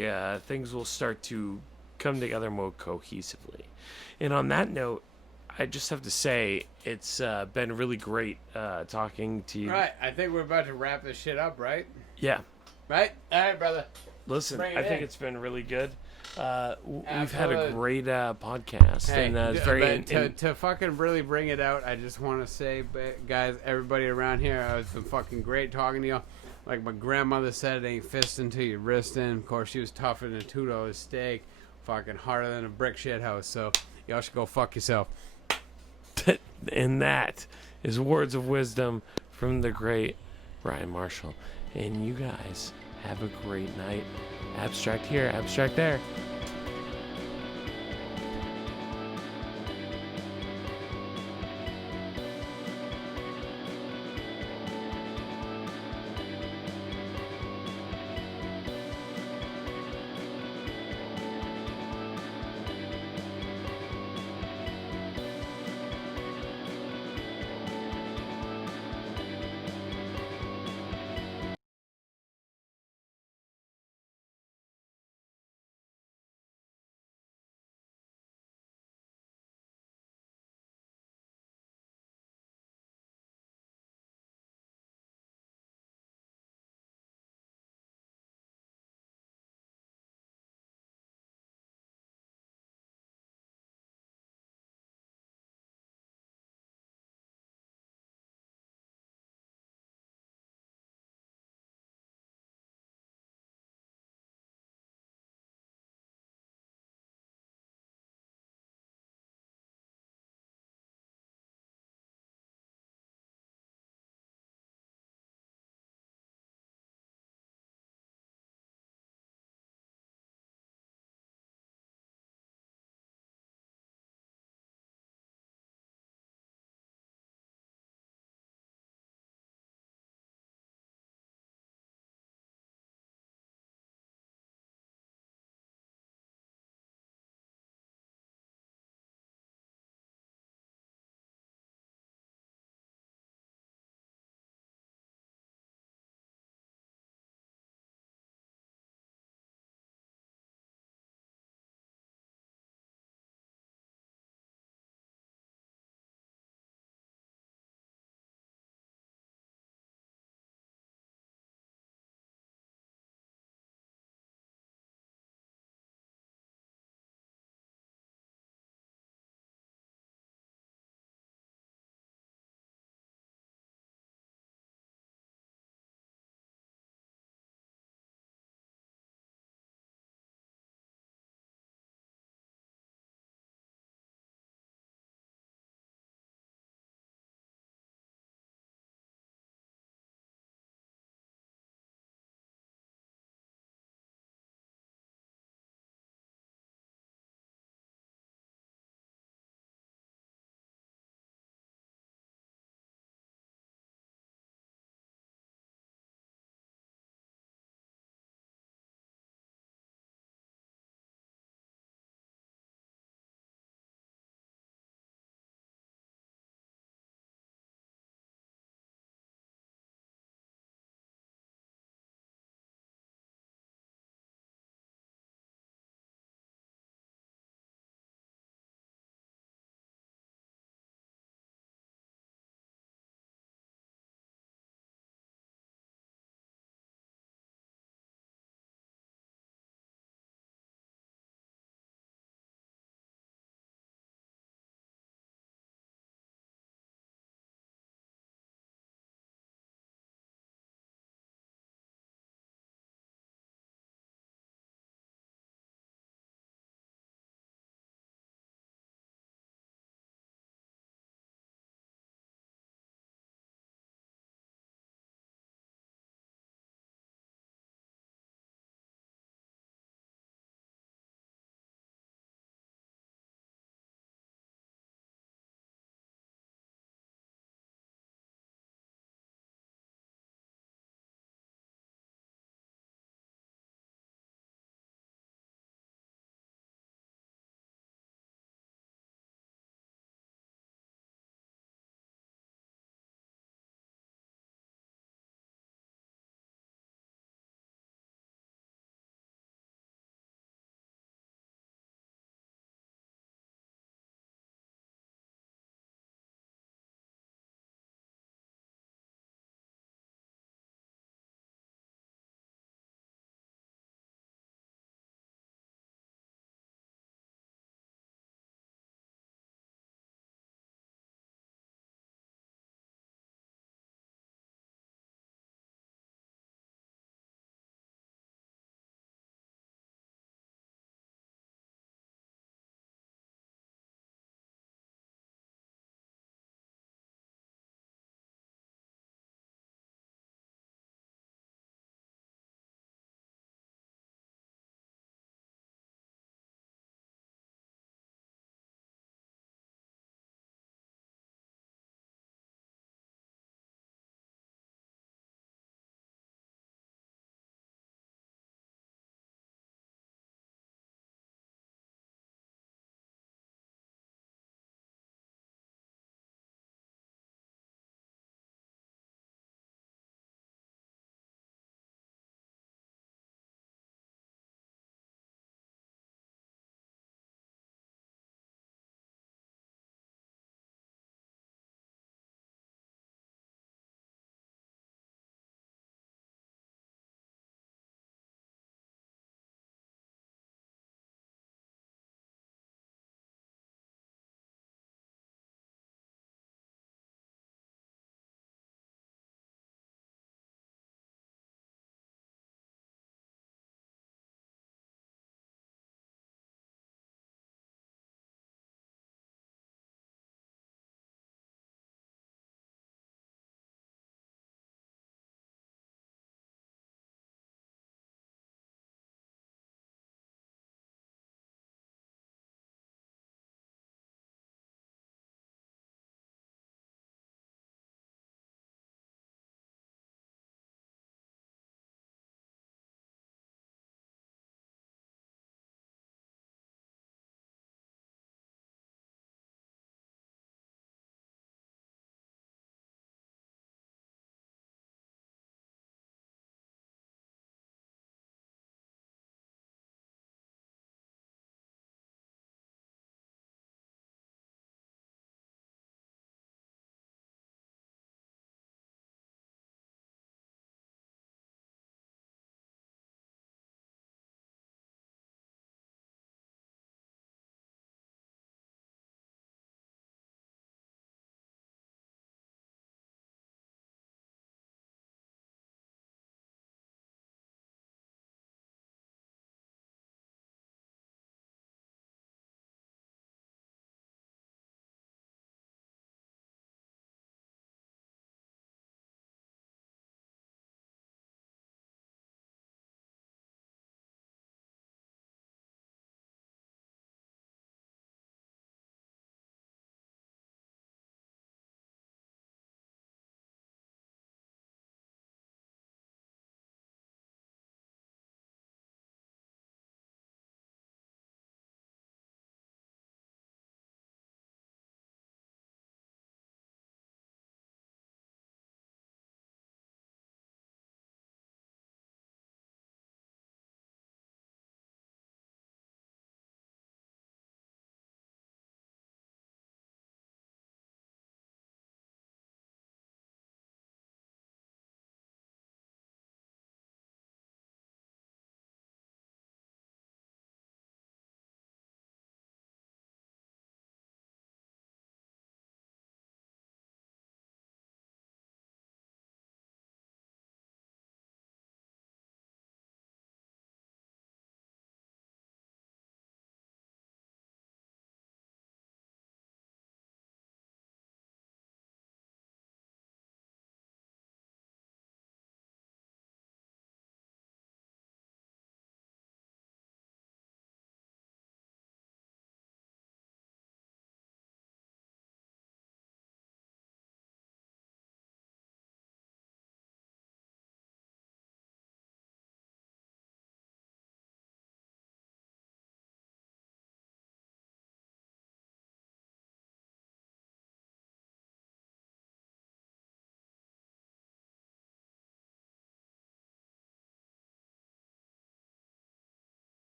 things will start to come together more cohesively. And on that note, I just have to say it's been really great talking to you. right. I think we're about to wrap this shit up, right? Yeah. Right. All right, brother. Listen, Bring it I think in. it's been really good. We've had a Absolutely. great podcast, Hey, and it's very to fucking really bring it out, I just want to say, guys, everybody around here, it's been fucking great talking to you. Like my grandmother said, it ain't fist until you wristin'. Of course, she was tougher than a $2 steak, fucking harder than a brick shit house. So y'all should go fuck yourself. And that is words of wisdom from the great Ryan Marshall. And you guys have a great night. Abstract here, abstract there.